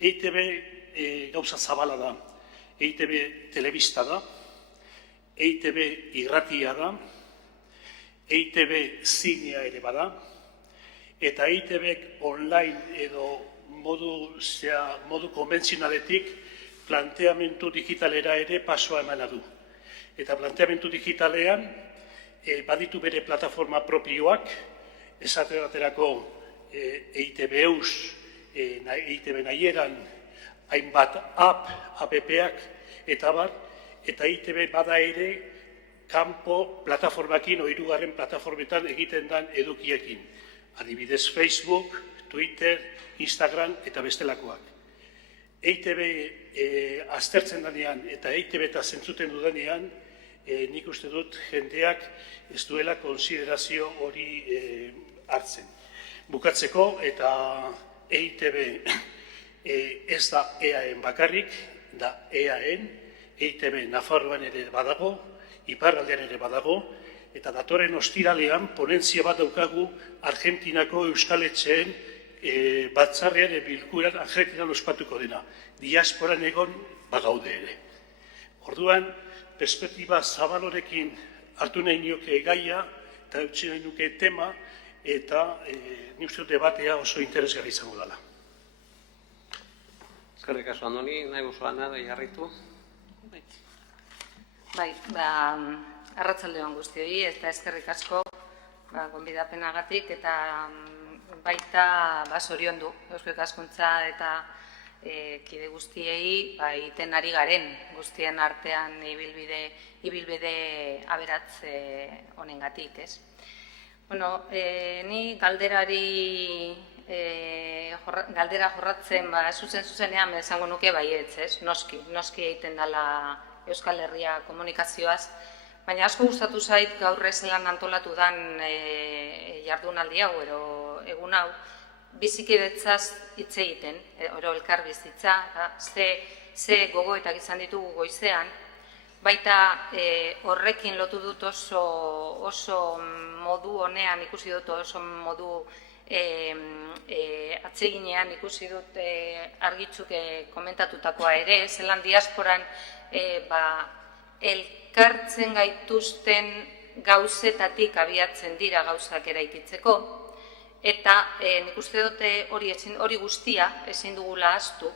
EITB gauza zabala da, EITB telebista da, EITB irratia da, EITB zinea ere bada, eta EITB online edo modu konbentzionaletik planteamentu digitalera ere pasoa emana du. Eta planteamentu digitalean baditu bere plataforma propioak, esate baterako EITB Eus, EITB Nahieran, hainbat app-ak eta bar, eta EITB bada ere kanpo plataformakin o hirugarren plataformetan egiten den edukiekin. Adibidez Facebook, Twitter, Instagram eta bestelakoak. EITB aztertzen denean eta EITB eta zentzuten dudanean, nik uste dut jendeak ez duela konsiderazio hori hartzen. Bukatzeko eta EITB ez da EAen bakarrik, da EAen, EITB Nafarroan ere badago, iparraldean ere badago, eta datorren ostiralean ponentzia bat daukagu Argentinako euskaletxeen batzarrean bilkuran Argentinan ospatuko dena. Diasporan egon bagaude ere. Orduan, perspektiba zabalorekin hartu nahi nioke gaia eta utzi nahi nuke tema eta ni uste debatea oso interesgarri izango dela. Eskerrik asko, Andoni, nahi guzuan da jarritu? Bai, arratsalde on guztioi eta eskerrik asko gonbidapenagatik eta baita zoriondu Eusko Ikaskuntza eta kide guztiei egiten ari garen guztien artean ibilbide aberats honengatik, ez? Bueno, ni galdera jorratzen zuzenean esango nuke baietz, ez? Noski egiten dela Euskal Herria komunikazioaz, baina asko gustatu zait gaur zelan antolatu dan jardunaldi hau, egun hau, bizikidetzaz hitz egiten, oro elkar bizitza, ze gogoetak izan ditugu goizean, baita horrekin lotu dut oso modu honean ikusi dut, oso modu atseginean ikusi dut argitzuk komentatutakoa ere, zelan diasporan elkartzen gaituzten gauzetatik abiatzen dira gauzak eraikitzeko, eta nik uste dute hori guztia ezin dugula ahaztu,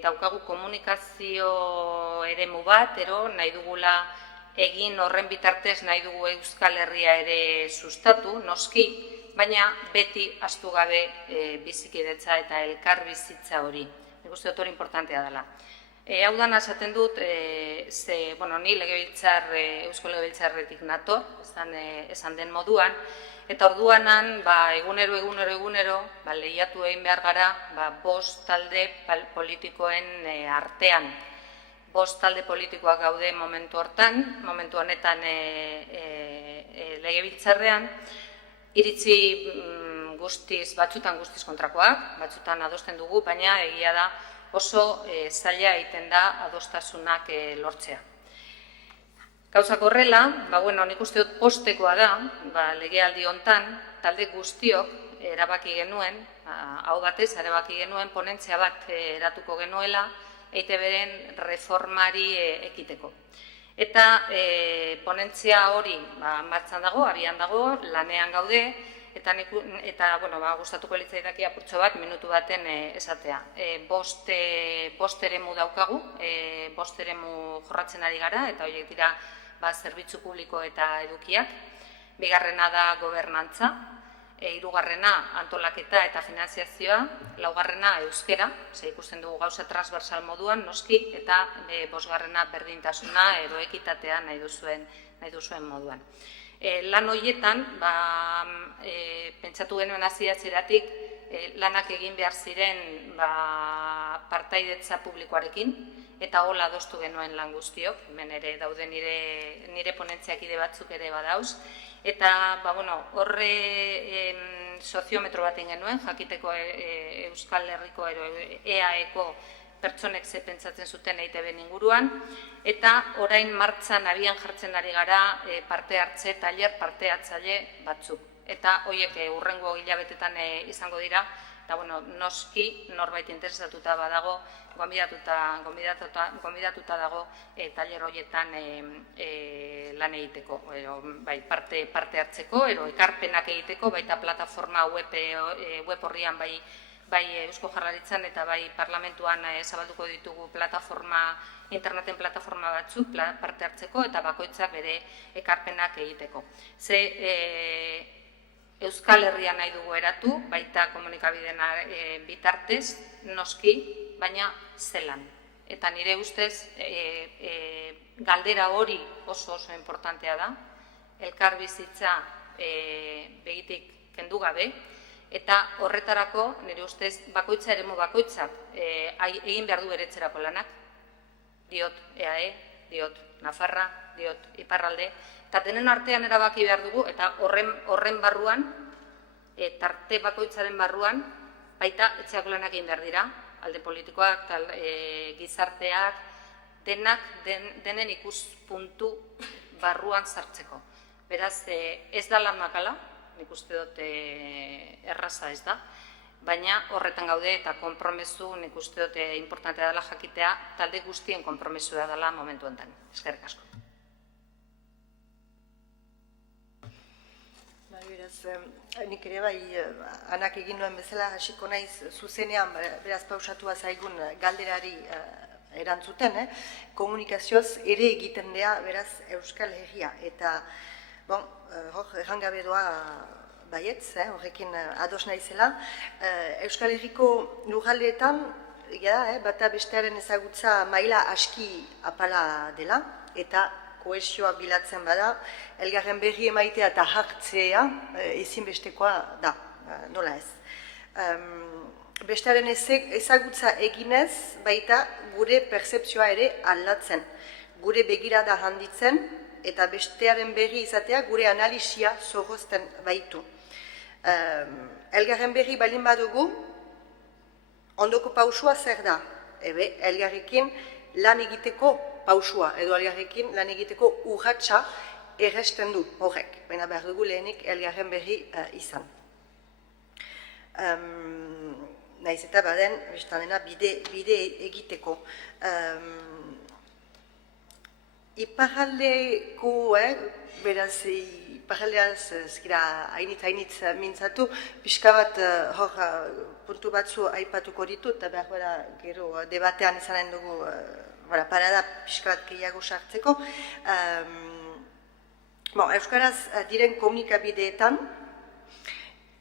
daukagu komunikazio eremu bat, nahi dugula egin horren bitartez nahi dugu Euskal Herria ere sustatu, noski, baina beti ahaztu gabe bizikidetza eta elkar bizitza hori. Nik uste dut hori importantea dela. Hau dan esaten dut, ni Eusko Legebiltzarretik nator, esan den moduan, eta orduanan, egunero, lehiatu egin behar gara, 5 talde politikoen artean. 5 talde politikoak gaude momentu honetan Legebiltzarrean, iritzi batzutan guztiz kontrakoak, batzutan adosten dugu, baina egia da oso zaila egiten da adostasunak lortzea. Gauzak horrela, nik uste dut postekoa da, legealdi hontan, talde guztiok erabaki genuen, hau batez erabaki genuen ponentzia bat eratuko genuela EITB-ren reformari ekiteko. Eta ponentzia hori martxan dago, abian dago, lanean gaude, Eta gustatuko litzaidake apurtxo bat, minutu baten esatea. Bost eremu daukagu, bost eremu jorratzen ari gara, eta horiek dira zerbitzu publiko eta edukiak. Bigarrena da gobernantza, hirugarrena antolaketa eta finanziazioa, laugarrena euskera, ikusten dugu gauza transversal moduan, noski, eta bosgarrena berdintasuna edo ekitatea nahi duzuen moduan. Lan horietan, pentsatu genuen hasieratik lanak egin behar ziren partaidetza publikoarekin, eta hola adostu genuen lan guztiok, hemen ere daude nire ponentziakide batzuk ere badauz, eta horre soziometro bat egin genuen, jakiteko Euskal Herriko EAEko pertsonek ze pentsatzen zuten EITB-en inguruan, eta orain martxan abian jartzen ari gara parte hartze, tailer parte hartzaile batzuk. Eta horiek hurrengo hilabetetan izango dira, eta noski norbait interesatuta badago, gonbidatuta dago tailer horietan lan egiteko, parte hartzeko, ekarpenak egiteko, baita plataforma web horrian bai Eusko Jaurlaritzan eta bai parlamentuan zabalduko ditugu interneten plataforma batzuk parte hartzeko eta bakoitzak bere ekarpenak egiteko. Euskal Herria nahi dugu eratu, baita komunikabideen bitartez, noski, baina zelan. Eta nire ustez, galdera hori oso importantea da, elkar bizitza begitik kendu gabe, eta horretarako, nire ustez, bakoitza eremu bakoitzak egin behar du eretzerako lanak, diot EAE, diot Nafarra, diot Iparralde, eta denen artean erabaki behar dugu, eta horren barruan, tarte bakoitzaren barruan, baita etxeako lanak egin behar dira, alde politikoak, gizarteak, denen ikuspuntu barruan sartzeko. Beraz, ez da lan makala, nik uste dut erraza ez da, baina horretan gaude eta konpromesu nik uste dut importantea dela jakitea, talde guztien konpromesua dela momentu enten. Eskerrik asko. Nik ere bai, anak egin nuen bezala hasiko naiz zuzenean, beraz pausatua zaigun galderari erantzuten, komunikazioz ere egiten dea, beraz, Euskal Herria. Eta, erran gabe doa baietz, horrekin ados naizela. Euskal Herriko lurraldeetan, bata bestearen ezagutza maila aski apala dela, eta kohesioa bilatzen bada, elgarren berri emaitea eta hartzea ezinbestekoa da, nola ez. Bestearen ezagutza eginez, baita gure pertzepzioa ere aldatzen, gure begirada handitzen, eta bestearen berri izatea gure analisia zorrozten baitu. Elgarren berri balin badugu, ondoko pausua zer da? Elgarrekin lan egiteko pausua, edo elgarrekin lan egiteko urratsa erresten du horrek. Baina behar dugu lehenik elgarren berri izan. Naiz eta baden, bestandena bide egiteko. Iparraldeko, beraz, iparraldeaz ezkira hainitz mintzatu, pixka bat hor puntu batzu aipatuko ditu, eta behar bera gero debatean izanen dugu parada pixka bat gehiago sartzeko. Euskaraz diren komunikabideetan,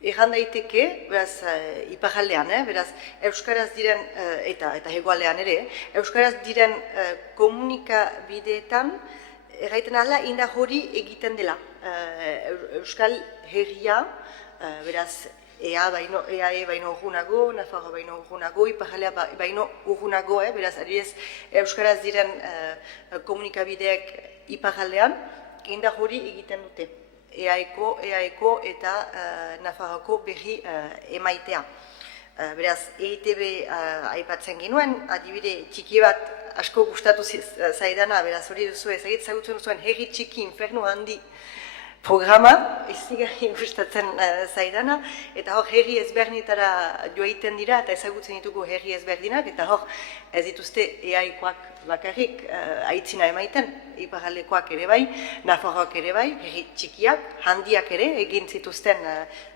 erran daiteke, beraz, iparraldean, beraz, euskaraz diren, eta hegoaldean ere, euskaraz diren komunikabideetan, erraiten ala, indar hori egiten dela. Euskal Herria, beraz, EAE baino urgunago, Nafarroa baino urgunago, Iparraldea baino urgunago, beraz, adibidez, euskaraz diren komunikabideek iparraldean, indar hori egiten dute. EAEko eta Nafarroako berri emaitea. Beraz, EITB aipatzen genuen, adibide txiki bat asko gustatu zaidana, beraz hori duzu ezagutzen duzuen herri txiki, infernu handi programa, izigarri gustatzen zaidana, eta hor herri ezberdinetara joaiten dira, eta ezagutzen ditugu herri ezberdinak, eta hor ez dituzte eaikoak bakarrik aitzina emaiten, iparraldekoak ere bai, Nafarroak ere bai, herri txikiak, handiak ere, egin zituzten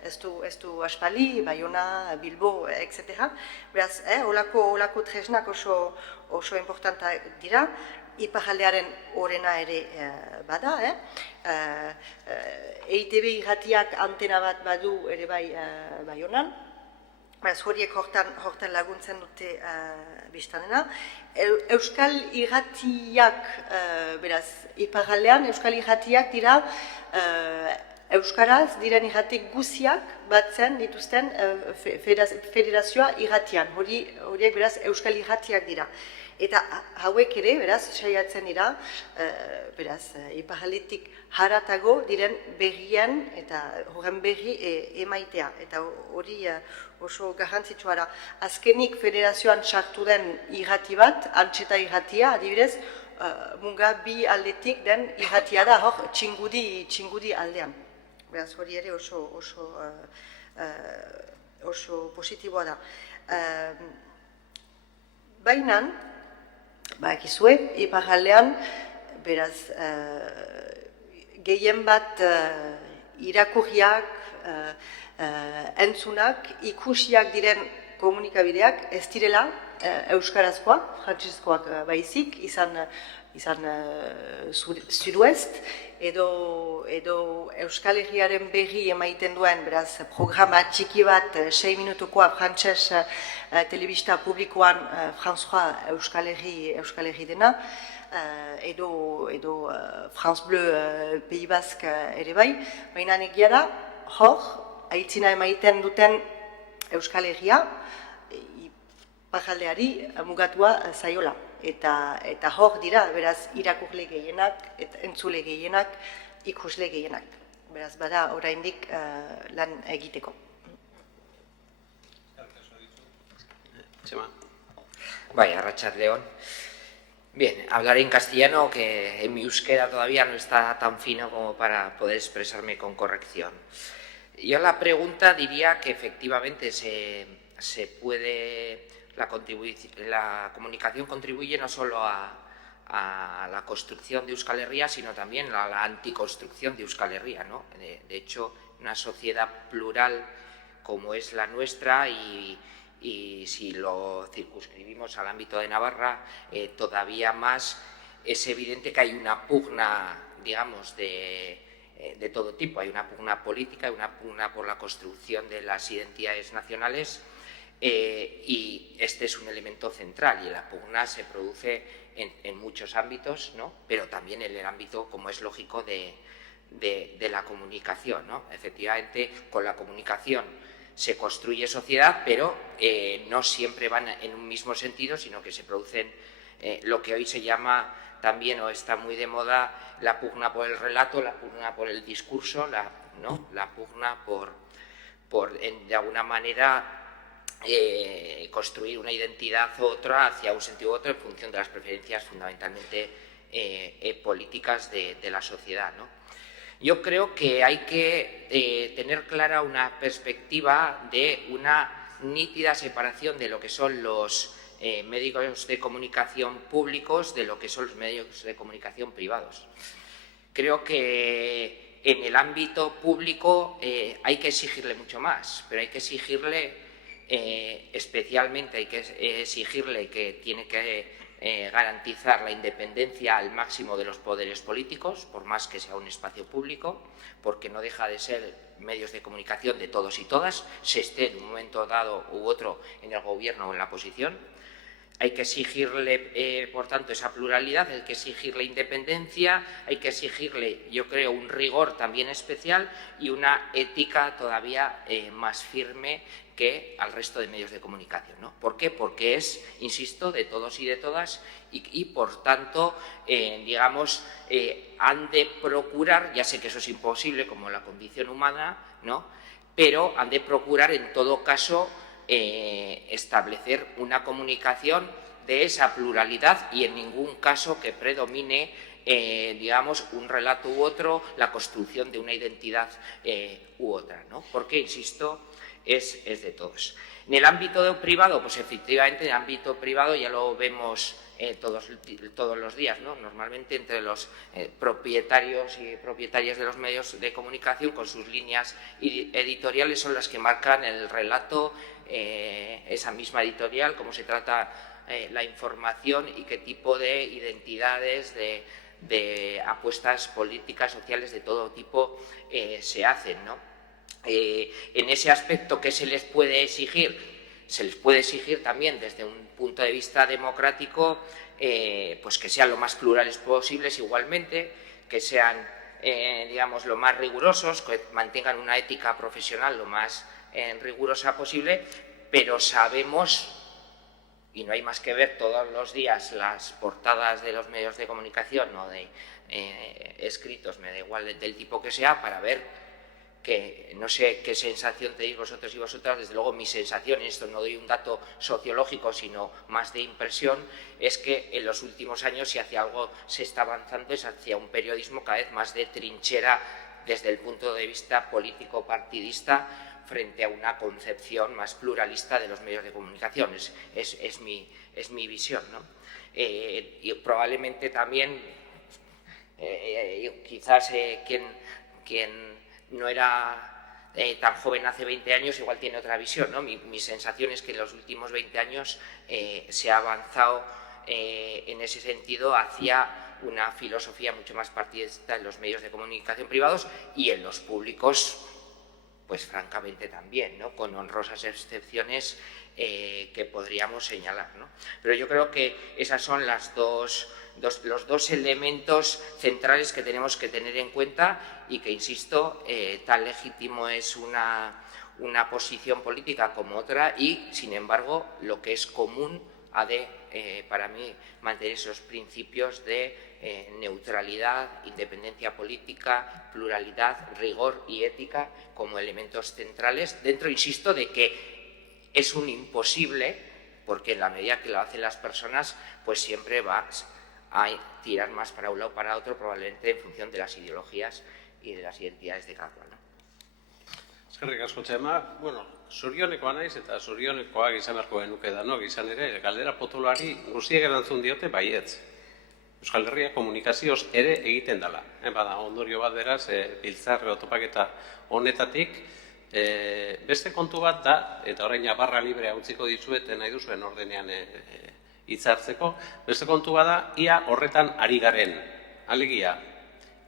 ez du aspali, Bayona, Bilbo, etc. Beraz, olako tresnak oso importanta dira, iparraldearen orena ere bada, EITB irratiak antena bat badu ere bai Baionan, beraz horiek hortan laguntzen dute biztanena. Euskal irratiak, beraz, iparraldean, Euskal irratiak dira Euskaraz diren irratik guziak batzen dituzten federazioa irratian, horiek beraz Euskal irratiak dira. Eta hauek ere, beraz, saiatzen dira, beraz, iparraldetik haratago diren berrien eta horren berri emaitea. Eta hori oso garrantzitsua da. Azkenik federazioan sartu den irrati bat, Antxeta irratia, adibidez, munga bi aldetik den irratia da, hor, txingudi aldean. Beraz, hori ere oso positiboa da. Bainan, bakizue, iparraldean, beraz, gehien bat irakurriak, entzunak, ikusiak diren komunikabideak ez direla euskarazkoak, frantsesezkoak baizik, izan Sudoest, edo Euskal Herriaren berri emaiten duen, beraz, programa txiki bat, 6 minutukoa frantses telebista publikoan François Euskal Herri dena, edo France Bleu Pays Basque ere bai, baina egia da, hor, aitzina emaiten duten Euskal Herria, iparraldeari mugatua zaiola. Eta hor dira, beraz, irakurle gehienak, entzule gehienak, ikusle gehienak. Beraz, bada, oraindik lan egiteko. Bai, arratsaldeon. Bien, hablaré en castellano, que en mi euskera todavía no está tan fino como para poder expresarme con corrección. Yo la pregunta diría que efectivamente se puede... La comunicación contribuye no solo a la construcción de Euskal Herria, sino también a la anticonstrucción de Euskal Herria, ¿no? De hecho, una sociedad plural como es la nuestra y si lo circunscribimos al ámbito de Navarra, todavía más es evidente que hay una pugna, digamos, de todo tipo. Hay una pugna política, hay una pugna por la construcción de las identidades nacionales, y este es un elemento central, y la pugna se produce en muchos ámbitos, ¿no? Pero también en el ámbito, como es lógico, de la comunicación, ¿no? Efectivamente, con la comunicación se construye sociedad, pero no siempre van en un mismo sentido, sino que se producen lo que hoy se llama también, o está muy de moda, la pugna por el relato, la pugna por el discurso, la pugna por de alguna manera, construir una identidad u otra hacia un sentido u otro en función de las preferencias fundamentalmente políticas de la sociedad, ¿no? Yo creo que hay que tener clara una perspectiva de una nítida separación de lo que son los medios de comunicación públicos de lo que son los medios de comunicación privados. Creo que en el ámbito público hay que exigirle mucho más, pero hay que exigirle especialmente, hay que exigirle que tiene que garantizar la independencia al máximo de los poderes políticos, por más que sea un espacio público, porque no deja de ser medios de comunicación de todos y todas, se esté en un momento dado u otro en el gobierno o en la oposición. Hay que exigirle, por tanto, esa pluralidad, hay que exigirle independencia, hay que exigirle, yo creo, un rigor también especial y una ética todavía más firme que al resto de medios de comunicación, ¿no? ¿Por qué? Porque es, insisto, de todos y de todas y por tanto, digamos, han de procurar, ya sé que eso es imposible como la condición humana, ¿no? Pero han de procurar en todo caso establecer una comunicación de esa pluralidad y en ningún caso que predomine digamos, un relato u otro, la construcción de una identidad u otra, ¿no? Porque, insisto, es de todos. En el ámbito privado, pues efectivamente en el ámbito privado ya lo vemos todos los días, ¿no? Normalmente entre los propietarios y propietarias de los medios de comunicación con sus líneas editoriales son las que marcan el relato, esa misma editorial, cómo se trata la información y qué tipo de identidades, de apuestas políticas, sociales de todo tipo se hacen, ¿no? En ese aspecto, ¿qué se les puede exigir? Se les puede exigir también desde un punto de vista democrático pues que sean lo más plurales posibles igualmente, que sean digamos lo más rigurosos, que mantengan una ética profesional lo más rigurosa posible, pero sabemos, y no hay más que ver todos los días las portadas de los medios de comunicación o de escritos, me da igual del tipo que sea, para ver que no sé qué sensación tenéis vosotros y vosotras, desde luego mi sensación, en esto no doy un dato sociológico, sino más de impresión, es que en los últimos años, si hacia algo se está avanzando, es hacia un periodismo cada vez más de trinchera desde el punto de vista político-partidista frente a una concepción más pluralista de los medios de comunicación. Es mi visión, ¿no? Y probablemente también, quizás quien no era tan joven hace 20 años, igual tiene otra visión, ¿no? Mi sensación es que en los últimos 20 años se ha avanzado en ese sentido hacia una filosofía mucho más partidista en los medios de comunicación privados y en los públicos, pues francamente también, ¿no? Con honrosas excepciones que podríamos señalar, ¿no? Pero yo creo que esas son los dos elementos centrales que tenemos que tener en cuenta y que, insisto, tan legítimo es una posición política como otra y, sin embargo, lo que es común ha de, para mí, mantener esos principios de neutralidad, independencia política, pluralidad, rigor y ética como elementos centrales dentro, insisto, de que es un imposible, porque en la medida que lo hacen las personas, pues siempre va a tirar más para un lado o para otro, probablemente en función de las ideologías y de las identidades de cada cual, ¿no? Eskerrik asko, Txema. Bueno, zorionekoa naiz eta zorionekoak izan beharko genuke danok, izan ere, galdera potoloari guztiek erantzun diote baietz. Euskal Herria komunikazioz ere egiten dela. Bada, ondorio bat beraz, biltzarre topaketa honetatik, beste kontu bat da, eta orain barra librea utziko dizuet nahi duzuen ordenean hitzartzeko, beste kontu bat da, ia horretan ari garen. Alegia,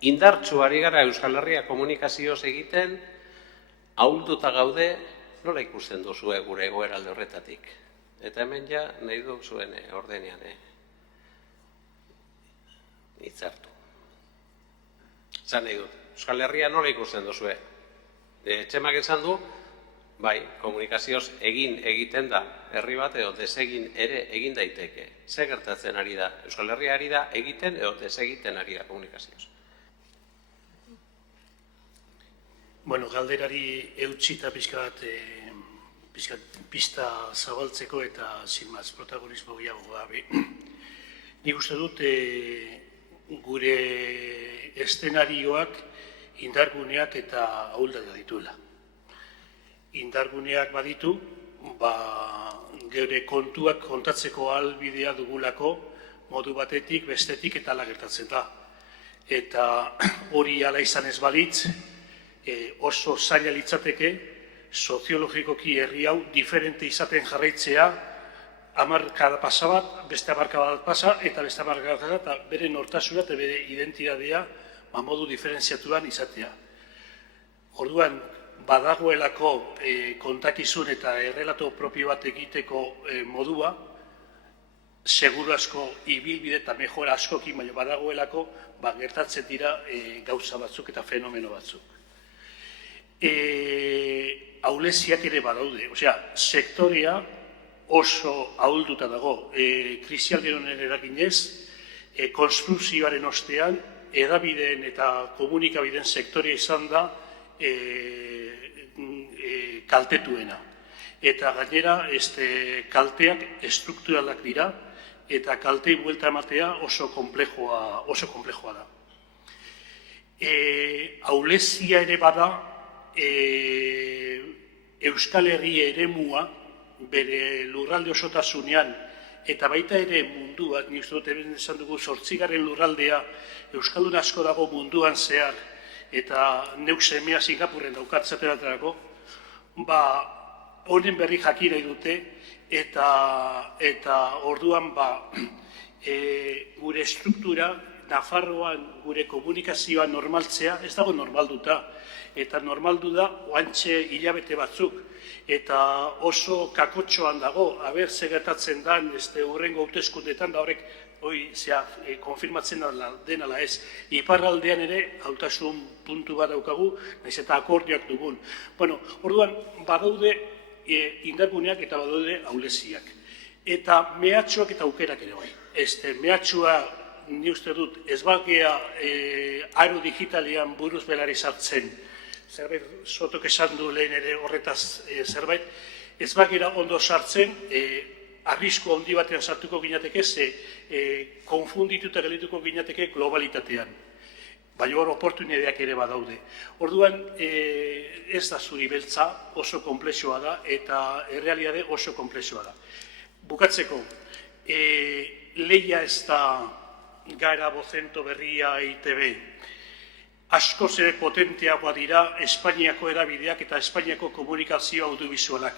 indartsu ari gara Euskal Herria komunikazioz egiten, ahulduta gaude, nola ikusten duzue gure egoeralde horretatik. Eta hemen ja nahi duzuen ordenean hitzartu. Zan nahi dut, Euskal Herria nola ikusten duzue? Txemak esan du, bai, komunikazioz egiten da herri bat edo desegin ere egin daiteke. Ze gertatzen ari da? Euskal Herria ari da egiten edo desegiten ari da komunikazioz? Bueno, galderari eutxita pixkat pista zabaltzeko eta zinmaz protagonismo gehiago gabe. Nik uste dut gure eszenarioak indarguneak eta ahuldatak dituela. Indarguneak baditu, geure kontuak kontatzeko ahalbidea dugulako modu batetik, bestetik eta ala gertatzen da. Eta hori ala izan ez balitz, oso zaila litzateke soziologikoki herri hau diferente izaten jarraitzea, hamarkada pasa bat, beste hamarkada bat pasa, eta beste hamarkada bat, eta bere nortasuna eta bere identitatea modu diferentziatuan izatea. Orduan, badagoelako kontakizun eta errelato propio bat egiteko modua, seguru asko ibilbide eta mejora askokin, baina badagoelako gertatzen dira gauza batzuk eta fenomeno batzuk. Ahuleziak ere badaude, osea, sektorea oso ahulduta dago. Krisialdiaren eraginez, konstrukzioaren ostean, edabideen eta komunikabideen sektorea izan da kaltetuena. Eta gainera, kalteak estrukturalak dira, eta kaltei buelta ematea oso komplexoa da. Ahulezia ere bada Euskal Herri eremua bere lurralde osotasunean eta baita ere mundua, nik uste dut hemen esan dugu 8. lurraldea Euskaldun asko dago munduan zehar eta neuk semea Singapurren daukatzaterako, honen berri jakira dute eta orduan gure struktura, Nafarroan gure komunikazioa normaltzea, ez dago normalduta. Eta normaldu da, oantxe hilabete batzuk, eta oso kakotxoan dago, ze gertatzen dan, hurrengo hauteskundetan, da horrek, konfirmatzen denala ez. Iparraldean ere, hautasun puntu bat daukagu, nahiz eta akordioak dugun. Orduan, badaude indarguneak eta badaude ahuleziak. Eta mehatxoak eta aukerak ere bai. Mehatxoa, ni uste dut, ez bakea aro digitalean buruz belari sartzen, zerbait Sotok esan du lehen ere horretaz zerbait, ez bakera ondo sartzen, arrisku handi batean sartuko ginateke, konfundituta gelituko ginateke globalitatean. Baina hor oportunideak ere badaude. Orduan, ez da zuri beltza, oso komplexoa da, eta errealitate oso komplexoa da. Bukatzeko, lehia ez da gara bozento berria ITB. Askoz ere potenteagoa dira Espainiako erabideak eta Espainiako komunikazio audiovisualak.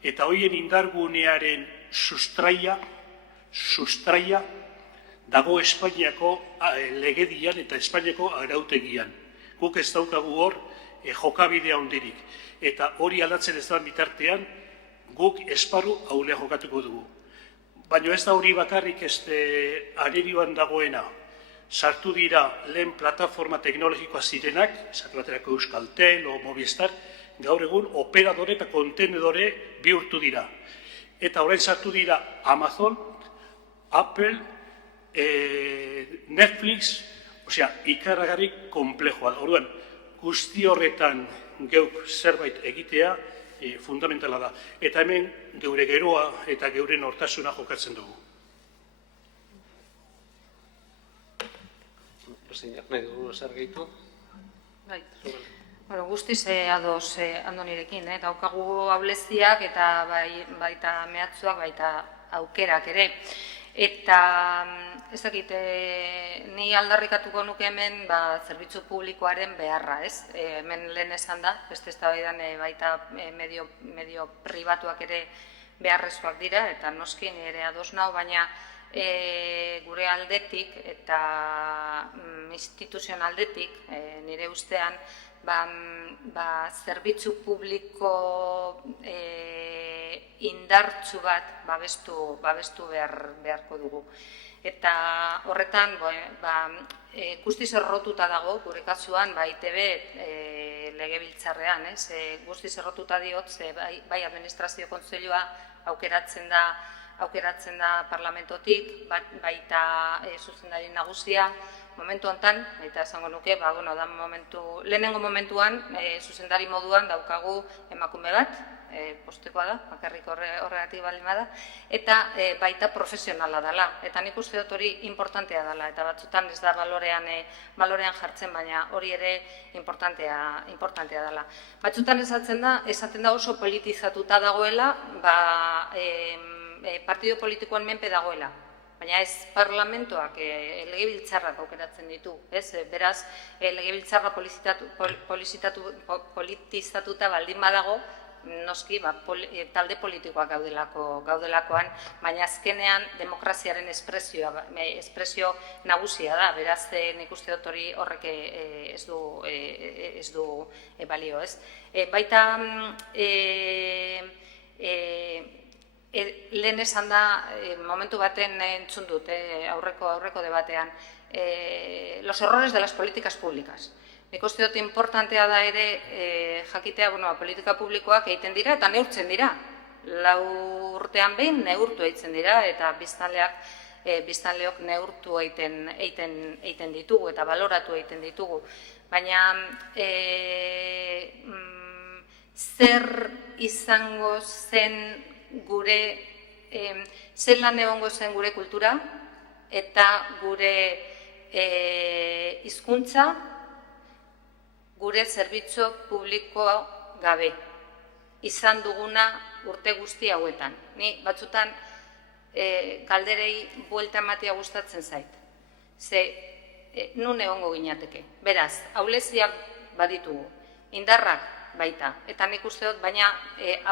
Eta horien indargunearen sustraia dago Espainiako legedian eta Espainiako arautegian. Guk ez daukagu hor jokabidea handirik. Eta hori aldatzen ez da bitartean, guk esparru haulea jokatuko dugu. Baina ez da hori bakarrik arerioan dagoena. Sartu dira lehen plataforma teknologikoa zirenak, esatu baterako Euskaltel o Movistar, gaur egun operadore eta kontenedore bihurtu dira. Eta orain sartu dira Amazon, Apple, Netflix, ikaragarrik komplexoa da. Orduan, guzti horretan geuk zerbait egitea, fundamentala da. Eta hemen geure geroa eta geure nortasuna jokatzen dugu. Zeinak nahi dugu zer gehitu? Bai. Guztiz ados Andonirekin, daukagu ahulezziak eta baita mehatxuak, baita aukerak ere. Eta ez dakit, ni aldarrikatuko nuke hemen zerbitzu publikoaren beharra, ez? Hemen lehen esan da, beste eztabaidan baita medio pribatuak ere beharrezkoak dira, eta noski ni ere ados nau, baina gure aldetik eta instituzionaldetik, nire ustean, zerbitzu publiko indartsu bat babestu beharko dugu. Eta horretan, guztiz errotuta dago, gure kasuan, ITB legebiltzarrean, guztiz errotuta diot, bai administrazio kontseilua aukeratzen da parlamentotik, baita zuzendari nagusia, momentu honetan, baita esango nuke, lehenengo momentuan, zuzendari moduan daukagu emakume bat, postekoa da, bakarrik horregatik baldin bada, eta baita profesionala dela. Eta nik uste dut hori importantea dela, eta batzutan ez da balorean jartzen, baina hori ere importantea dela. Batzutan esaten da oso politizatuta dagoela, partido politikoan menpe dagoela. Baina ez parlamentoak legebiltzarrak aukeratzen ditu. Beraz, legebiltzarra politizatuta baldin badago, noski talde politikoak gaudelakoan, baina azkenean demokraziaren espresio nagusia da. Beraz, nik uste dut horrek ez du balio. Baita, lehen esan da, momentu baten entzun dut, aurreko debatean, los errores de las políticas públicas. Nik uste dut importantea da ere jakitea, politika publikoak egiten dira eta neurtzen dira. 4 urtean behin neurtu egiten dira eta biztanleok neurtu egiten ditugu eta baloratu egiten ditugu. Baina zer izango zen gure zelan egongo zen gure kultura eta gure hizkuntza, gure zerbitzu publiko gabe izan duguna urte guzti hauetan. Ni batzutan galderei buelta ematea gustatzen zait. Ze nun egongo ginateke. Beraz, ahuleziak baditugu, indarrak baita. Eta nik uste dut, baina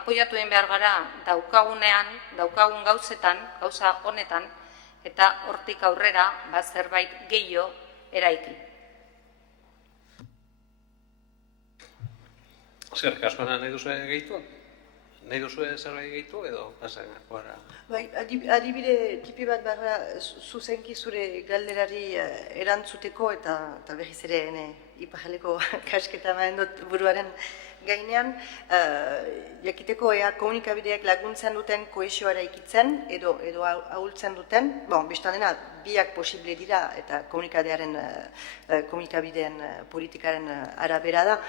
apoiatu egin behar gara daukagunean, daukagun gauzetan, gauza honetan, eta hortik aurrera zerbait gehiago eraiki. Zer, kasuan nahi duzu gehitu? Nahi duzu zerbait gehitu edo pasan gara? Bai, adibide tipi bat barra zuzenki zure galderari erantzuteko eta berriz ere ipajaleko kasketa maen dut buruaren gainean, jakiteko komunikabideak laguntzen duten kohesioa eraikitzen edo ahultzen duten, bestan dena biak posible dira eta komunikabideen politikaren arabera da,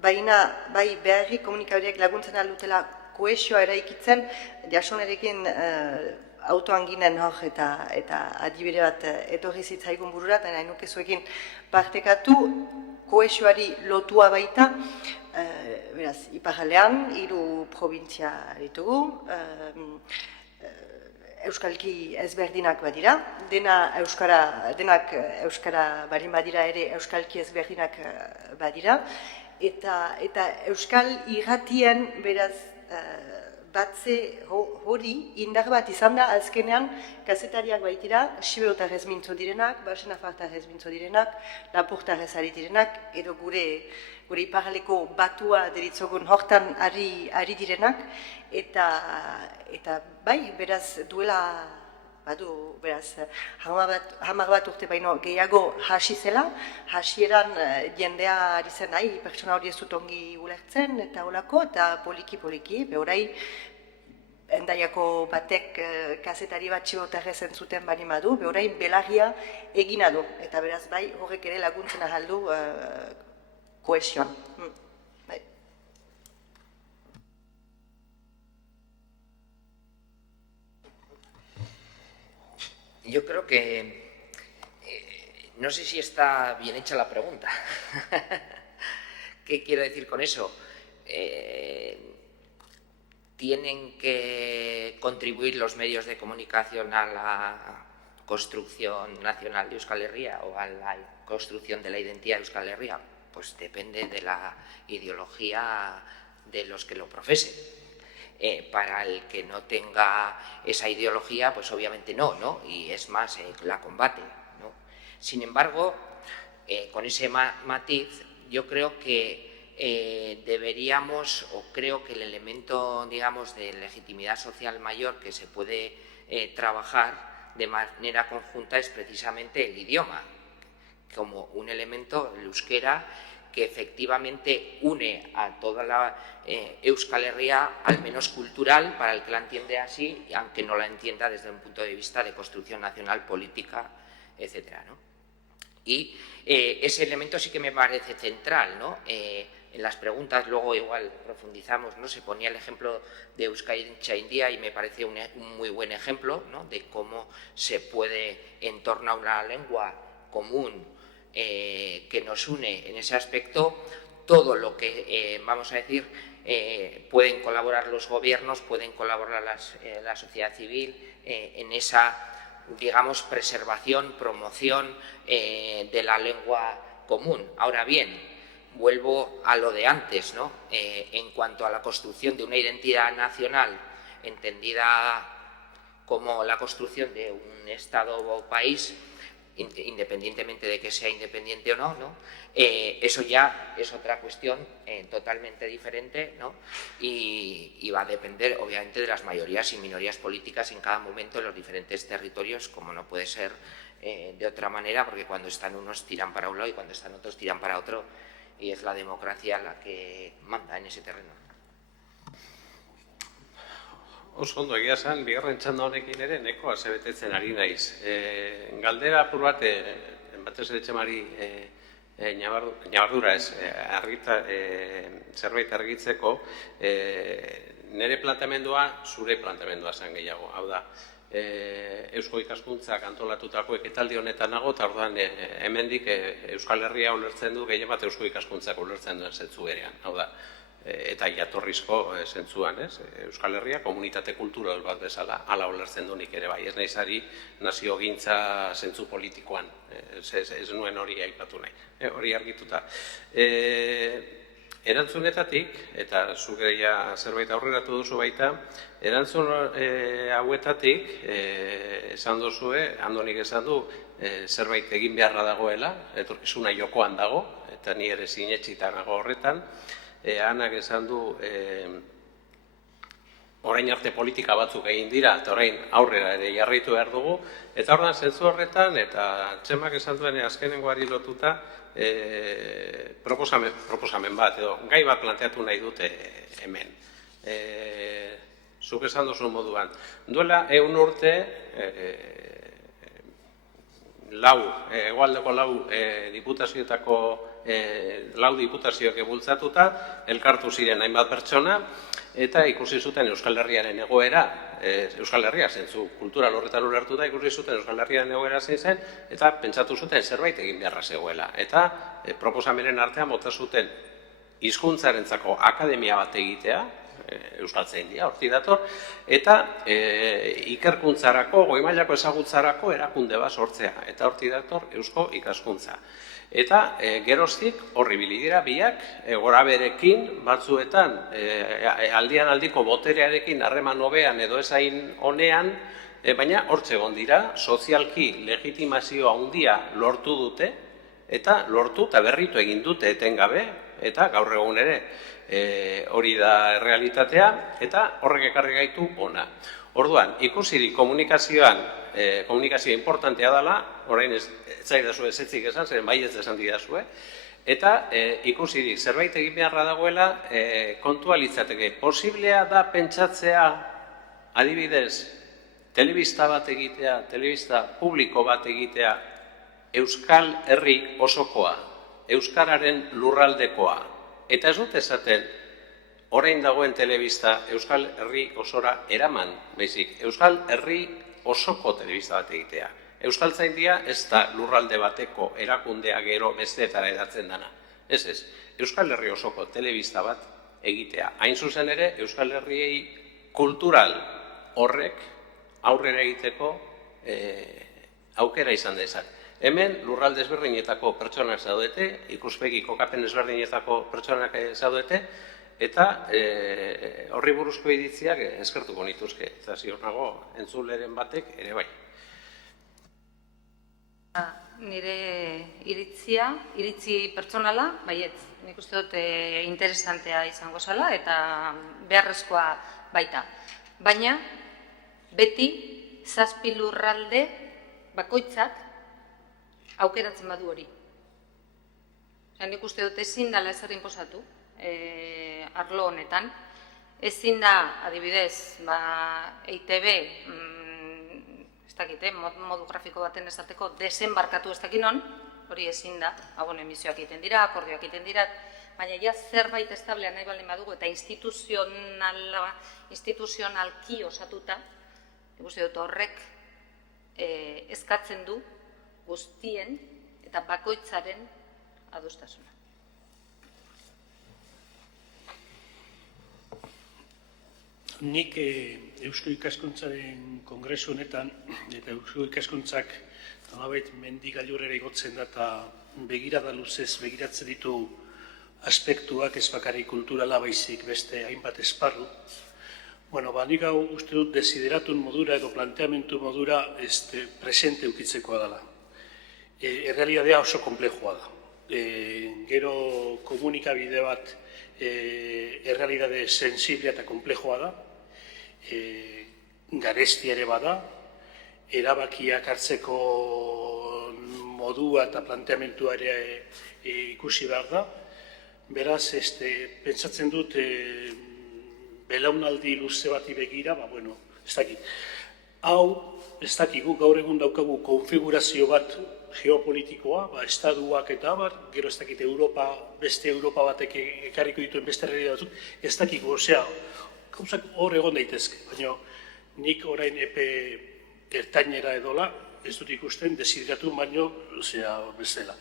baina bai beharri komunikabideak laguntzen aldutela kohesioa eraikitzen, jasonerekin autoan ginen hor eta adibide bat etorri zitzaigun burura, eta nahi nuke zuekin partekatu kohesioari lotua baita, beraz, iparraldean, 3 probintzia ditugu, euskalki ezberdinak badira, denak euskara barin badira ere euskalki ezberdinak badira, eta euskal irratien, beraz, batze hori indar bat izan da azkenean kazetariak baitira, siberotarrez mintzo direnak, basenafartarrez mintzo direnak, lapurtarrez ari direnak, edo gure iparraleko batua deritzogun hortan ari direnak, eta bai, beraz duela, beraz, 10 bat urte baino gehiago hasi zela, hasieran jendea ari zen nahi, pertsona hori ez dut ongi ulertzen eta holako, eta poliki, behorai, Endaiako batek kazetari bat siberotarrez entzuten bali madu, behorai belarria egina du, eta beraz bai, horrek ere laguntzen ahaldu kohesioan. Yo creo que no sé si está bien hecha la pregunta. ¿Qué quiero decir con eso? ¿Tienen que contribuir los medios de comunicación a la construcción nacional de Euskal Herria o a la construcción de la identidad de Euskal Herria? Pues depende de la ideología de los que lo profesen. Para el que no tenga esa ideología, pues obviamente no, y es más, la combate, ¿no? Sin embargo, con ese matiz, yo creo que deberíamos, o creo que el elemento, digamos, de legitimidad social mayor que se puede trabajar de manera conjunta es precisamente el idioma, como un elemento, el euskera, que efectivamente une a toda la Euskal Herria, al menos cultural, para el que la entiende así, aunque no la entienda desde un punto de vista de construcción nacional, política, etcétera, ¿no? Y ese elemento sí que me parece central, ¿no? En las preguntas luego igual profundizamos, ¿no? Se ponía el ejemplo de Euskaldintza India y me parece un muy buen ejemplo, ¿no? De cómo se puede, en torno a una lengua común, que nos une en ese aspecto, todo lo que, vamos a decir, pueden colaborar los gobiernos, pueden colaborar la sociedad civil en esa, digamos, preservación, promoción de la lengua común. Ahora bien, vuelvo a lo de antes, ¿no? En cuanto a la construcción de una identidad nacional, entendida como la construcción de un Estado o país, independientemente de que sea independiente o no, eso ya es otra cuestión totalmente diferente, ¿no? Y va a depender obviamente de las mayorías y minorías políticas en cada momento en los diferentes territorios, como no puede ser de otra manera, porque cuando están unos tiran para un lado y cuando están otros tiran para otro, y es la democracia la que manda en ese terreno. Oso ondo, egia esan, bigarren txanda honekin ere neko asebetetzen ari naiz. Galdera apur bat, batez ere Etxemari Ñabardura ez, zerbait argitzeko, nire planteamendua zure planteamendua zen gehiago. Hau da, Eusko Ikaskuntzak antolatutako ekitaldi honetan nago, eta orduan hemendik Euskal Herria ulertzen du, gehien bat Eusko Ikaskuntzak ulertzen duen zentzu berean. Hau da, eta jatorrizko zentzuan, ez? Euskal Herria komunitate kultural bat bezala, hala ulertzen du nik ere bai. Ez nahiz ari naziogintza zentzu politikoan, ez nuen hori aipatu nahi, hori argituta. Erantzunetatik, eta zuk ja zerbait aurreratu duzu baita, erantzun hauetatik, esan duzue, Andonik esan du, zerbait egin beharra dagoela, etorkizuna jokoan dago, eta ni ere sinetsita nago horretan, Anak esan du, orain arte politika batzuk egin dira, eta orain aurrera ere jarraitu behar dugu, eta ordan zentzu horretan, eta Txemak esan duen azkenengoari lotuta, proposamen bat, edo gai bat planteatu nahi dute hemen. Zuk esan duzun moduan. Duela 100 urte, hegoaldeko 4 diputazioetako 4 diputazioak bultzatuta, elkartu ziren hainbat pertsona, eta ikusi zuten Euskal Herriaren egoera, Euskal Herria zentzu kultural horretan ulertuta, ikusi zuten Euskal Herriaren egoera zein zen, eta pentsatu zuten zerbait egin beharra zegoela. Eta proposamenen artean bota zuten hizkuntzarentzako akademia bat egitea, Euskaltzaindia, hortik dator, eta ikerkuntzarako, goi mailako ezagutzarako erakunde bat sortzea, eta hortik dator Eusko Ikaskuntza. Eta geroztik horri bilidira biak, goraberekin batzuetan, aldian aldiko boterearekin harreman hobean edo ezain honean, baina hortze egon dira, sozialki legitimazio handia lortu dute, eta lortu eta berritu egin dute etengabe, eta gaur egun ere hori da errealitatea, eta horrek ekarri gaitu ona. Orduan, ikusirik komunikazioan, komunikazioa importantea dela, orain ez zaidazue ezetzik esan, zeren bai ez esan didazue, eta ikusirik zerbait egin beharra dagoela, kontua litzateke. Posiblea da pentsatzea, adibidez, telebista bat egitea, telebista publiko bat egitea, Euskal Herri osokoa, Euskararen lurraldekoa, eta ez dut esaten, orain dagoen telebista Euskal Herri osora eraman, baizik, Euskal Herri osoko telebista bat egitea. Euskaltzaindia ez da lurralde bateko erakundea gero besteetara edatzen dana. Ez, Euskal Herri osoko telebista bat egitea. Hain zuzen ere, Euskal Herriei kultural horrek aurrera egiteko aukera izan dezak. Hemen lurralde ezberdinetako pertsonak zaudete, ikuspegi kokapen ezberdinetako pertsonak zaudete, eta horri buruzko iritziak eskertuko nituzke, eta ziur nago entzuleren batek ere bai. Nire iritzi pertsonala, baiet, nik uste dut interesantea izango zela, eta beharrezkoa baita. Baina, beti, 7 lurralde bakoitzak aukeratzen badu hori. Nik uste dut ezin dela ezer inposatu, arlo honetan. Ezin da, adibidez, EITB, ez dakite, modu grafiko baten esateko, desembarkatu ez dakinon, hori ezin da, emisioak egiten dira, akordioak egiten dira, baina ja zerbait establea nahi baldin badugu eta instituzionalki osatuta, ikusi dut horrek eskatzen du guztien eta bakoitzaren adostasuna. Nik Eusko Ikaskuntzaren kongresu honetan, eta Eusko Ikaskuntzak nolabait mendigailurrera igotzen da eta begirada luzez begiratzen ditu aspektuak ez bakarrik kulturala baizik beste hainbat esparru. Nik hau uste dut desideratun modura edo planteamentu modura presente ukitzekoa dela. Errealitatea oso komplexua da. Gero komunikabide bat errealitate sensiblea eta komplexua da, garesti ere bada, erabakiak hartzeko modua eta planteamentua ere ikusi behar da. Beraz, pentsatzen dut belaunaldi luze bati begira, ez dakit. Hau, ez dakigu gaur egun daukagu konfigurazio bat geopolitikoa, estaduak eta gero ez dakit beste Europa batek ekarriko dituen beste realidad batzuk, ez dakiko, osea, gauzak hor egon daitezke, baina nik orain epe ertainera edola, ez dut ikusten desideratu baino, osea, bezala.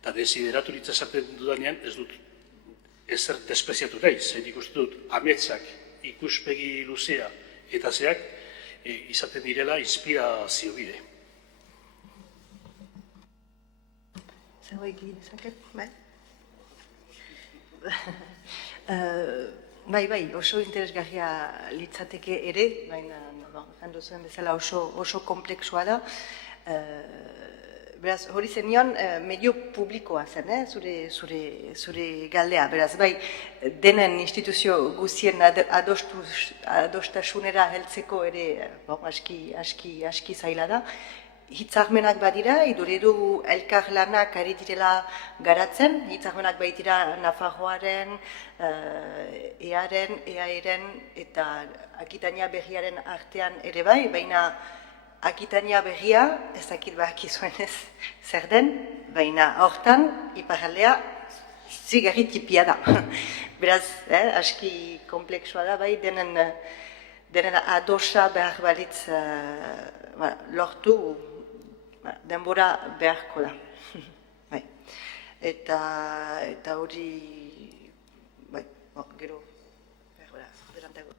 Eta desideratu ditza esaten dudanean, ez dut ezer despreziatu nahi, zen ikusten dut ametsak, ikuspegi luzea eta zeak izaten direla inspirazio bide. Zerbait ginezaket, bai? Bai, oso interesgarria litzateke ere, baina jando zuen bezala oso komplexua da. Beraz, hori zenion, medio publikoa zen, zure galdea. Beraz, bai, denen instituzio guztien adostasunera heltzeko ere aski zaila da. Hitzarmenak badira, iduridu elkarlanak ari direla garatzen, hitzarmenak baitira Nafarroaren, EAren, EAEren eta Akitania Berriaren artean ere bai, baina Akitania Berria, ez dakit bakizuen ez zer den, baina hortan, iparraldea, zigarri tipia da. Beraz, aski komplexua da, bai, denen adosa behar balitz lortu, denbora beharko da. Eta hori, gero, berantago.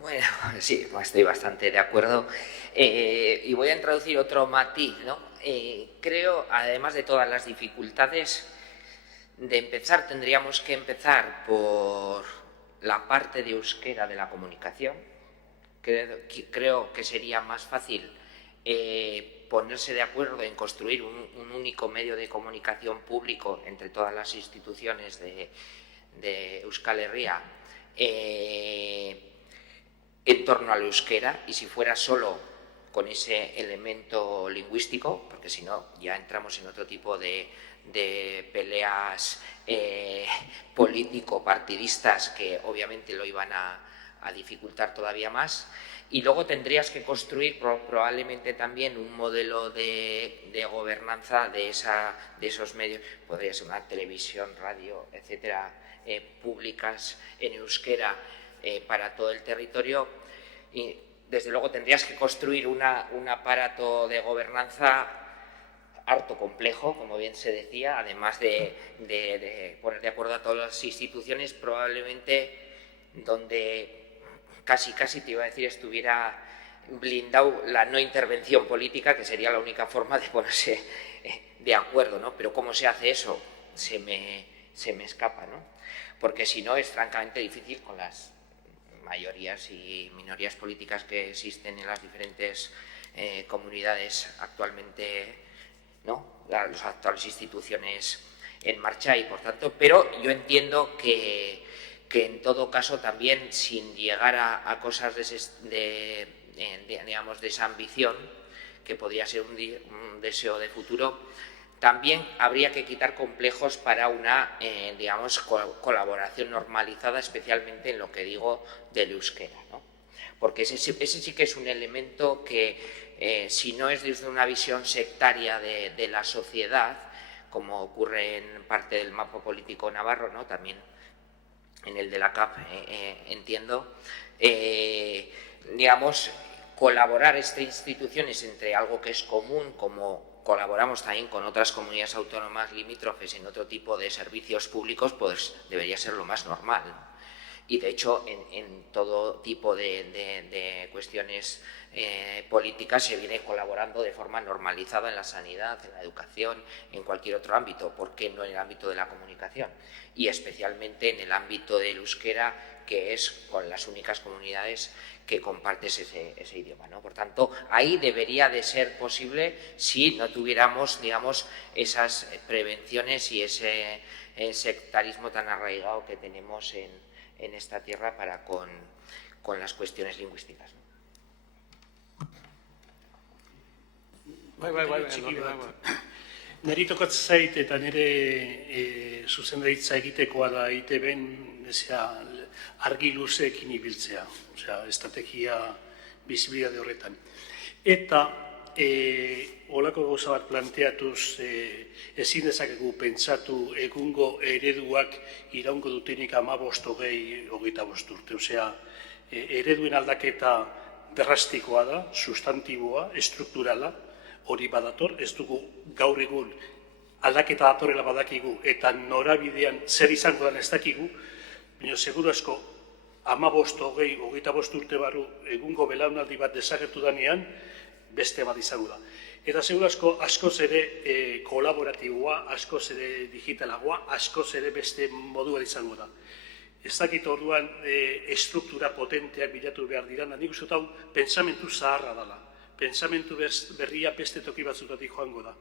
Bueno, sí, estoy bastante de acuerdo. Y voy a introducir otro matiz, ¿no? Creo, además de todas las dificultades, de empezar, tendríamos que empezar por la parte de euskera de la comunicación. Creo que sería más fácil ponerse de acuerdo en construir un único medio de comunicación público entre todas las instituciones de Euskal Herria en torno al euskera, y si fuera solo con ese elemento lingüístico, porque si no ya entramos en otro tipo de peleas político-partidistas que obviamente lo iban a dificultar todavía más. Y luego tendrías que construir probablemente también un modelo de gobernanza de esos medios, podría ser una televisión, radio, etcétera, públicas en euskera para todo el territorio. Y desde luego tendrías que construir un aparato de gobernanza harto complejo, como bien se decía, además de poner de acuerdo a todas las instituciones, probablemente donde casi te iba a decir estuviera blindado la no intervención política, que sería la única forma de ponerse de acuerdo, ¿no? Pero ¿cómo se hace eso? Se me escapa, ¿no? Porque si no es francamente difícil con las mayorías y minorías políticas que existen en las diferentes comunidades actualmente, ¿no? Las actuales instituciones en marcha, y por tanto, pero yo entiendo que en todo caso también, sin llegar a cosas digamos, de esa ambición, que podría ser un deseo de futuro, también habría que quitar complejos para una, digamos, colaboración normalizada, especialmente en lo que digo del euskera, ¿no? Porque ese sí que es un elemento que, si no es desde una visión sectaria de la sociedad, como ocurre en parte del mapa político navarro, ¿no? También en el de la CAP, entiendo, digamos, colaborar estas instituciones entre algo que es común, como colaboramos también con otras comunidades autónomas limítrofes en otro tipo de servicios públicos, pues debería ser lo más normal. Y de hecho, en todo tipo de cuestiones políticas se viene colaborando de forma normalizada en la sanidad, en la educación, en cualquier otro ámbito. ¿Por qué no en el ámbito de la comunicación? Y especialmente en el ámbito del euskera, que es con las únicas comunidades que compartes ese idioma, ¿no? Por tanto, ahí debería de ser posible si no tuviéramos, digamos, esas prevenciones y ese sectarismo tan arraigado que tenemos en esta tierra para con las cuestiones lingüísticas, ¿no? Neri tokatzen zait eta nire zuzendaritza egitekoa da ITB-en argi luzeekin ibiltzea, estrategia bizibilitate horretan. Eta olako gauza bat planteatuz ezin dezakegu pentsatu egungo ereduak iraungo dutenik 15-25 urte. Osea, ereduen aldaketa drastikoa da, sustantiboa, estrukturala, hori badator, ez dugu gaur egun aldaketa datorrela badakigu eta norabidean zer izango den ez dakigu, baina seguru asko 15-25 urte barru egungo belaunaldi bat desagertu danean, beste bat izango da. Eta seguru asko askoz ere kolaboratiboa, askoz ere digitalagoa, askoz ere beste modua izango da. Ez dakit orduan estruktura potenteak bilatu behar dira, nik uste hau pentsamentu zaharra dela. Pentsamentu berria beste toki batzutatik joango da.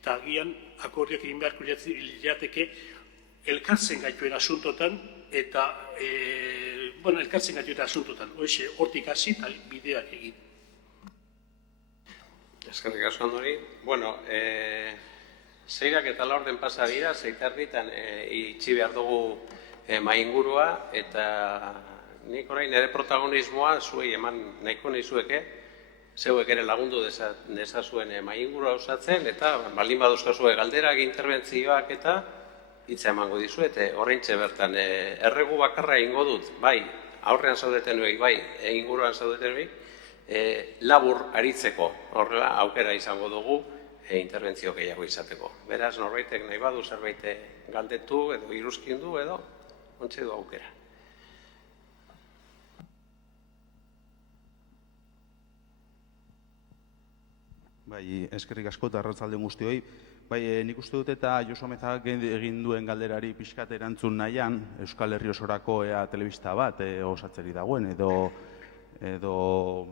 Eta agian akordioak egin beharko lirateke elkartzen gaituen asuntotan eta elkartzen gaituen asuntotan. Hoxe, hortik hasi eta bideak egin. Eskerrik asko Andoni. Bueno, 6 eta 4 pasa dira, 6:30 itxi behar dugu maingurua eta nik orain nire protagonismoa zuei eman nahiko nizueke, zeuek ere lagundu dezazuen maingurua osatzen eta baldin baduzkazue galderak, interbentzioak eta hitza emango dizuete. Horreintxe bertan erregu bakarra egingo dut, bai, aurrean zaudetenuei, bai, inguruan zaudetenuei, labur aritzeko, horrela aukera izango dugu interbentzio gehiago izateko. Beraz, norbaitek nahi badu zerbait galdetu edo iruzkindu edo ontsi du aukera. Bai, eskerrik asko eta arratzalde guztioi. Bai, nik uste dut eta Josu Amezagak egin duen galderari pixkat erantzun nahian, Euskal Herri osorako telebista bat osatzeri dagoen edo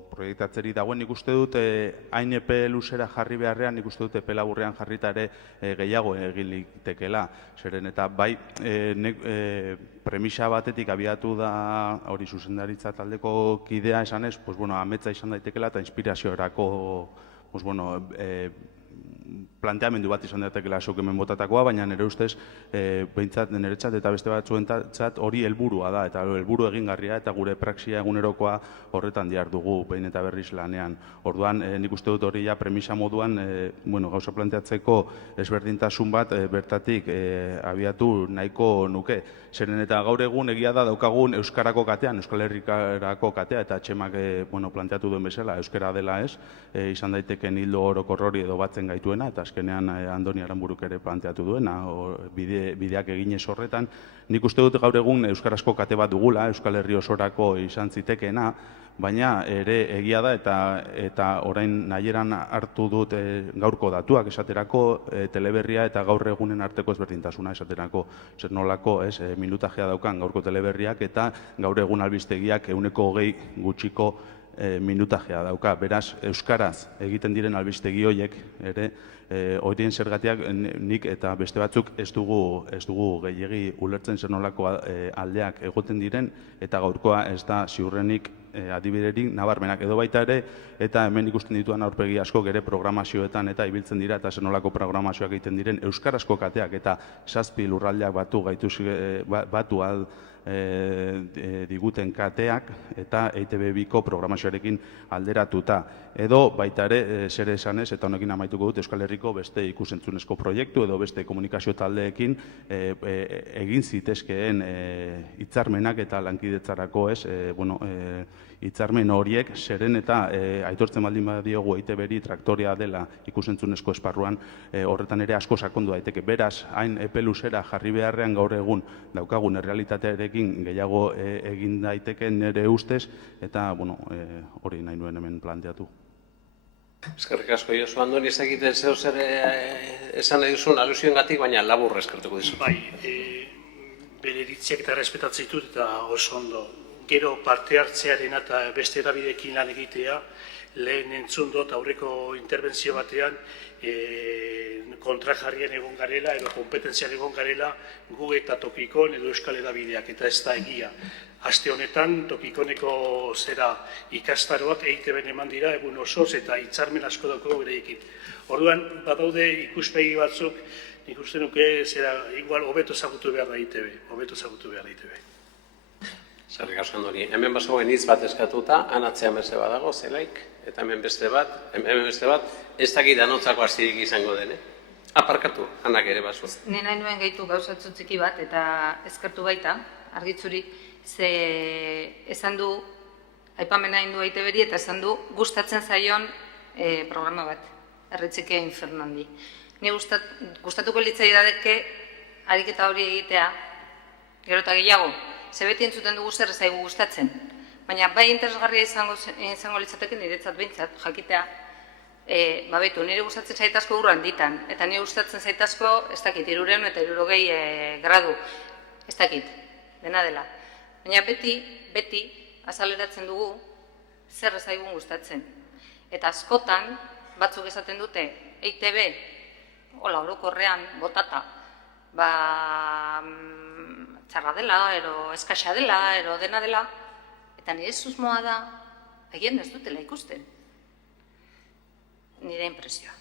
proiektatzeri dagoen, nik uste dut hain epe luzera jarri beharrean, nik uste dut epe laburrean jarrita ere gehiago egin litekela. Zeren eta bai, premisa batetik abiatu da hori zuzendaritza taldeko kidea esanez, ametsa izan daitekela eta inspiraziorako planteamendu bat izan datekela zuk hemen botatakoa, baina nire ustez behintzat niretzat eta beste batzuentzat hori helburua da, eta helburu egingarria eta gure praxia egunerokoa horretan dihar dugu behin eta berriz lanean. Orduan, nik uste dut hori ja premisa moduan gauza planteatzeko ezberdintasun bat bertatik abiatu nahiko nuke. Zeren eta gaur egun egia da daukagun Euskarako katean, Euskal Herrikarako katea, eta Txemak planteatu duen bezala, Euskara dela ez, izan daiteken hildo orokor hori edo batzen gaituena, eta azkenean Andoni Aranburuk ere planteatu duena, bideak eginez horretan. Nik uste dut gaur egun Euskarazko kate bat dugula, Euskal Herri osorako izan zitekeena, baina ere egia da eta orain nahieran hartu dut gaurko datuak esaterako teleberria eta gaur egunen arteko ezberdintasuna esaterako. Zer nolako minutajea daukan gaurko teleberriak eta gaur egun albistegiak 120 gutxiko minutajea dauka. Beraz, Euskaraz egiten diren albistegi horiek ere horien zergatiak nik eta beste batzuk ez dugu gehiegi ulertzen zer nolako aldeak egoten diren eta gaurkoa ez da ziurrenik adibiderik nabarmenak edo baita ere eta hemen ikusten dituan aurpegi asko ere programazioetan eta ibiltzen dira eta zer nolako programazioak egiten diren Euskarazko kateak eta 7 lurraldeak batu diguten kateak eta EITB2ko programazioarekin alderatuta. Edo baita ere zer esanez eta honekin amaituko dut Euskal Herriko beste ikusentzunezko proiektu edo beste komunikazio taldeekin egin zitezkeen hitzarmenak eta lankidetzarako hitzarmen horiek zeren eta aitortzen baldin badiogu EITB-ri traktorea dela ikusentzunezko esparruan horretan ere asko sakondu daiteke. Beraz, hain epe luzera jarri beharrean gaur egun daukagun errealitatearekin gehiago egin daiteke nire ustez eta hori nahi nuen hemen planteatu. Eskerrik asko, Josu Andoni, ez egiten zeu zer esan nahi duzun alusioengatik, baina labur eskertuko dizu. Bai, bere iritziak eta respetatzen ditut eta oso ondo. Gero parte hartzearen eta beste erabideekin lan egitea, lehen entzun dut aurreko interbentzio batean kontrajarrian egon garela edo kompetentzian egon garela gu eta tokikon edo euskal erabideak eta ez da egia. Aste honetan tokikoneko ikastaroak EITB-en eman dira egun osoz eta hitzarmen asko dauko bereekin. Orduan, badaude ikuspegi batzuk, nik uste nuke igual hobeto ezagutu behar da EITB, hobeto ezagutu behar da EITB. Zerrik asko Andoni, hemen basoen hitz bat eskatuta, han atzean beste badago, zelaik, eta hemen beste bat, ez dakit anotzako astirik izango dene. Aparkatu, hanak ere baso. Ni nahi nuen gehitu gauzatzu txiki bat, eta eskertu baita, argitzuri, ze esan du, aipamena indu EITB-ri, eta esan du, gustatzen zaion programa bat, Erretxeke Inferno handi. Ni gustatuko litzaidake ariketa hori egitea, gero eta gehiago, ze beti entzuten dugu zer ez zaigu gustatzen. Baina bai interesgarria izango litzateke niretzat behintzat, jakitea, betu, nire gustatzen zaitazko uru handitan, eta nire gustatzen zaitazko, ez dakit, 300 eta 300 gradu, ez dakit, dena dela. Baina beti, azaleratzen dugu, zer ez zaigun gustatzen. Eta askotan, batzuk esaten dute, EITB, hola, orokorrean, botata, txarra dela, ero eskaxa dela, ero dena dela, eta nire susmoa da, egin ez dutela ikusten. Nire impresioa.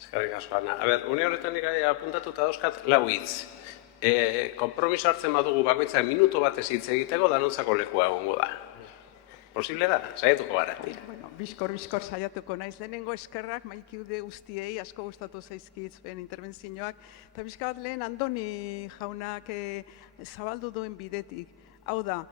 Eskerrik asko, Ana. Une horretan nik apuntatuta dauzkat lau hitz. Konpromiso hartzen badugu bakoitzak minutu batez hitz egiteko, danontzako lekua egongo da. Posible da? Saiatuko gara. Bizkor saiatuko naiz. Lehenengo eskerrak maikiude guztiei, asko gustatu zaizkit zuen interbentzioak. Eta bizka bat lehen Andoni jaunak zabaldu duen bidetik. Hau da,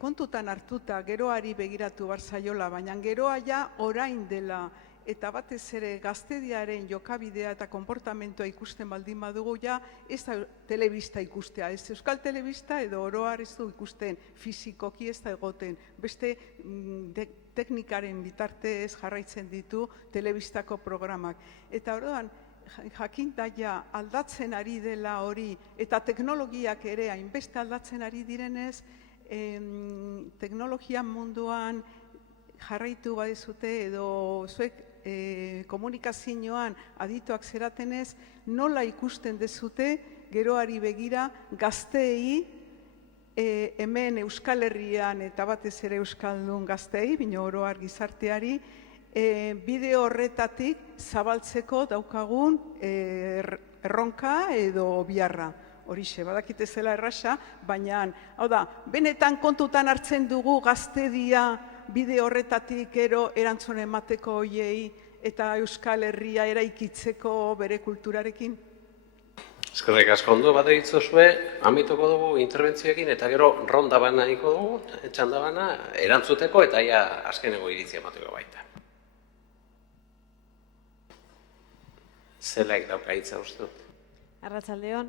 kontutan hartuta geroari begiratu bar zaiola, baina geroa ja orain dela, eta batez ere gaztediaren jokabidea eta konportamentoa ikusten baldin badugu ja, ez da telebista ikustea, ez euskal telebista edo oroar ez du ikusten, fizikoki ez da egoten, beste teknikaren bitartez jarraitzen ditu telebistako programak. Eta orduan, jakintaia aldatzen ari dela hori, eta teknologiak ere hainbeste aldatzen ari direnez, teknologia munduan jarraitu badezute edo zuek komunikazioan adituak zeratenez, nola ikusten dezute geroari begira gazteei, hemen Euskal Herrian eta batez ere Euskaldun gazteei, bino oroar gizarteari, bideo horretatik zabaltzeko daukagun erronka edo biharra. Horixe, badakite zela erraza, baina, hau da, benetan kontutan hartzen dugu gaztedia bide horretatik erantzun emateko hoiei eta Euskal Herria eraikitzeko bere kulturarekin? Eskerrik asko ondo bat egitzozue, amituko dugu interbentzioekin eta gero ronda bana nahiko dugu, txanda bana, erantzuteko eta ja azkeneko iritzia emateko baita. Zelaik dauka hitza uste dut? Arratsaldeon,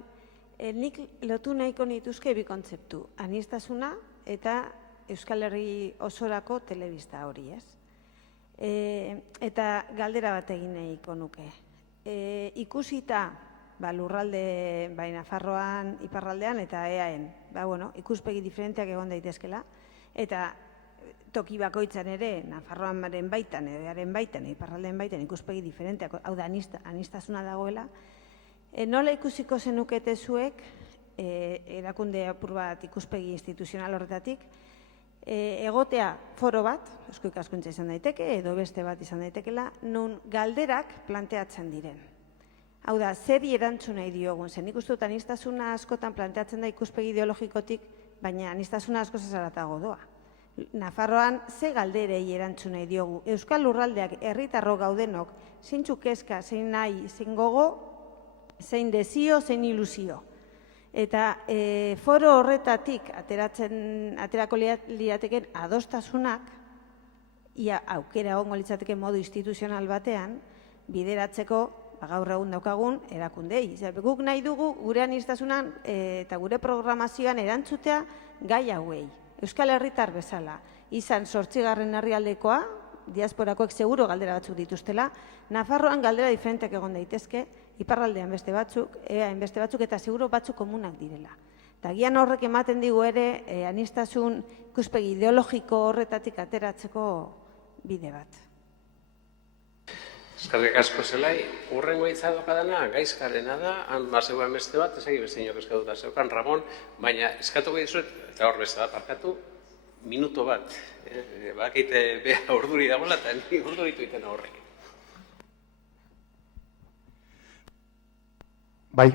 nik lotu nahiko nituzke bi kontzeptu, aniztasuna eta Euskal Herri osorako telebista hori, ez? Eta galdera bat egin nahiko nuke. Ikusita lurralde Nafarroan, iparraldean eta EAen, ikuspegi diferenteak egon daitezkela, eta toki bakoitzan ere, Nafarroaren baitan, EAren baitan, iparraldean baitan ikuspegi diferenteak, hau da aniztasuna dagoela, nola ikusiko zenukete zuek, erakunde apur bat ikuspegi instituzional horretatik, egotea foro bat, Eusko Ikaskuntza izan daiteke, edo beste bat izan daitekela, non galderak planteatzen diren. Hau da, zeri erantzun nahi diogun, zen nik uste dut aniztasuna askotan planteatzen da ikuspegi ideologikotik, baina aniztasuna asko zazaratago doa. Nafarroan, ze galderei erantzun nahi diogu? Euskal Lurraldeak herritarro gaudenok, zeintzu kezka, zein nahi, zein gogo, zein desio, zein ilusio. Eta foro horretatik aterako lirateken adostasunak, ia aukera ongo litzateke modu instituzional batean, bideratzeko gaur egun daukagun erakundei. Guk nahi dugu gure aniztasunan eta gure programazioan erantzutea gai hauei. Euskal Herritar bezala, izan 8. herrialdekoa, diasporakoek seguro galdera batzuk dituztela, Nafarroan galdera diferenteak egon daitezke, iparraldean beste batzuk, EAen beste batzuk, eta seguro batzuk komunak direla. Eta gian horrek ematen digu ere, aniztasun ikuspegi ideologiko horretatik ateratzeko bide bat. Eskerrik asko zelai, urrengo hitza dokadana, gaizkarena da, han bazegoen beste bat, ezagi beste inok eskatuta zeukan, Ramon, baina eskatuko dizuet, eta hor beste bat parkatu, minuto bat. Bakite beha urduri dagoela, eta ni urduritu iten horrek. Bai.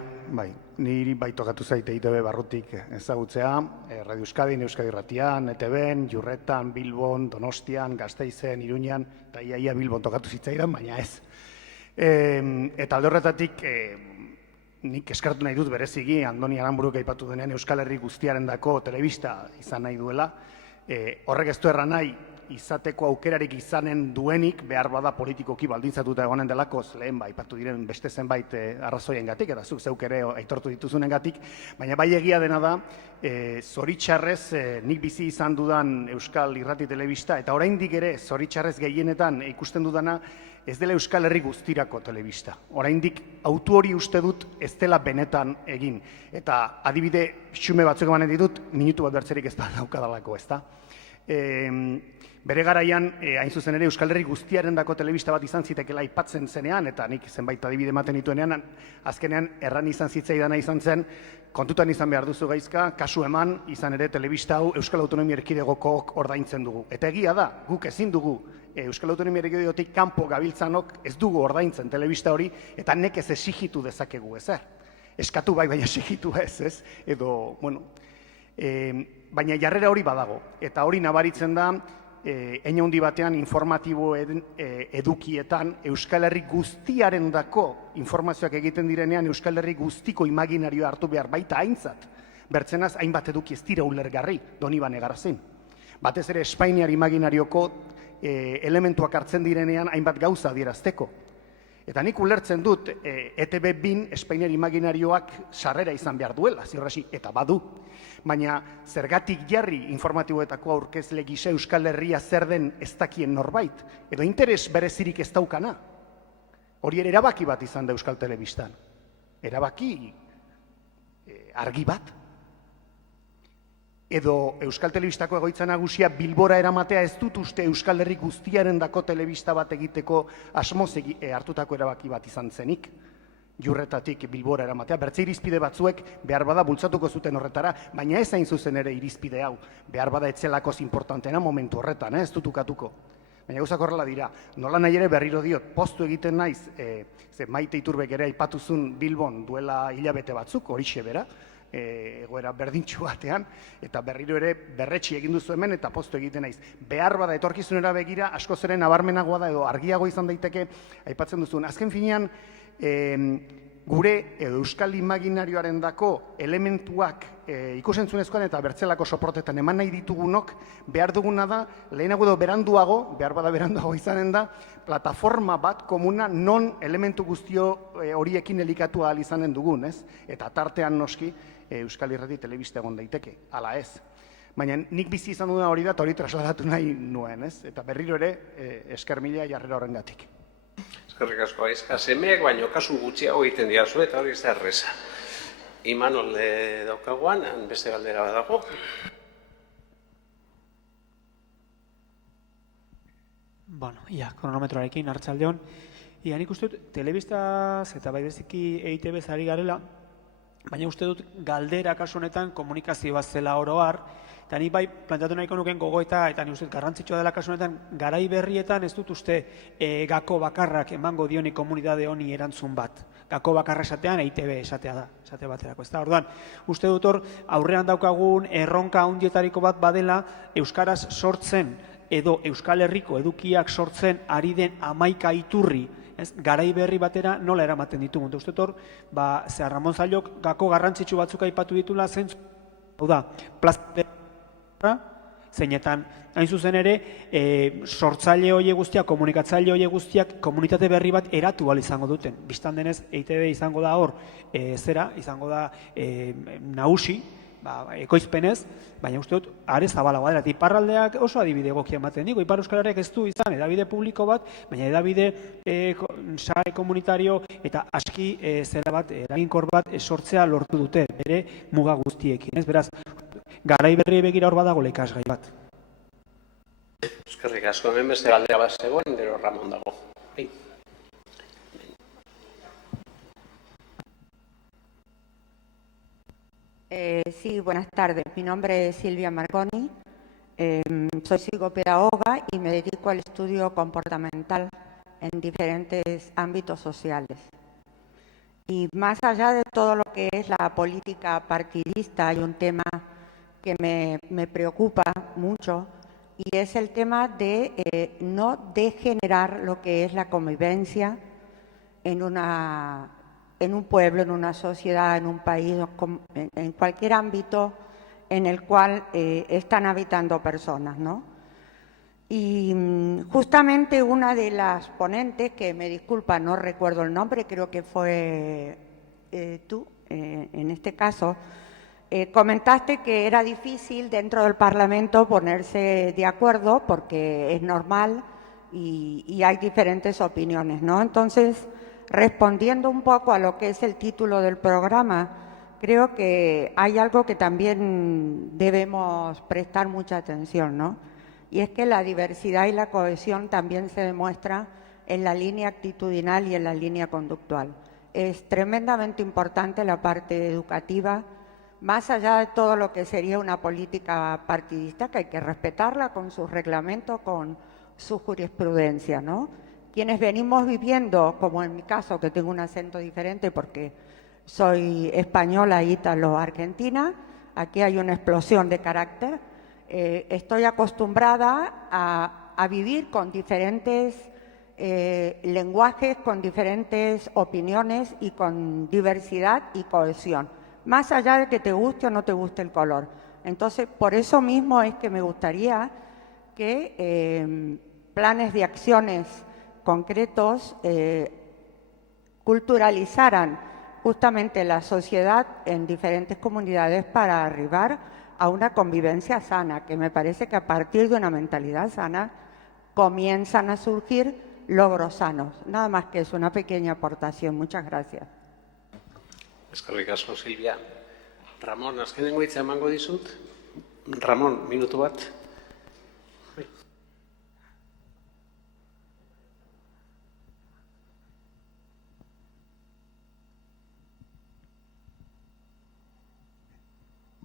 niri baitokatu zait EITB barrutik ezagutzea, Radio Euskadin, Euskadi Irratian, ETBn, Jurretan, Bilbon, Donostian, Gasteizen, Iruñan, eta iaia Bilbon tokatu zitzaidan, baina ez. Eta alde horretatik, nik eskartu nahi dut bereziki, Andoni Aranburuk aipatu denean Euskal Herri guztiarendako telebista izan nahi duela. Horrek ez du erran nahi, izateko aukerarik izanen duenik, behar bada politikoki baldintzatuta egonen delakoz, lehen aipatu diren beste zenbait arrazoiengatik, eta zuk zeuk ere aitortu dituzunengatik, baina bai egia dena da, zoritxarrez nik bizi izan dudan Euskal Irrati Telebista, eta oraindik ere zoritxarrez gehienetan ikusten dudana, ez dela Euskal Herri guztirako telebista. Oraindik autu hori uste dut ez dela benetan egin. Eta adibide xume batzuk emanen ditut, minutu bat bertzerik ez daukadalako, ez da? Bere garaian, hain zuzen ere, Euskal Herri guztiarendako telebista bat izan zitekela aipatzen zenean, eta nik zenbait adibide ematen dituenean, azkenean erran izan zitzaidana izan zen, kontutan izan behar duzu gaizka, kasu eman, izan ere telebista hau Euskal Autonomia Erkidegokook ordaintzen dugu. Eta egia da, guk ezin dugu Euskal Autonomia Erkidegotik kanpo gabiltzanok ez dugu ordaintzen telebista hori, eta nekez exigitu dezakegu ezer. Eskatu bai, baina exigitu ez, edo, bueno, baina jarrera hori badago, eta hori nabaritzen da, hein handi batean informatiboen edukietan Euskal Herri guztiarendako informazioak egiten direnean Euskal Herri guztiko imaginarioa hartu behar baita aintzat. Bertzenaz, hainbat eduki ez dira ulergarri, Donibane Garazin. Batez ere Espainiar imaginarioko elementuak hartzen direnean hainbat gauza adierazteko. Eta nik ulertzen dut ETB bin Espainiar imaginarioak sarrera izan behar duela, ziurrasi, eta badu. Baina zergatik jarri informatiboetako aurkezle gisa Euskal Herria zer den ez dakien norbait, edo interes berezirik ez daukana. Hori ere erabaki bat izan da Euskal Telebistan. Erabaki argi bat. Edo Euskal Telebistako egoitza nagusia Bilbora eramatea ez dut uste Euskal Herri guztiarendako telebista bat egiteko asmoz hartutako erabaki bat izan zenik. Jurretatik Bilbora eramatea, bertze irizpide batzuek behar bada bultzatuko zuten horretara, baina ez hain zuzen ere irizpide hau, behar bada etzelakoz importantena momentu horretan, ez dut ukatuko. Baina gauzak horrela dira, nola nahi ere berriro diot, poztu egiten naiz, Maite Iturbek ere aipatuzun Bilbon duela hilabete batzuk, horixe bera, egoera berdintxu batean, eta berriro ere berretxi egin duzu hemen eta poztu egiten naiz. Behar bada etorkizunera begira, asko zeren nabarmenagoa da edo argiago izan daiteke, aipatzen duzun. Azken finean, gure Euskal imaginarioaren dako elementuak ikusentzunezkoan eta bertzelako soportetan eman nahi ditugunok, behar duguna da, lehenago edo beranduago, behar bada beranduago izanen da, plataforma bat komuna non elementu guztio horiekin elikatu ahal izanen dugun, ez? Eta tartean noski Euskal Irrati Telebista egon daiteke, ala ez. Baina nik bizi izan duna hori da, eta hori trasladatu nahi nuen, ez? Eta berriro ere, esker mila jarrera horrengatik. Eskerrik asko, aizka semeek, baino kasu gutxiago egiten diazu, eta hori ez da erreza. Imanol daukaguan, beste galdera badago. Bueno, kronometroarekin, arratsaldeon. Nik uste dut, telebistaz eta baideziki EITB-z ari garela, baina uste dut galdera kasu honetan komunikazioa zela oro har, eta nik bai planteatu nahiko nuken gogoeta, eta nik uste garrantzitsua dela kasu honetan, garai berrietan ez dut uste gako bakarrak emango dioni komunitate honi erantzun bat. Gako bakarra esatean EITB esatea da, esate baterako. Ez da, orduan, uste dut hor, aurrean daukagun erronka handietariko bat badela Euskaraz sortzen edo Euskal Herriko edukiak sortzen ari den 11 iturri, garai berri batera nola eramaten ditugu. Uste dut hor, Ramon Zailok gako garrantzitsu batzuk aipatu ditula zentzu, hau da, zeinetan, hain zuzen ere, sortzaile horiek guztiak, komunikatzaile horiek guztiak, komunitate berri bat eratu ahal izango duten. Bistan denez, EITB izango da hor, izango da nagusi, ekoizpenez, baina uste dut, are zabalagoa dela. Iparraldeak oso adibide egokia ematen digu, Ipar Euskal Herriak ez du izan edabide publiko bat, baina edabide sare komunitario eta aski zera bat, eraginkor bat sortzea lortu dute, bere muga guztiekin. Beraz, garai berri begira hor badago ikasgai bat. Eskerrik asko, hemen beste galdera bat zegoen, gero Ramon dago. Sí, buenas tardes. Mi nombre es Silvia Marconi. Soy psicopedagoga y me dedico al estudio comportamental en diferentes ámbitos sociales. Y más allá de todo lo que es la política partidista, hay un tema que me preocupa mucho y es el tema de no degenerar lo que es la convivencia en un pueblo, en una sociedad, en un país, en cualquier ámbito en el cual están habitando personas, ¿no? Y justamente una de las ponentes, que me disculpa, no recuerdo el nombre, creo que fue tú, en este caso, comentaste que era difícil dentro del Parlamento ponerse de acuerdo porque es normal y hay diferentes opiniones, ¿no? Entonces, respondiendo un poco a lo que es el título del programa, creo que hay algo que también debemos prestar mucha atención, ¿no? Y es que la diversidad y la cohesión también se demuestra en la línea actitudinal y en la línea conductual. Es tremendamente importante la parte educativa, más allá de todo lo que sería una política partidista, que hay que respetarla con sus reglamentos, con su jurisprudencia, ¿no? Quienes venimos viviendo, como en mi caso, que tengo un acento diferente porque soy española, ítalo-argentina, aquí hay una explosión de carácter. Estoy acostumbrada a vivir con diferentes lenguajes, con diferentes opiniones y con diversidad y cohesión, más allá de que te guste o no te guste el color. Entonces, por eso mismo es que me gustaría que planes de acciones concretos culturalizaran justamente la sociedad en diferentes comunidades para arribar a una convivencia sana, que me parece que a partir de una mentalidad sana comienzan a surgir logros sanos. Nada más que es una pequeña aportación. Muchas gracias. Eskerrik asko, Silvia. Ramon, azkenengo hitza emango dizut. Ramon, minutu bat.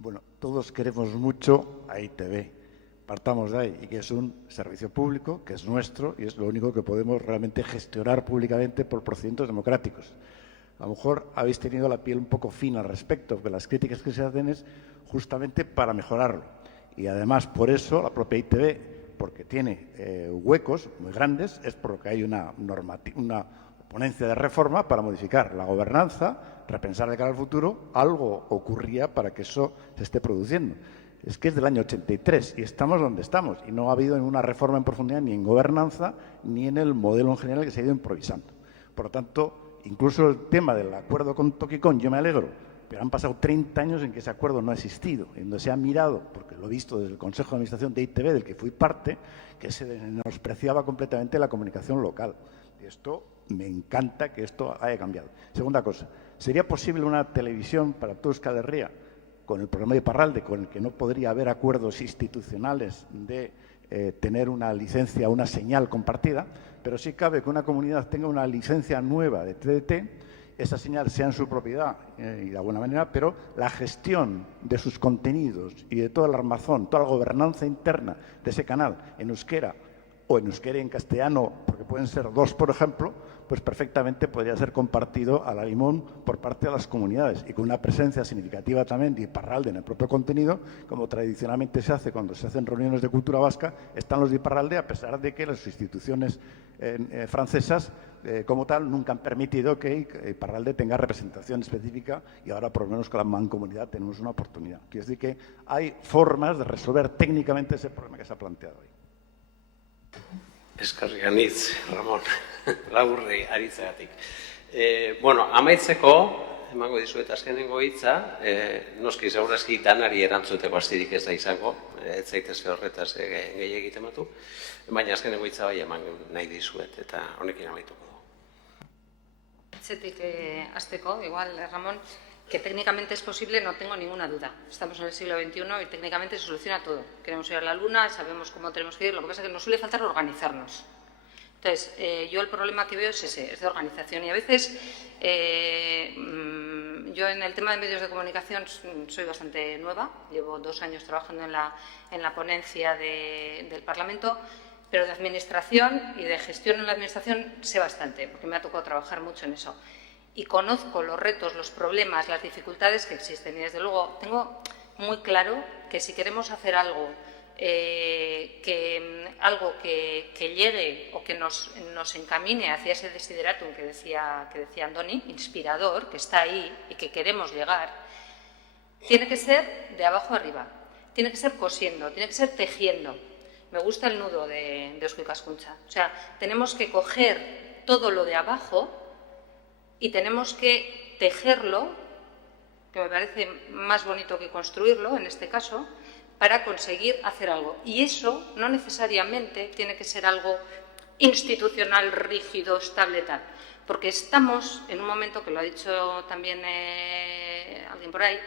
Bueno, todos queremos mucho a ITV, partamos de ahí, y que es un servicio público, que es nuestro, y es lo único que podemos realmente gestionar públicamente por procedimientos democráticos. A lo mejor habéis tenido la piel un poco fina al respecto, porque las críticas que se hacen es justamente para mejorarlo. Y además, por eso, la propia ITV, porque tiene huecos muy grandes, es porque hay una ponencia de reforma para modificar la gobernanza, repensar de cara al futuro. Algo ocurría para que eso se esté produciendo. Es que es del año 83 y estamos donde estamos. Y no ha habido ninguna reforma en profundidad ni en gobernanza ni en el modelo en general que se ha ido improvisando. Por lo tanto, incluso el tema del acuerdo con Tokicon, yo me alegro, pero han pasado 30 años en que ese acuerdo no ha existido, en donde se ha mirado, porque lo he visto desde el Consejo de Administración de ITV, del que fui parte, que se menospreciaba completamente la comunicación local. Y esto, me encanta que esto haya cambiado. Segunda cosa, ¿sería posible una televisión para toda Euskal Herria con el programa de Iparralde, con el que no podría haber acuerdos institucionales de tener una licencia, una señal compartida, pero sí cabe que una comunidad tenga una licencia nueva de TDT, esa señal sea en su propiedad y de alguna manera, pero la gestión de sus contenidos y de todo el armazón, toda la gobernanza interna de ese canal en euskera o en euskera y en castellano, porque pueden ser dos, por ejemplo, pues perfectamente podría ser compartido a la limón por parte de las comunidades y con una presencia significativa también de Iparralde en el propio contenido, como tradicionalmente se hace cuando se hacen reuniones de cultura vasca, están los de Iparralde, a pesar de que las instituciones francesas, como tal, nunca han permitido que Iparralde tenga representación específica y ahora, por lo menos con la mancomunidad, tenemos una oportunidad. Quiere decir que hay formas de resolver técnicamente ese problema que se ha planteado hoy. Eskerrik anitz, Ramon, laburri aritzagatik. Bueno, amaitzeko, emango dizuet azkenengo hitza, noski segurazki danari erantzuteko astirik ez da izango, ez zaitezke horretaz gehiagik tematu, baina azkenengo hitza bai eman nahi dizuet eta honekin amaituko dugu. Etxetik hasteko, igual, Ramon, que técnicamente es posible, no tengo ninguna duda. Estamos en el siglo XXI y técnicamente se soluciona todo. Queremos ir a la Luna, sabemos cómo tenemos que ir, lo que pasa es que nos suele faltar organizarnos. Entonces, yo el problema que veo es ese, es de organización. Y a veces, yo en el tema de medios de comunicación soy bastante nueva, llevo 2 años trabajando en la ponencia del Parlamento, pero de administración y de gestión en la administración sé bastante, porque me ha tocado trabajar mucho en eso. y conozco los retos, los problemas, las dificultades que existen. Y desde luego tengo muy claro que si queremos hacer algo, que llegue o que nos encamine hacia ese desideratum que decía Andoni, inspirador, que está ahí y que queremos llegar, tiene que ser de abajo arriba, tiene que ser cosiendo, tiene que ser tejiendo. Me gusta el nudo de Eusko Ikaskuntza. O sea, tenemos que coger todo lo de abajo y tenemos que tejerlo, que me parece más bonito que construirlo en este caso, para conseguir hacer algo. Y eso no necesariamente tiene que ser algo institucional, rígido, estable, tal. Porque estamos en un momento, que lo ha dicho también alguien por ahí,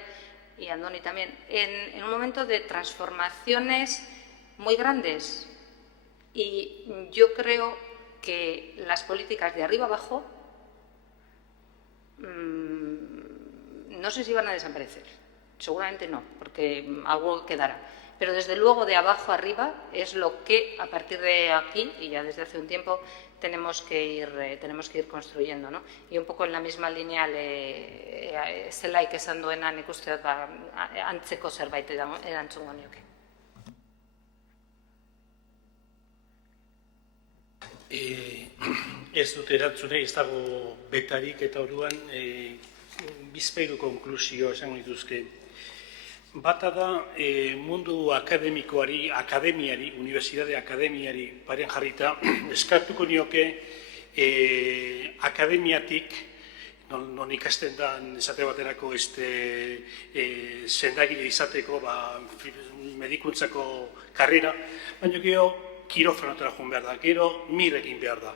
y Andoni también, en un momento de transformaciones muy grandes. Y yo creo que las políticas de arriba abajo no sé si van a desaparecer. Seguramente no, porque algo quedará. Pero desde luego de abajo arriba es lo que a partir de aquí, y ya desde hace un tiempo, tenemos que ir construyendo, ¿no? Y un poco en la misma línea zelaik esan duena nik uste dut antzeko zerbait erantzungo nioke. Ez dut erantzunei, ez dago betarik eta orduan bizpahiru konklusio esango dituzke. Bata da mundu akademiari, unibertsitate akademiari paren jarrita, eskartuko nioke akademiatik, non ikasten da esate baterako sendagile izateko medikuntzako karrera, baina gero kirofanotara joan behar da, gero egin behar da.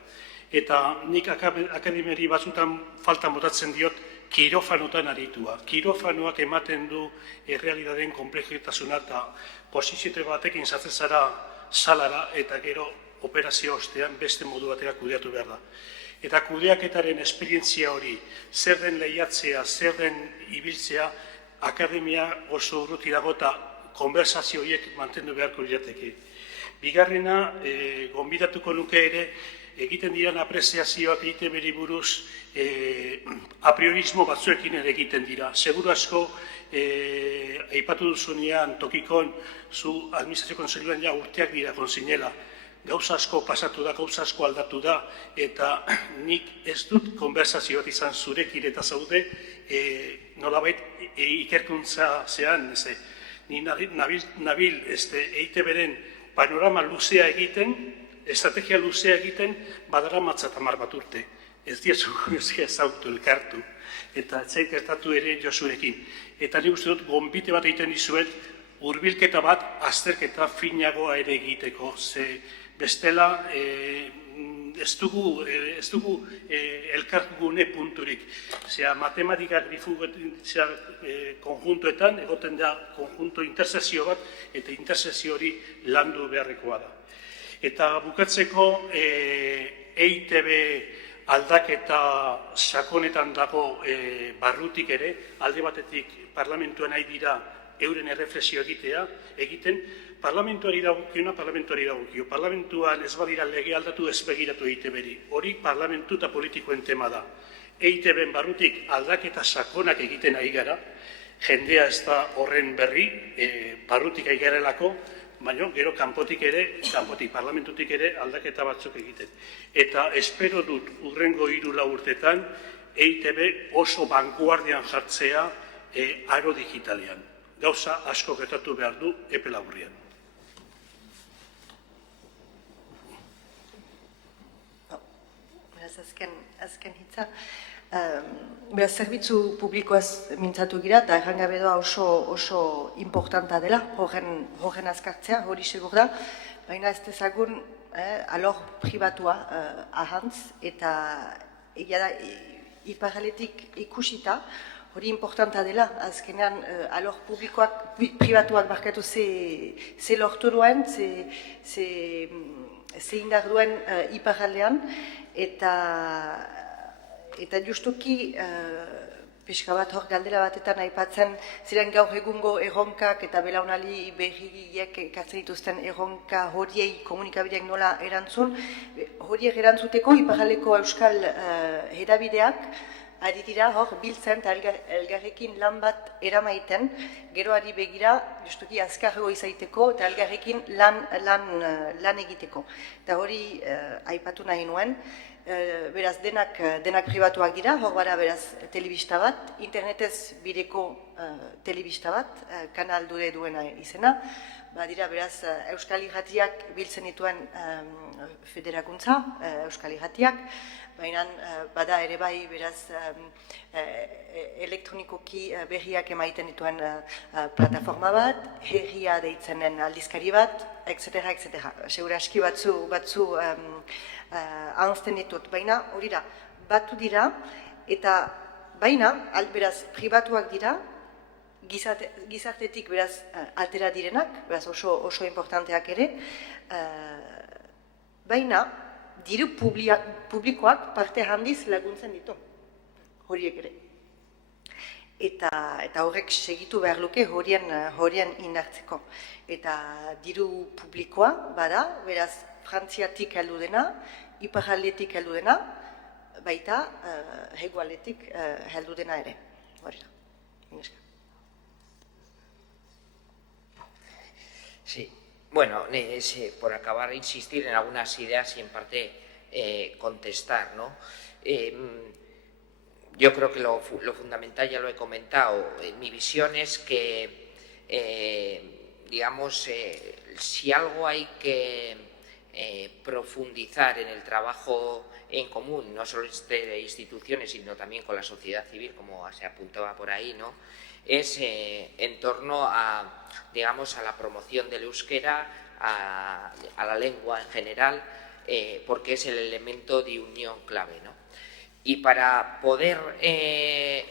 Eta nik akademiari batzutan faltan botatzen diot kirofanotan aritua. Kirofanoak ematen du errealitateen konplexutasuna eta posiziote batekin sartzen zara salara eta gero operazio ostean beste modu batera kudeatu behar da. Eta kudeaketaren esperientzia hori, zer den lehiatzea, zer den ibiltzea, akademia oso urruti dago eta konversazio horiek mantendu beharko lirateke. Bigarrena, gonbidatuko nuke ere, egiten diran apreziazioak egiten beri buruz apriorismo batzuekin ere egiten dira. Seguru asko, aipatu duzunean tokikon, zu administrazio kontseiluan ja urteak dira konzinela. Gauza asko pasatu da, gauza asko aldatu da, eta nik ez dut konversazio bat izan zurekin eta zaude, nolabait ikerkuntza zean, ni nabil EITB-ren panorama luzea egiten, estrategia luzea egiten, badara matzat 10 bat urte. Ez diezu ezautu elkartu. Eta etzaik gertatu ere Josurekin. Eta nik uste dut, gonbite bat egiten dizuet, hurbilketa bat, azterketa finagoa ere egiteko. Ze bestela, ez dugu elkargune punturik. Zea, matematikak konjuntoetan, egoten da konjunto intersezio bat, eta intersezio hori landu beharrekoa da. Eta bukatzeko EITB aldaketa sakonetan dago barrutik ere, alde batetik parlamentuan nahi dira euren erreflexio egiten, parlamentuari dagokio. Parlamentuan ez badira lege aldatu ez begiratu EITB-ri. Hori parlamentu eta politikoen tema da. EITB-en barrutik aldaketa sakonak egiten ari gara, jendea ez da horren berri, barrutik ari garelako, baina gero kanpotik parlamentutik ere aldaketa batzuk egiten. Eta espero dut hurrengo 3-4 urtetan EITB oso vanguardian jartzea aro digitalean. Gauza asko gertatu behar du epe laburrean. Azken hitza. Zerbitzu publikoaz mintzatu gira eta errangabe doa oso importanta dela, horren azkartzea, hori segur da, baina ez dezagun alor pribatua ahantz eta egia da iparaletik ikusita, hori importanta dela, azkenean alor pribatuak barkatu ze lortu duen, ze indar duen iparalean, eta justuki pixka bat hor galdera batetan aipatzen ziren gaur egungo erronkak eta belaunali berriak ekartzen dituzten erronka horiei komunikabideak nola erantzun. Horiek erantzuteko iparraldeko euskal hedabideak ari dira hor biltzen eta elgarrekin lan bat eramaiten, geroari begira, justuki azkarrego izaiteko eta elgarrekin lan egiteko. Eta hori aipatu nahi nuen, beraz denak pribatuak dira, hor bara beraz telebista bat, internetez bideko telebista bat, kanal duena izena, badira beraz Euskal Irratiak biltzen dituen federakuntza, Euskal Irratiak, baina bada ere bai beraz elektronikoki berriak emaiten dituen plataforma bat, herria deitzen den aldizkari bat, etc. Segura aski batzu ahazten ditut, baina hori da, batu dira, eta baina, beraz, pribatuak dira, gizartetik beraz atera direnak, beraz oso importanteak ere, baina diru publikoak parte handiz laguntzen ditu, horiek ere. Eta horrek segitu behar luke horien indartzeko. Eta diru publikoa bada, beraz Frantziatik heldu dena, iparraldetik heldu dena, baita hegoaldetik heldu dena ere. Hori da. Sí, bueno, por acabar, insistir en algunas ideas y en parte contestar, ¿no? Yo creo que lo fundamental ya lo he comentado. Mi visión es que, digamos, si algo hay que profundizar en el trabajo en común, no solo entre instituciones, sino también con la sociedad civil, como se apuntaba por ahí, ¿no?, es en torno a, digamos, a la promoción del euskera, a la lengua en general, porque es el elemento de unión clave, ¿no? Y para poder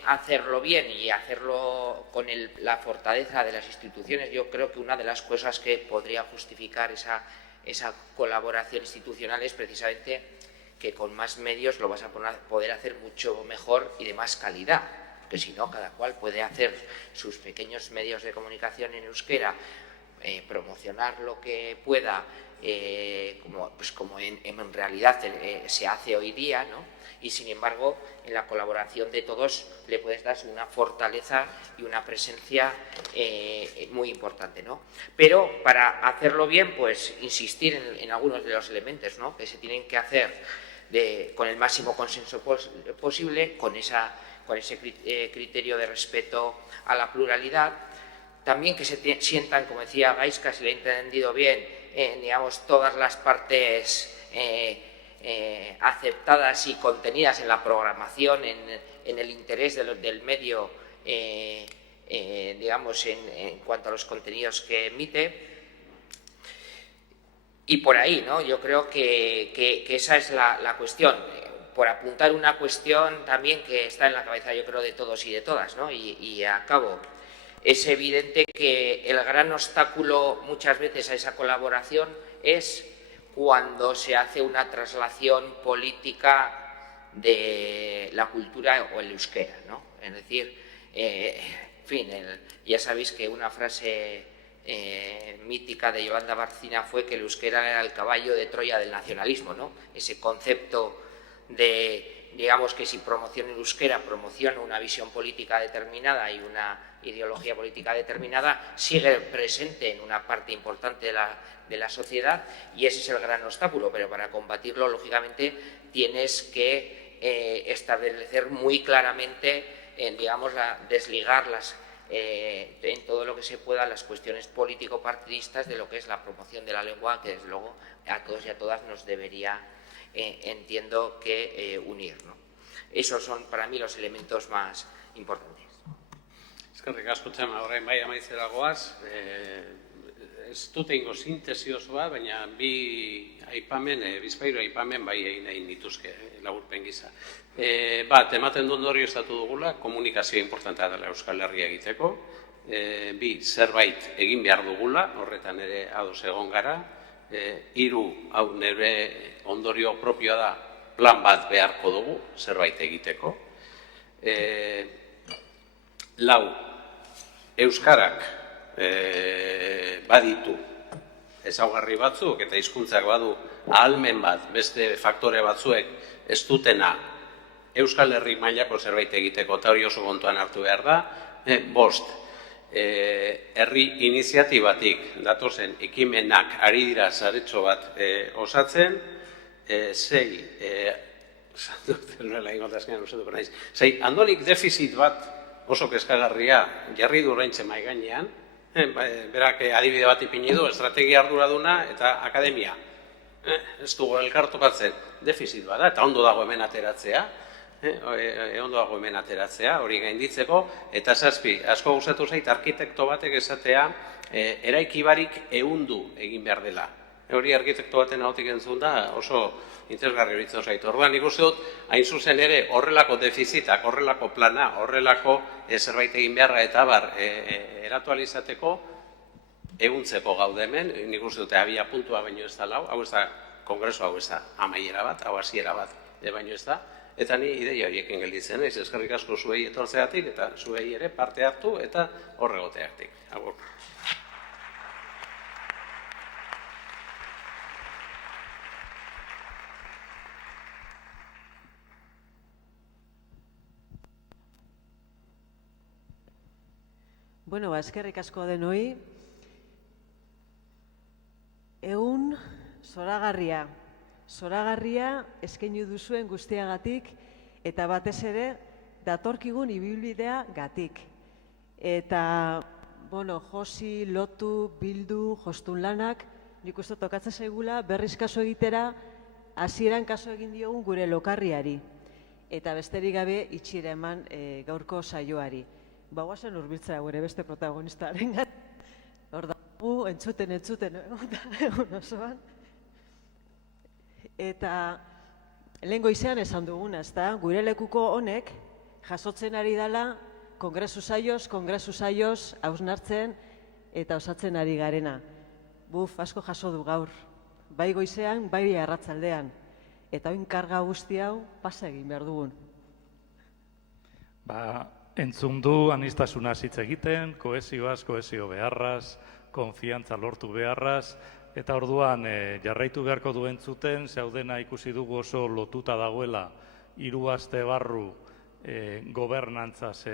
hacerlo bien y hacerlo con la fortaleza de las instituciones, yo creo que una de las cosas que podría justificar esa colaboración institucional es precisamente que con más medios lo vas a poder hacer mucho mejor y de más calidad. Porque si no, cada cual puede hacer sus pequeños medios de comunicación en euskera, promocionar lo que pueda, como en realidad se hace hoy día, ¿no? Y sin embargo, en la colaboración de todos le puedes dar una fortaleza y una presencia muy importante, ¿no? Pero para hacerlo bien, pues insistir en algunos de los elementos, ¿no?, que se tienen que hacer con el máximo consenso posible, con ese criterio de respeto a la pluralidad. También que se sientan, como decía Gaizka, si lo he entendido bien, digamos, todas las partes aceptadas y contenidas en la programación, en el interés del medio, digamos, en cuanto a los contenidos que emite. Y por ahí, ¿no?, yo creo que esa es la cuestión. Por apuntar una cuestión también que está en la cabeza, yo creo, de todos y de todas, ¿no? Y acabo. Es evidente que el gran obstáculo muchas veces a esa colaboración es cuando se hace una traslación política de la cultura o el euskera, ¿no? Es decir, en fin, ya sabéis que una frase mítica de Yolanda Barcina fue que el euskera era el caballo de Troya del nacionalismo, ¿no? Ese concepto de, digamos, que si promociona el euskera, promociona una visión política determinada y una ideología política determinada, sigue presente en una parte importante de la sociedad, y ese es el gran obstáculo. Pero para combatirlo, lógicamente, tienes que establecer muy claramente, digamos, desligar en todo lo que se pueda las cuestiones político-partidistas de lo que es la promoción de la lengua, que desde luego a todos y a todas nos debería, entiendo, que unir, ¿no? Esos son para mí los elementos más importantes. Eskerrik asko, Txema, orain bai amaitzera goaz. Ez dut eingo sintesi osoa, baina bizpahiru aipamen bai egin nahi nituzke laburpen gisa. Bat, ematen du ondorioztatu dugula, komunikazio importantea dela Euskal Herria egiteko. Bi, zerbait egin behar dugula, horretan ere ados egon gara. Hiru, hau nire ondorio propioa da, plan bat beharko dugu, zerbait egiteko. Lau, euskarak baditu ezaugarri batzuk eta hizkuntzak badu ahalmen bat, beste faktore batzuek ez dutena Euskal Herri mailako zerbait egiteko, eta hori oso kontuan hartu behar da. 5, herri iniziatibatik datozen ekimenak ari dira saretxo bat osatzen. 6, Andonik defizit bat oso kezkagarria jarri du oraintxe mahai gainean, berak adibide bat ipini du, estrategia arduraduna eta akademia. Ez dugu elkartokatzen defizit bat da, eta ondo dago hemen ateratzea, hori gainditzeko, eta 7, asko gustatu zait arkitekto batek esatea, eraiki barik ehundu egin behar dela. Hori arkitekto baten ahotik entzun da oso interesgarri horitzen zaitu. Orduan, nik uste dut, hain zuzen ere, horrelako defizitak, horrelako plana, horrelako zerbait egin beharra eta bar eratu alizateko, eguntzeko gaude hemen, nik uste dute abia puntua baino ez da lau, hau ez da kongreso, hau ez da amaiera bat, hau hasiera bat baino ez da, eta ni ideia horiekin gelditzen, eskerrik asko zuei etortzeatik, eta zuei ere parte hartu eta horregoteatik. Agur. Bueno, eskerrik asko denoi. Egun zoragarria eskaini duzuen guztiagatik eta batez ere datorkigun ibilbidea gatik. Eta, bueno, josi, lotu, bildu, jostun lanak, nik uste tokatzen zaigula berriz kaso egitera hasieran kaso egin diogun gure lokarriari. Eta besterik gabe itxiera eman gaurko saioari. Guazen urbiltzea gure beste protagonistaren gat. Hor dago, entzuten, egun osoan. Eta lehen goizean esan duguna, ezta? Gure lekuko honek jasotzen ari dela kongresu saioz, hausnartzen eta osatzen ari garena. Asko jaso du gaur. Bai goizean, bai arratzaldean. Eta oin karga guzti hau pasa egin behar dugun. Entzun du aniztasuna hitz egiten, kohesioaz, kohesio beharraz, konfiantza lortu beharraz, eta orduan jarraitu beharko du entzuten, zaudena ikusi dugu oso lotuta dagoela 3 aste barru gobernantzaz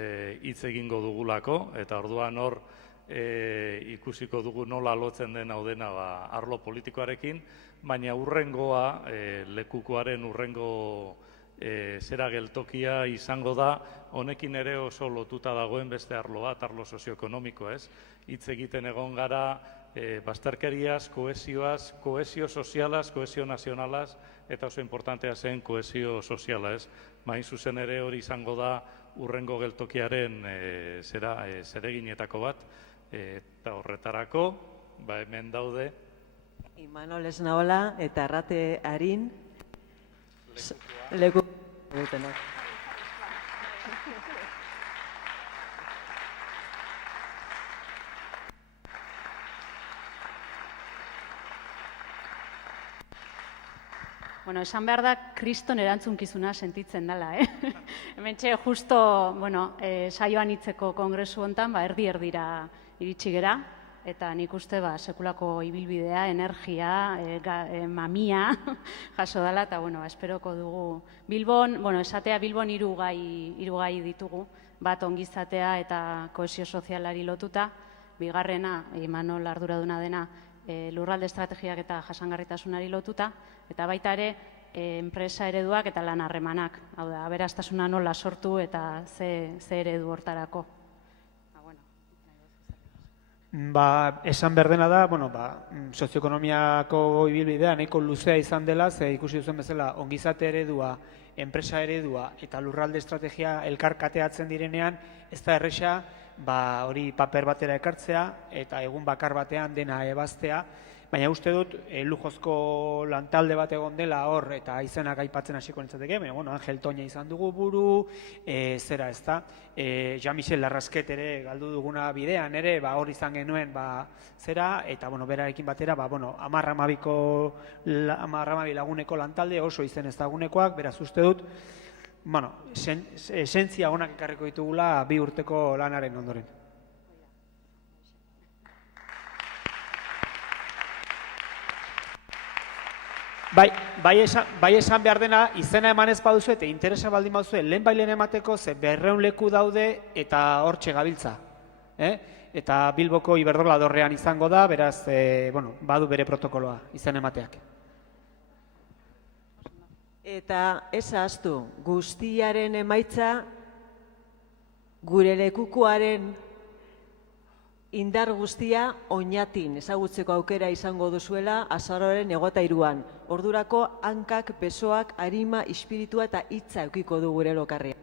hitz egingo dugulako, eta orduan hor ikusiko dugu nola lotzen den hau dena arlo politikoarekin, baina urrengoa, lekukoaren urrengo zera geltokia izango da, honekin ere oso lotuta dagoen beste arlo bat, arlo sozioekonomiko, ez? Hitz egiten egon gara bazterkeriaz, kohesioaz, kohesio sozialaz, kohesio nazionalaz, eta oso importantea zen kohesio soziala, ez? Main zuzen ere hori izango da urrengo geltokiaren zereginetako bat, eta horretarako, hemen daude. Imanol Esnaola eta Arrate Arin, leku dutenak. Bueno, esan behar da, kriston erantzunkizuna sentitzen dela, Hementxe, justo, saioan hitzeko kongresu hontan, erdi-erdira iritsi gera, eta nik uste sekulako ibilbidea, energia, mamia jaso dela, eta esperoko dugu Bilbon, esatea Bilbon 3 gai ditugu, bat ongizatea eta kohesio sozialari lotuta, bigarrena, Imanol arduraduna dena, lurralde estrategiak eta jasangarritasunari lotuta, eta baita ere, enpresa ereduak eta lan harremanak, hau da, aberastasuna nola sortu eta ze eredu hortarako. Esan behar dena da, sozioekonomiako ibilbidea nahiko luzea izan dela, ze ikusi duzen bezala ongizate eredua, enpresa eredua eta lurralde estrategia elkarkateatzen direnean, ez da erresa hori paper batera ekartzea eta egun bakar batean dena ebaztea, baina uste dut lujozko lantalde bat egon dela hor eta izenak aipatzen hasiko nintzateke, Angel Toña izan dugu buru, zera ez da, Jean-Michel Larrasket ere galdu duguna bidean ere, hor izan genuen zera, eta berarekin batera, 10-12 laguneko lantalde oso izen ezagunekoak, beraz uste dut, esentzia onak ekarriko ditugula 2 urteko lanaren ondoren. Bai esan behar dena, izena eman ez baduzu eta interesa baldin baduzu, lehen bailen emateko ze 200 leku daude eta hortxe gabiltza. Eta Bilboko Iberdrola dorrean izango da, beraz, badu bere protokoloa, izen emateak. Eta ez ahaztu, guztiaren emaitza gure lekukoaren indar guztia oinatin ezagutzeko aukera izango duzuela azaroaren 23an. Ordurako hankak, besoak, arima, espiritua eta hitza eukiko du gure lokarria.